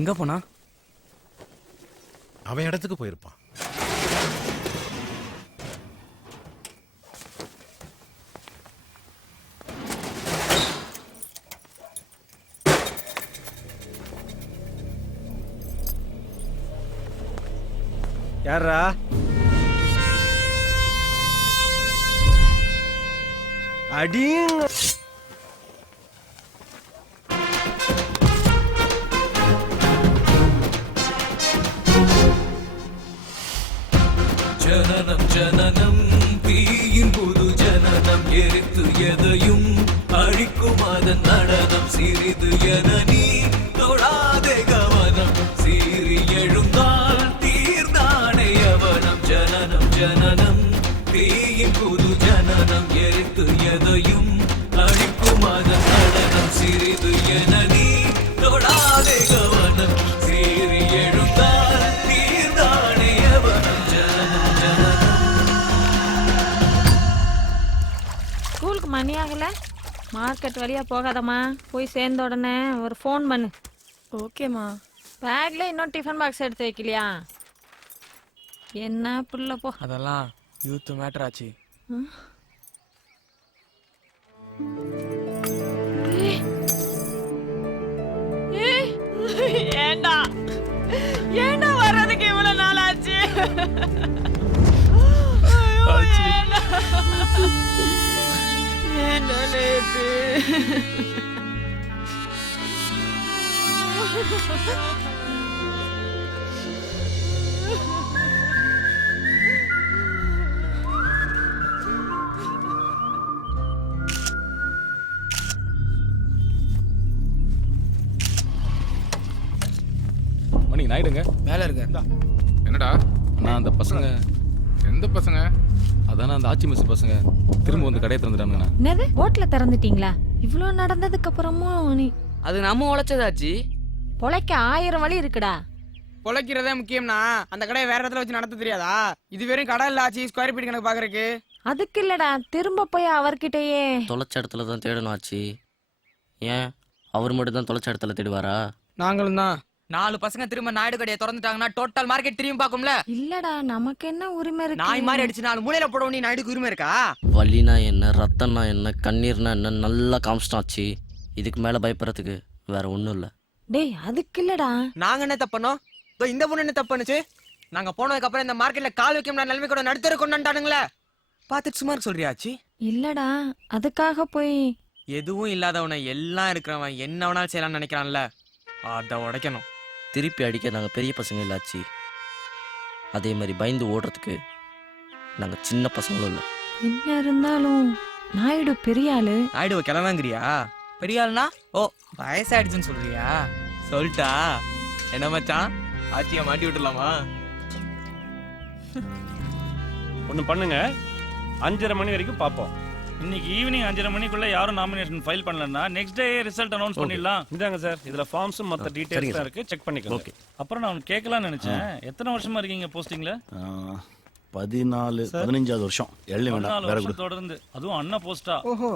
எங்க போனா? அவன் இடத்துக்கு போயிருப்பான். யாரா? அடிங்க. ஜனனம் ஜனனம் தீயின் புது ஜனனம் எரித்து எதையும் அழிக்கும் அதன் நடனம் சிறிது என நீ தொடாதே கவனம் சீறி எழுந்தால் தீர்ந்தானே அவனம் ஜனனம் ஜனனம் தீயின் புது ஜனனம் எரித்து எதையும் அழிக்கும் அதன் நடனம் சிறிது என நீ தொடாதே கவனம் சீறி எழுந்தால் தீர்ந்தானே அவனம் ஜனனம் ஜனனம். ஸ்கூலுக்கு மணி ஆகல, மார்க்கெட் வழியா போகாதம்மா. போய் சேர்ந்த உடனே ஒரு ஃபோன் பண்ணு. ஓகேம்மா. பேக்ல இன்னும் டிஃபன் பாக்ஸ் எடுத்து வைக்கலையா? என்ன புள்ள போ. அதெல்லாம் யூத் மேட்டர் ஆச்சு. ஏண்டா ஏண்டா வர்றதுக்கு இவ்வளவு நாள் ஆச்சு? என்ன லேட்டு? மணி நாயிடுங்க. மேல இருக்க. என்னடா? நான் அந்த பசங்க. எந்த பசங்க? அதானே அந்த ஆச்சி மிஸ் பசங்க திரும்ப வந்து கடையை திறந்துட்டானுங்கண்ணா. என்னது ஹோட்டல திறந்துட்டீங்களா? இவ்வளோ நடந்ததுக்கு அப்புறமும் நீ அது நம்ம உழைச்சதாச்சு. பொழைக்க 1000 வழி இருக்குடா. பொழைக்கிறதே முக்கியம்னா அந்த கடையை வேற இடத்துல வச்சு நடத்த தெரியாதா? இது வெறும் கடை இல்ல ஆச்சு, ஸ்கொயர் ஃபீட் கணக்கு பாக்குறதுக்கு. அதுக்கு இல்லடா, திரும்ப போய் அவர்கிட்டயே. தொலைச்ச இடத்துல தான் தேடணும் ஆச்சு. ஏன் அவர் மட்டும் தான் தொலைச்ச இடத்துல தேடுவாரா? நாங்களும் தான். 4 பசங்க திரும்ப நாயுடு கடையை திறந்துட்டாங்கன்னா டோட்டல் மார்க்கெட் திரும்பி பார்க்கும்ல. இல்லடா, நமக்கு என்ன உரிமை இருக்கு? நாய் மாதிரி அடிச்சு 4 மூலையில போட நீ நாயுடுக்கு உரிமை இருக்கா? வலினா என்ன, ரத்தம்னா என்ன, கண்ணீர்னா என்ன நல்லா காமிச்சிட்டாச்சு. இதுக்கு மேல பயப்படுறதுக்கு வேற ஒண்ணும் இல்ல. டேய் அதுக்கு இல்லடா. நாங்க என்ன தப்பனோம்? இந்த பொண்ணு என்ன தப்புனுச்சு? நாங்க போனதுக்கு அப்புறம் இந்த மார்க்கெட்ல கால் வைக்க முடியாத நிலைமை கூட நடுத்தர கொண்டாண்டானுங்களே. பாத்துட்டு சும்மா சொல்றியாச்சு? இல்லடா, அதுக்காக போய் எதுவும் இல்லாதவனை எல்லாம் இருக்கிறவன் என்ன வேணாலும் செய்யலாம்னு நினைக்கிறான்ல, அதை உடைக்கணும். திருப்பி அடிக்க நாங்க பெரிய பசங்க இல்லாச்சு. அதே மாதிரி பயந்து ஓடுறதுக்கு நாங்க சின்ன பசங்களும் இல்ல. என்ன இருந்தாலும் நாயுடு பெரிய ஆளு. நாயுடுவ கிளம்புங்கிறியா? பெரிய ஆளுனா ஓ வயசாயிடுச்சுன்னு சொல்றியா? சொல்லிட்டா என்ன மச்சான், ஆச்சியா மாட்டி விட்டுலாமா? ஒன்று பண்ணுங்க, 5:30 மணி வரைக்கும் பார்ப்போம். இன்னைக்கு ஈவினிங் 5:30 மணிக்குள்ள யாரும் நாமினேஷன் ஃபைல் பண்ணலன்னா நெக்ஸ்ட் டே ரிசல்ட் அனௌன்ஸ் பண்ணிடலாம். இதாங்க சார், இதுல ஃபார்ம்ஸும் மற்ற டீடைல்ஸ் இருக்கு, செக் பண்ணிக்கோங்க. ஓகே. அப்புறம் நான் கேட்கலாம்னு நினைச்சேன், எத்தனை வருஷமா இருக்கீங்க போஸ்டிங்ல? 14 15வது வருஷம். எள்ளி வேண்டாம், 14 வேற வருஷம் கூட. தொடர்ந்து, அதுவும் அண்ணா போஸ்டா. ஓஹோ.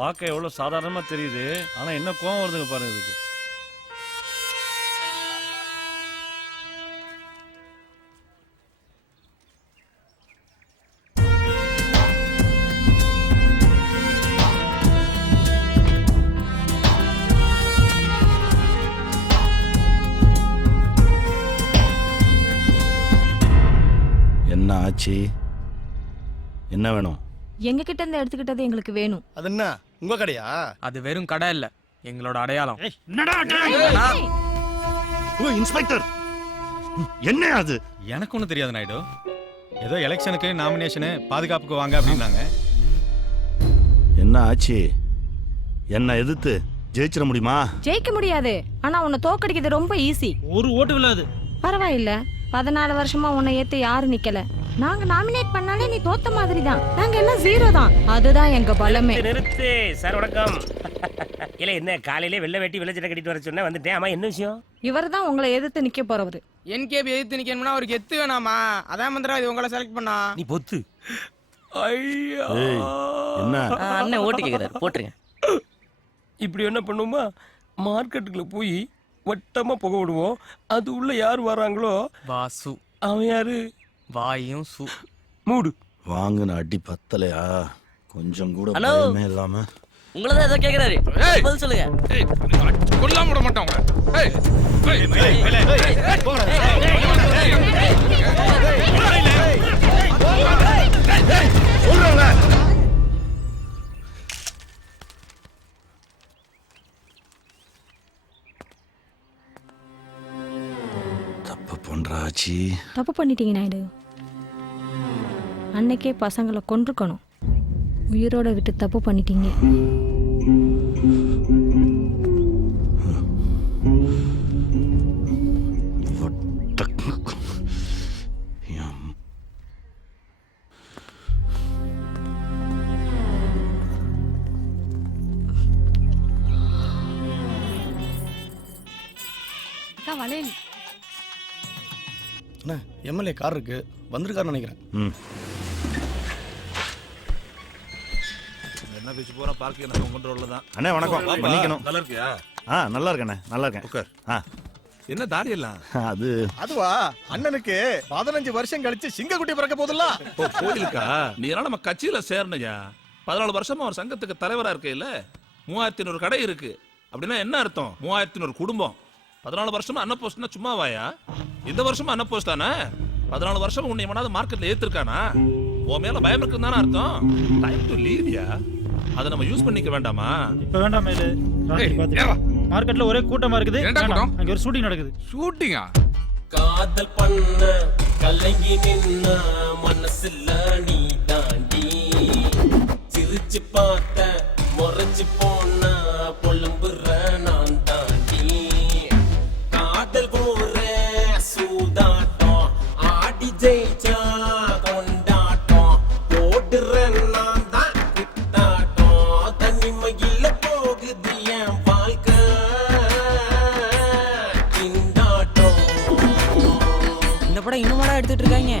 பார்க்க எவ்வளவு சாதாரணமா தெரியுது, ஆனா என்ன கோவம் வருதுங்க பாருங்க இதுக்கு. ஆச்சு? என்ன வேணும்? எங்க கிட்ட இருந்து எடுத்துக்கிட்டது எங்களுக்கு வேணும். அது என்ன உங்க கடையா? அது வெறும் கடை இல்ல, எங்களோட அடையாளம். ஓ இன்ஸ்பெக்டர், என்ன அது? எனக்கு ஒன்றும் தெரியாது நாயுடு. ஏதோ எலெக்ஷனுக்கு நாமினேஷனு பாதுகாப்புக்கு வாங்க அப்படின்னாங்க. என்ன ஆச்சு? என்ன எதிர்த்து ஜெயிச்சிட முடியுமா? ஜெயிக்க முடியாது, ஆனா உன்னை தோக்கடிக்கிறது ரொம்ப ஈஸி. ஒரு ஓட்டு விழாது. பரவாயில்ல, 14 வருஷமா உன்னை ஏத்து யாரும் நிக்கல. நாங்க நாமினேட் பண்ணாலே நீ தோத்த மாதிரி தான். நாங்க எல்லாம் 0 தான். அதுதான் எங்க பலமே. நிறுத்து சார், வணக்கம். இல்ல என்ன காலையிலே வெள்ளை வேட்டி வெள்ளை சட்டை கட்டிட்டு வர சொன்னா வந்துட்டேன். ஆமா என்ன விஷயம்? இவர் தான் உங்களை எதிர்த்து நிக்க போறவரு. என்கேபி எதிர்த்து நிக்கணும்னா அவருக்கு எத்து வேணாமா? அதான் மந்திரவாதி உங்களை செலக்ட் பண்ணா. நீ பொத்து. ஐயா என்ன அண்ணன் ஓட்டு கேக்குறாரு, போட்டுருங்க. இப்படி என்ன பண்ணுவோமா, மார்க்கெட்டுக்குள்ள போய் வட்டமா புகை விடுவோம். அது உள்ள யார் வராங்களோ வாசு. அவன் யாரு? வாயும் சு. மூடு. வாங்குன அடி பத்தலையா? கொஞ்சம் கூட ஹலோ. பயமே இல்லாம உங்களை தான் ஏதோ கேக்குறாரு, பதில் சொல்லுங்க. கொல்லாம விட மாட்டாங்க. தப்பு பண்றாச்சி. தப்பு பண்ணிட்டீங்க நாயுடு. அன்னைக்கே பசங்களை கொன்றுக்கணும். உயிரோட விட்டு தப்பு பண்ணிட்டீங்க. வளையல் அண்ணா எம்எல்ஏ கார் இருக்கு, வந்திருக்காருன்னு நினைக்கிறேன். என்ன பேச்சு போற பார்க்க நம்ம கண்ட்ரோல்ல தான். அண்ணே வணக்கம். மன்னிக்கணும். நல்லா இருக்கியா? நல்லா இருக்கேண்ணே, நல்லா இருக்கேன். உட்கார். என்ன தாடி எல்லாம்? அதுவா, அண்ணனுக்கு 15 வருஷம் கழிச்சு சிங்கக்குட்டி பிறக்க போதுல்ல. ஓ கோயிலுக்கா? நீ எல்லாம் நம்ம கட்சியில சேரணையா? 14 வருஷமா ஒரு சங்கத்துக்கு தலைவரா இருக்க இல்ல? 3100 கடை இருக்கு அப்படின்னா என்ன அர்த்தம்? 3100 குடும்பம். 14 வருஷமா அன்ன போஸ்ட்னா சும்மாவாயா? இந்த வருஷமா அன்ன போஸ்ட் தானே? 14 வருஷம் உன்னை எவனாவது மார்க்கெட்ல ஏத்திருக்கானா? உன் மேல பயம் இருக்குன்னு தானே அர்த்தம். டைம் டு லீவ்யா. அதை நம்ம யூஸ் பண்ணிக்க வேண்டாமா? இப்ப வேண்டாம் மேலு. மார்க்கெட்ல ஒரே கூட்டமா இருக்குது. அங்க ஒரு ஷூட்டிங் நடக்குது. ஷூட்டிங்கா? காதல் பண்ண கலங்கி நின்ன மனசுல நீ தாண்டி, சிரிச்சு பார்த்த முறைச்சு போன பொழும்புற நான் தாண்டி, காதல் போற சூதாட்டம் ஆடி ஜெயிச்சா கொண்டாட்டம், போடுற நான் தான் குத்தாட்டம், தனிமையில போகுது என் வாழ்க்கை திண்டாட்டம். இந்த படம் இன்னும் எடுத்துட்டு இருக்காங்க.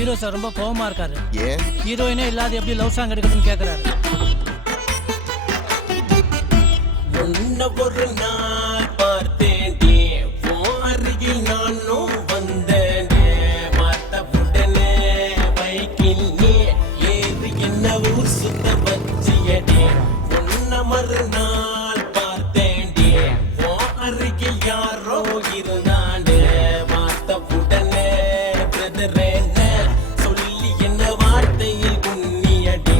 ஹீரோ சார் ரொம்ப கோவமா இருக்காரு. ஏன்? ஹீரோயினே இல்லாத எப்படி லவ் சாங் எடுக்குதுன்னு கேக்குறாரு. உன்ன ஒரு நாள் பார்த்தேன்டி, உன் அருகில் நானும் வந்தேனே, பார்த்த உடனே பைக்கில் ஏறி என்ன ஊர் சுத்த வச்சியடி, உன்ன மறுநாள் பார்த்தேன்டி, உன் அருகில் யாரோ இருந்தானே, பார்த்த உடனே பிரதரே சொல்லி என்ன வார்த்தையில் உன்னியடி,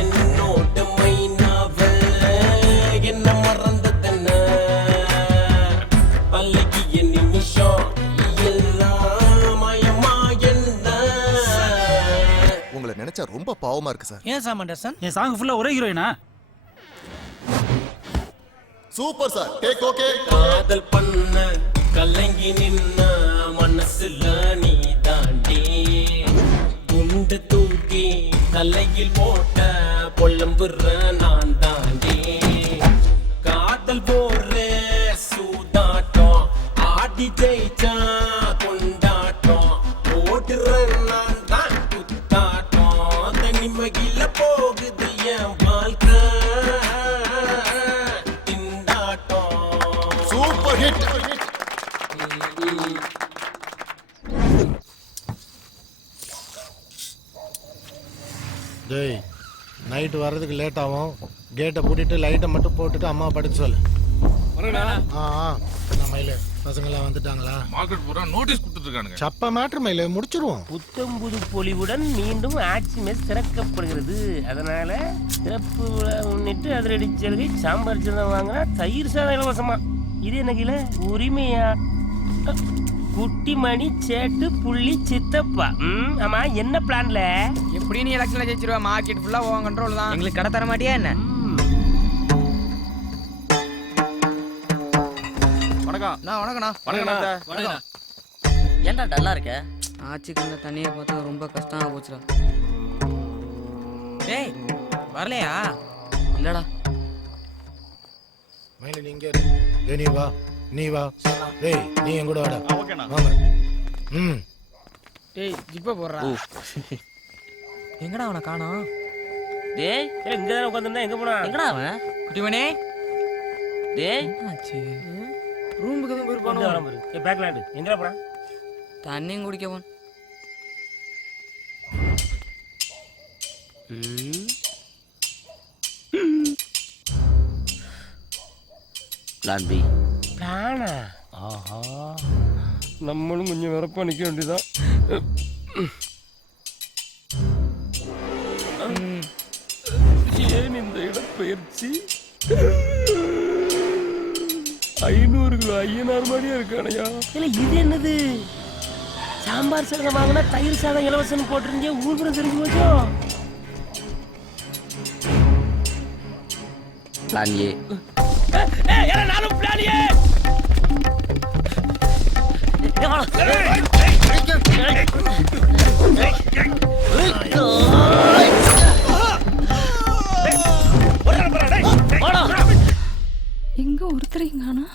என்னோட மைனாவ என்ன மறந்ததென்ன, பல்லகிய நிமிஷம் எல்லாம் மயமா என்ன. உங்களை நினைச்சா ரொம்ப பாவமா இருக்கு சார். ஏன் சாமண்டர்சன்? என் சாங் ஃபுல்லா ஒரே ஹீரோயினா? Super sir, take okay. காதல் பண்ண கலங்கி நின்ன மனசுல நீ தாண்டி, குண்டு தூக்கி தலையில் போட்ட பொழம்புற நான் தாண்டி, காதல் போற சூதாட்டம் ஆடி ஜெயிச்சா கொண்டாட்டம், ஓடுற நான் தான் குத்தாட்டம், தனிமையில போகுது என் வாழ்க்கை திண்டாட்டம். டேய் நைட்டு வர்றதுக்கு லேட் ஆகும். கேட்டை பூட்டிட்டு லைட்டை மட்டும் போட்டுட்டு அம்மா படுக்க சொல்லு. நான் மயிலு பசங்களாம் வந்துட்டாங்களா? மார்க்கெட் பூரா நோட்டீஸ் கொடுத்துட்டு இருக்கானுங்க. சப்ப மேட்ரு மயிலு, முடிச்சிருவோம். புத்தம் புது பொலிவுடன் மீண்டும் ஆட்சி மெஸ் திறக்கப்படுகிறது. அதனால சிறப்பு விழா முன்னிட்டு அதிரடி சலுகை சாம்பார் சாதம் வாங்கினா தயிர் சாதம் இலவசமா. இது என்ன கில உரிமையா? குட்டி மணி சேட்டு புள்ளி சித்தப்பா. ஆமா என்ன பிளான்ல? எப்படி நீ எலெக்ஷன்ல ஜெயிச்சிருவ? மார்க்கெட் ஃபுல்லா உன் கண்ட்ரோல் தான். எங்களுக்கு கடை தர மாட்டியா என்ன? வணக்கம். ஏன்டா டல்லா இருக்க? ஆச்சுக்கு இந்த தண்ணியை பார்த்தா ரொம்ப கஷ்டமா போச்சுடா. டேய் வரலையா? இல்லடா. மயிலு நீ இங்கே இரு. டேய் நீ வா. டேய் நீ என் கூட வாடா. வாங்க. டேய் ஜிப்ப போடுறா. எங்கடா அவனை காணோம்? டேய் இங்க தான உட்கார்ந்திருந்தா எங்க போனா? எங்கடா அவன்? குட்டிமணி டேய் ஆச்சு. ரூமுக்கு தான் போயிருப்பானோ? ஏய் பேக்லாண்ட் எங்கடா போறா? தண்ணியும் குடிக்க போன். Plan B. பிளானா? ஆஹா நம்மளும் கொஞ்சம் வரப்பா நிக்க வேண்டியதான். ஏன் இந்த இடப்பெயர்ச்சி 500 கிலோ ஐயனார் மாதிரியா இருக்கானையா? இல்ல இது என்னது? சாம்பார் சாதம் வாங்கினா தயிர் சாதம் இலவசம் போட்டிருந்தீங்க. ஊர்புறம் தெரிஞ்சு போச்சோ? Plan A. நானும் பிளான் ஏ. எங்க ஒருத்தரையும் காணோம்.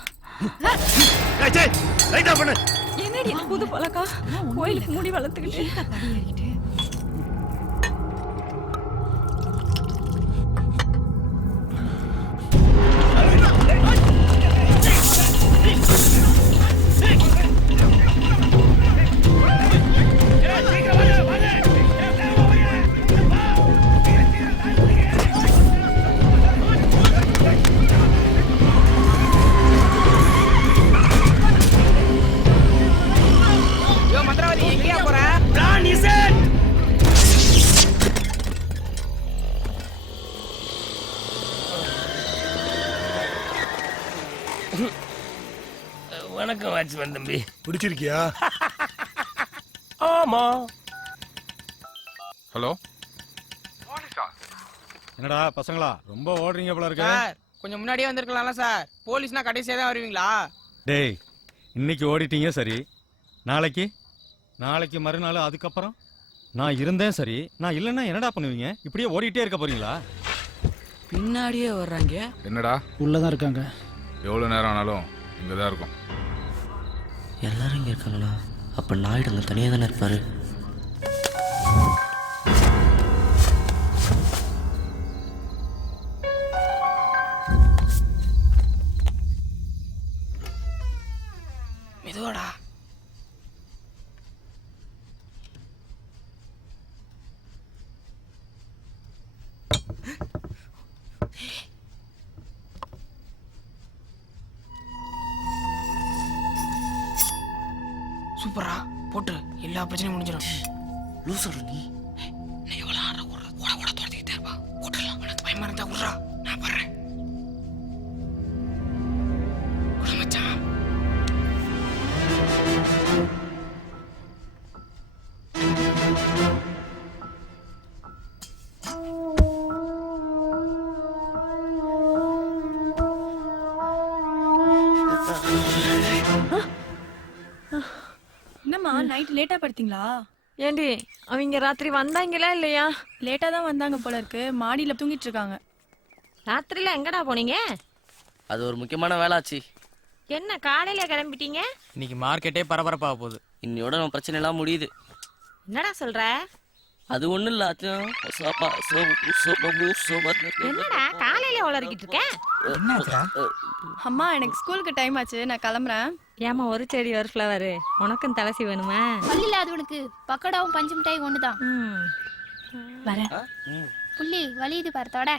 என்னடி புது பழக்கம்? கோயிலுக்கு முடி வளர்த்துக்கிட்டு வணக்கம் வாட்ச்மேன் தம்பி. பிடிச்சிருக்கியா? ஆமா. ஹலோ என்னடா பசங்களா ரொம்ப ஓடுறீங்க போல இருக்கு. சார் கொஞ்சம் முன்னாடியே வந்திருக்கலாம்ல சார். போலீஸ்னா கடைசியா தான் வருவீங்களா? டேய் இன்னைக்கு ஓடிட்டீங்க சரி, நாளைக்கு மறுநாள் அதுக்கப்புறம் நான் இருந்தேன் சரி, நான் இல்லைன்னா என்னடா பண்ணுவீங்க? இப்படியே ஓடிட்டே இருக்க போறீங்களா? பின்னாடியே வர்றாங்க. என்னடா உள்ளதான் இருக்காங்க. எவ்வளவு நேரம் ஆனாலும் இங்கதான் இருக்கும். எல்லாரும் இங்க இருக்காங்களா? அப்ப நாயுடுங்க தனியா தானே இருப்பாரு. மெதுவாடா. சூப்பரா போட்டு எல்லா பிரச்சனையும் முடிஞ்சிடும். லூசர் நீ. நீ எவ்வளோ ஆடுற ஓட துரத்திக்கிட்டே இருப்பா. ஓட்டலாம். உனக்கு பயமா இருந்தா விட்றா, நான் பாடுறேன். மச்சான் என்னம்மா நைட் லேட்டா படுத்தீங்களா? ஏண்டி அவங்க ராத்திரி வந்தாங்களா இல்லையா? லேட்டா தான் வந்தாங்க போல இருக்கு. மாடியில தூங்கிட்டு இருக்காங்க. ராத்திரில எங்கடா போனீங்க? அது ஒரு முக்கியமான வேலை ஆச்சு. என்ன காலையில கிளம்பிட்டீங்க? இன்னைக்கு மார்க்கெட்டே பரபரப்பாக போகுது. இன்னையோட நம்ம பிரச்சனை எல்லாம் முடியுது. என்னடா சொல்ற? அது ஒண்ணும் இல்ல அச்சம். என்னடா காலையில உளறிக்கிட்டு இருக்க? அம்மா எனக்கு ஸ்கூலுக்கு டைம் ஆச்சு, நான் கிளம்புறேன். ஏமா ஒரு செடி ஒரு ஃப்ளவர் உனக்கும் தலசி வேணுமா? இல்ல அது உனக்கு பக்கோடாவும் பஞ்சு மிட்டாய் ஒண்ணுதான். வரேன் புள்ளி வலியுது பார்த்தோட.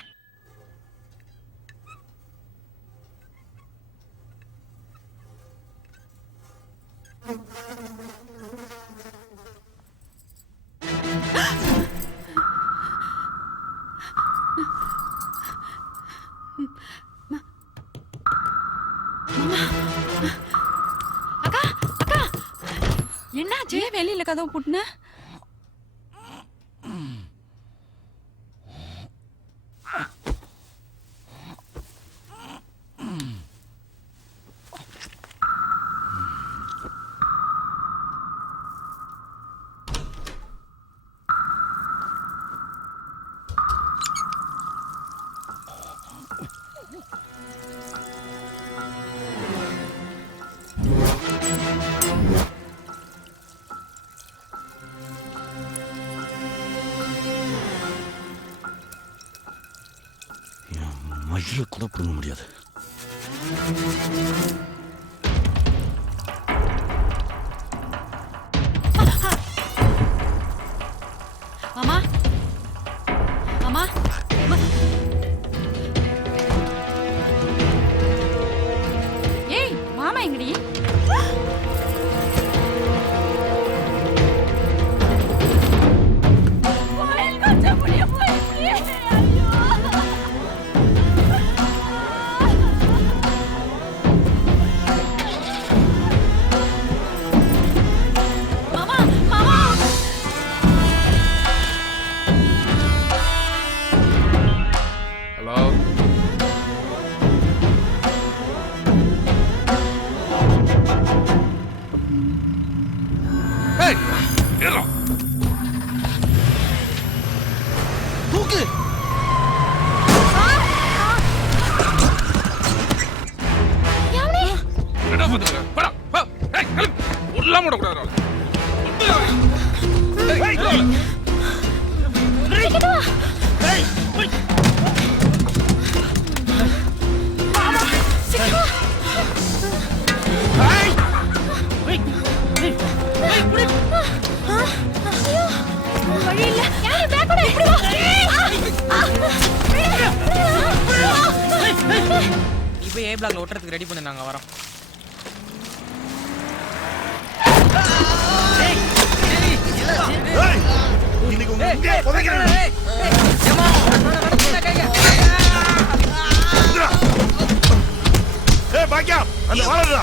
அக்கா அக்கா என்னாச்சு? வெளியில கதவு பூட்டின? மயில கூட புடுங்க முடியாது. மாமா மாமா ஏய் மாமா எங்கடி? ஹலோ ஏய் ஏறா தூக்கு. என்ன பண்ணுங்க? போடா போ. ஏய் கிளம்பு. உள்ளாம ஓட கூடாது. ஏய் இப்போ ஏ பிளாக்ல ஒட்டுறதுக்கு ரெடி பண்ணி நாங்க வரோம். இன்னைக்கு உங்க புதைக்கிறேன். ஏய் பாக்கியா அந்த வாடா.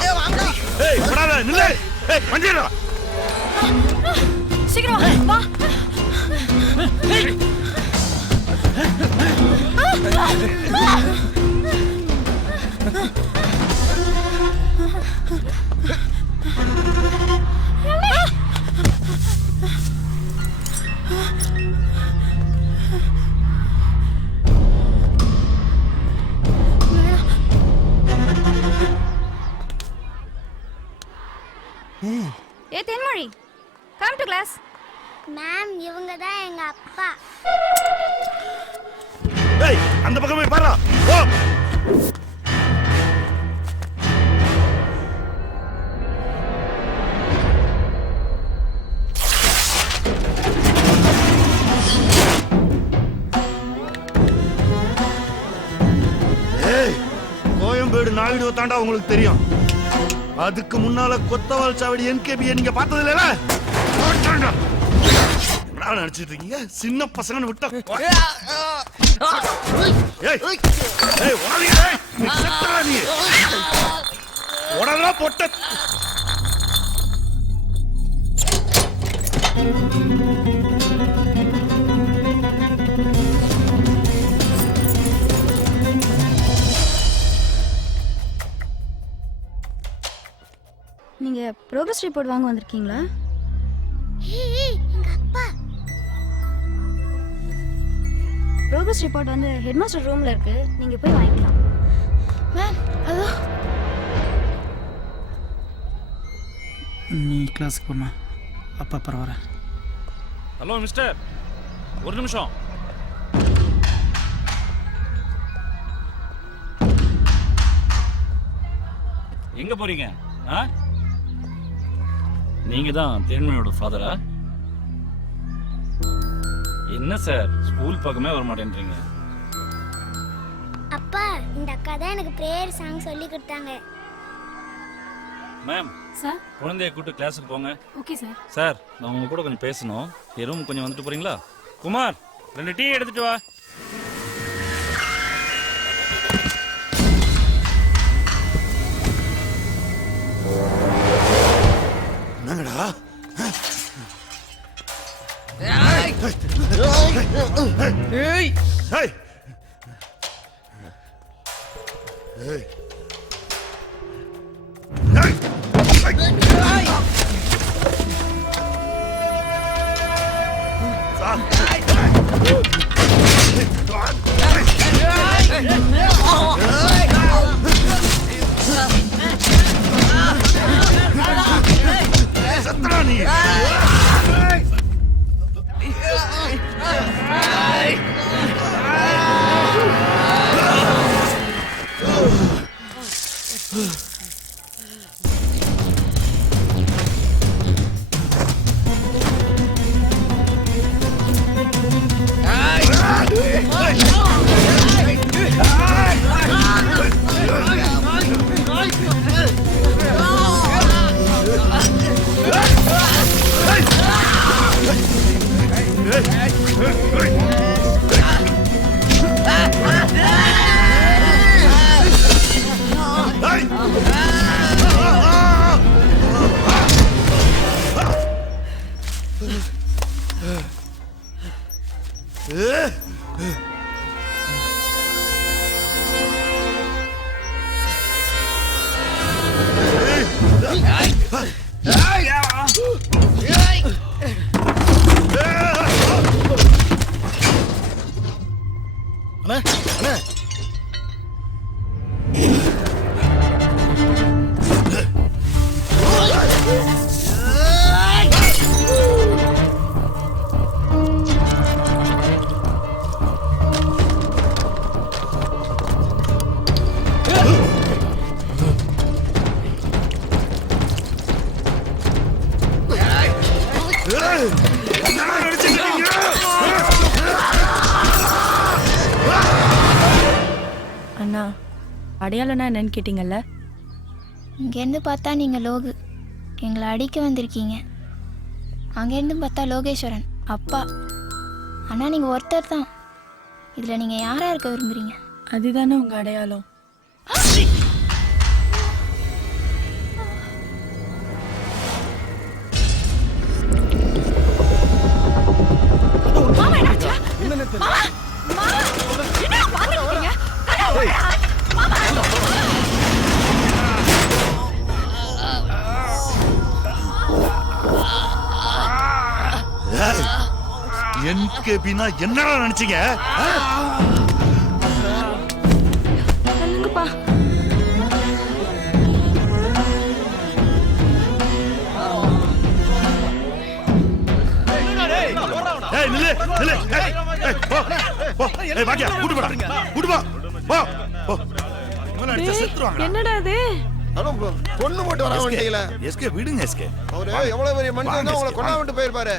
ஏய் படாத நில்லு. ஏய் வண்டிடா. சீக்கிரம் வா. ஏ தென்மொழி கம் டு கிளாஸ். மேம் இவங்க தான் எங்க அப்பா. ஏய் அந்த பக்கம் போய் பாரு. ஓ ஏய் கோயம்பேடு நாயுடு தாண்டா உங்களுக்கு தெரியும். அதுக்கு முன்னால கொத்தவால் சாவடி என்கேபியை நீங்க பார்த்தது இல்லைல? என்ன நினைச்சிட்டு இருக்கீங்க? சின்ன பசங்கன்னு விட்டா ஏய் ஏய் ஓடாதீங்க. நீ செத்தடா நீ. ஓடறா பொட்ட. நீங்க ப்ரோக்ரஸ் ரிப்போர்ட் வாங்க வந்திருக்கீங்களா? எங்க அப்பா. ப்ரோக்ரஸ் ரிப்போர்ட் வந்து ஹெட்மாஸ்டர் ரூம்ல இருக்கு, நீங்க போய் வாங்கிக்கலாம். Ma'am hello. நீ கிளாஸுக்கு போமா, அப்பா அப்புறம் வரேன். ஹலோ மிஸ்டர், ஒரு நிமிஷம். எங்க போறீங்க? நீங்க தான் தேன்மொழியோட ஃபாதரா? என்ன சார் ஸ்கூல் பக்கமே வர மாட்டேன்றீங்க? அப்பா, இந்த அக்கா தான் எனக்கு பிரேயர் சாங் சொல்லி கொடுத்தாங்க. மேம் சார், குழந்தைய கூட்டு கிளாஸுக்கு போங்க. Okay sir. சார், நான் உங்க கூட கொஞ்சம் பேசணும். என் ரூம் கொஞ்சம் வந்துட்டு போறீங்களா? குமார், 2 டீ எடுத்துட்டு வா. என்னங்கடா? அண்ணா, அடையாளம்னா என்னன்னு கேட்டீங்கல்ல? இங்கேருந்து பார்த்தா நீங்கள் லோகு, எங்களை அடிக்க வந்திருக்கீங்க. அங்கேருந்து பார்த்தா லோகேஸ்வரன் அப்பா. ஆனால் நீங்கள் ஒருத்தர் தான். இதில் நீங்கள் யாராக இருக்க விரும்புகிறீங்க? அதுதானே உங்கள் அடையாளம். என்கேபினா என்னடா நினைச்சீங்க? என்னடா இது? பொண்ணு போட்டு வர வேண்டியல. எஸ்கே விடுங்க எஸ்கே. அவரு எவ்வளவு பெரிய மனுஷன் தான் உங்களை கொல்ல விட்டு போயிருப்பாரு.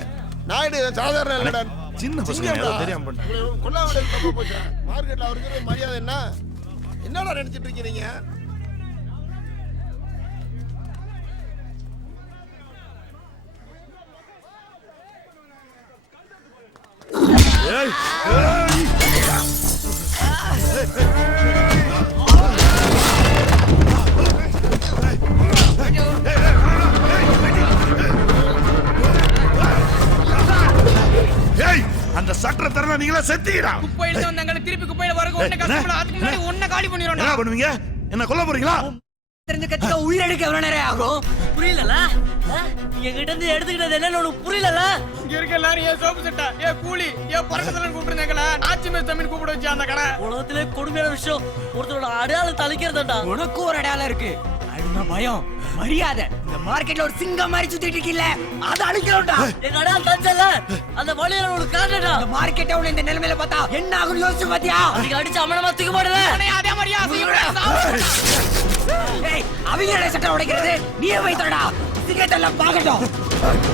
நாயுடு சாதாரண இல்லடா. சின்ன பசங்க ஏதோ தெரியாம பண்ணு. கொல்ல விட்டு தப்பு போச்சு. மார்க்கெட்ல அவருக்கு மரியாதை என்ன? என்னடா நினைச்சிட்டு இருக்கீங்க? ஏய் அந்த சட்டரை தரனா நீங்களா செத்தீங்கடா. குப்பையில வந்தாங்க, திருப்பி குப்பையில வரங்க. ஒண்ணே கஷ்டப்பட அதுக்கு முன்னாடி ஒண்ணே காலி பண்ணிரோம்டா. என்ன பண்ணுவீங்க? என்ன கொல்ல போறீங்களா? தெரிஞ்ச கட்சிக்கு உயிர் எடுக்க எவ்வளவு நேரம் ஆகும்? புரியலல? என்கிட்ட இருந்து எடுத்துக்கிட்டது என்னன்னு உனக்கு புரியலல? இங்க இருக்க எல்லாரும் ஏன் சோப்பு சட்டா, ஏன் கூலி, ஏன் பறக்கதலன்னு கூப்பிடுறாங்கல. ஆச்சி மேஸ் தமிழ் கூப்பிட வச்சு அந்த கடை. உலகத்திலே கொடுமையான விஷயம் ஒருத்தரோட அடையாளம் தளிக்கிறதுடா. உனக்கு ஒரு அடையாளம் இருக்கு. அதுனா பயம், மரியாதை. மார்க்கெட்ல ஒரு சிங்கம் மாதிரி சுத்திட்டு இருக்கீல்ல அத அழிக்கணும்டா. எங்க அடையாளம் தஞ்சல அந்த வழியில ஒரு காட்டுடா. இந்த மார்க்கெட் அவன இந்த நிலைமையில பார்த்தா என்ன ஆகும் யோசிச்சு பாத்தியா? அதுக்கு அடிச்சு அமனமா தூக்க மாட்டல. அதே மாதிரியா ஏய் அவங்க சட்டை உடைக்கிறது நீயே வைத்தடா. சிங்கத்தெல்லாம் பாக்கட்டும்.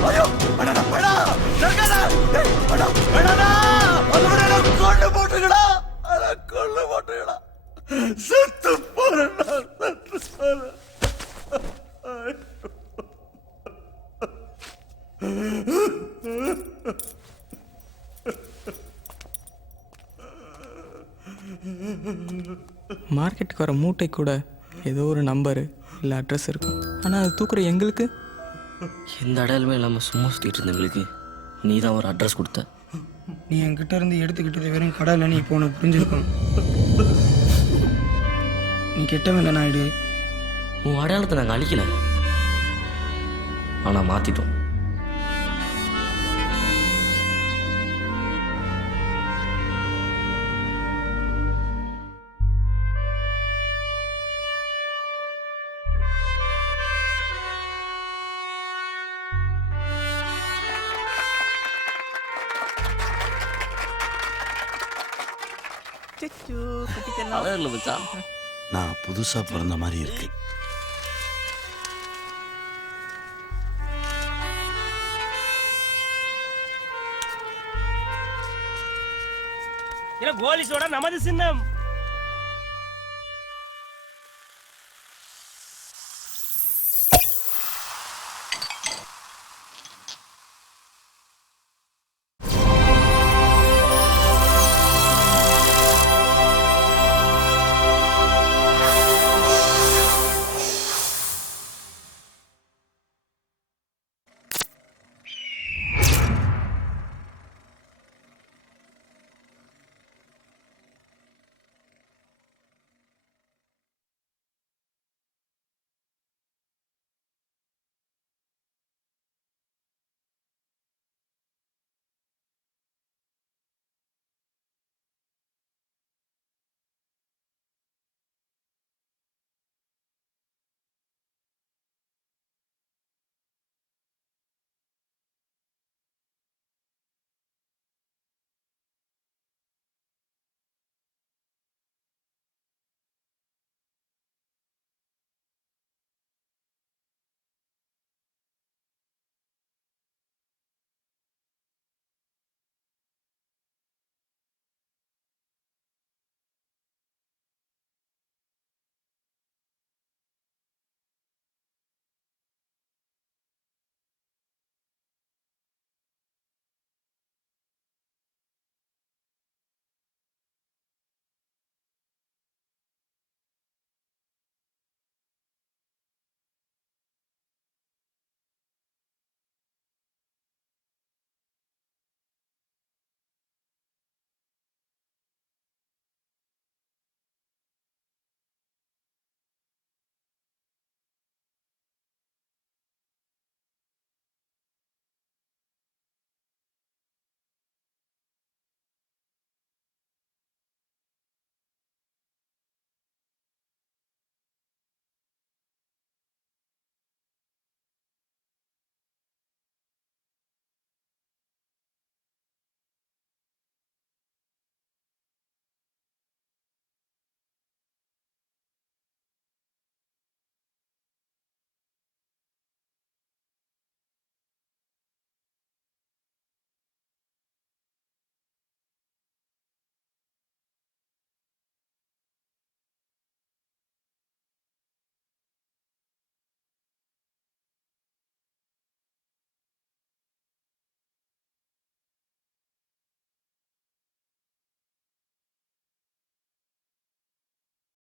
ஐயோ படடா படா நர்கடா படா படடா ஒருவர கொண்டு போட்டுடா. அட கொண்டு போட்டுடா. செத்து போறடா செத்து போற. மார்க்கெட்டுக்கு வர மூட்டை கூட ஏதோ ஒரு நம்பரு இல்லை அட்ரஸ் இருக்கும். ஆனால் அது தூக்குற எங்களுக்கு எந்த அடையாளமே இல்லாமல் சும்மா சுற்றிட்டு இருந்தவங்களுக்கு நீ தான் ஒரு அட்ரஸ் கொடுத்த. நீ என்கிட்ட இருந்து எடுத்துக்கிட்டது வெறும் கடலை. நீ இப்போ உனக்கு புரிஞ்சிருக்கும். நீ கெட்டவன் இல்லை நாயுடு. உன் அடையாளத்தை நாங்கள் அழிக்கல, ஆனால் மாற்றிட்டோம். அழகில் மச்சான் நான் புதுசா பிறந்த மாதிரி இருக்கு. கோலி சோடா நமது சின்னம்.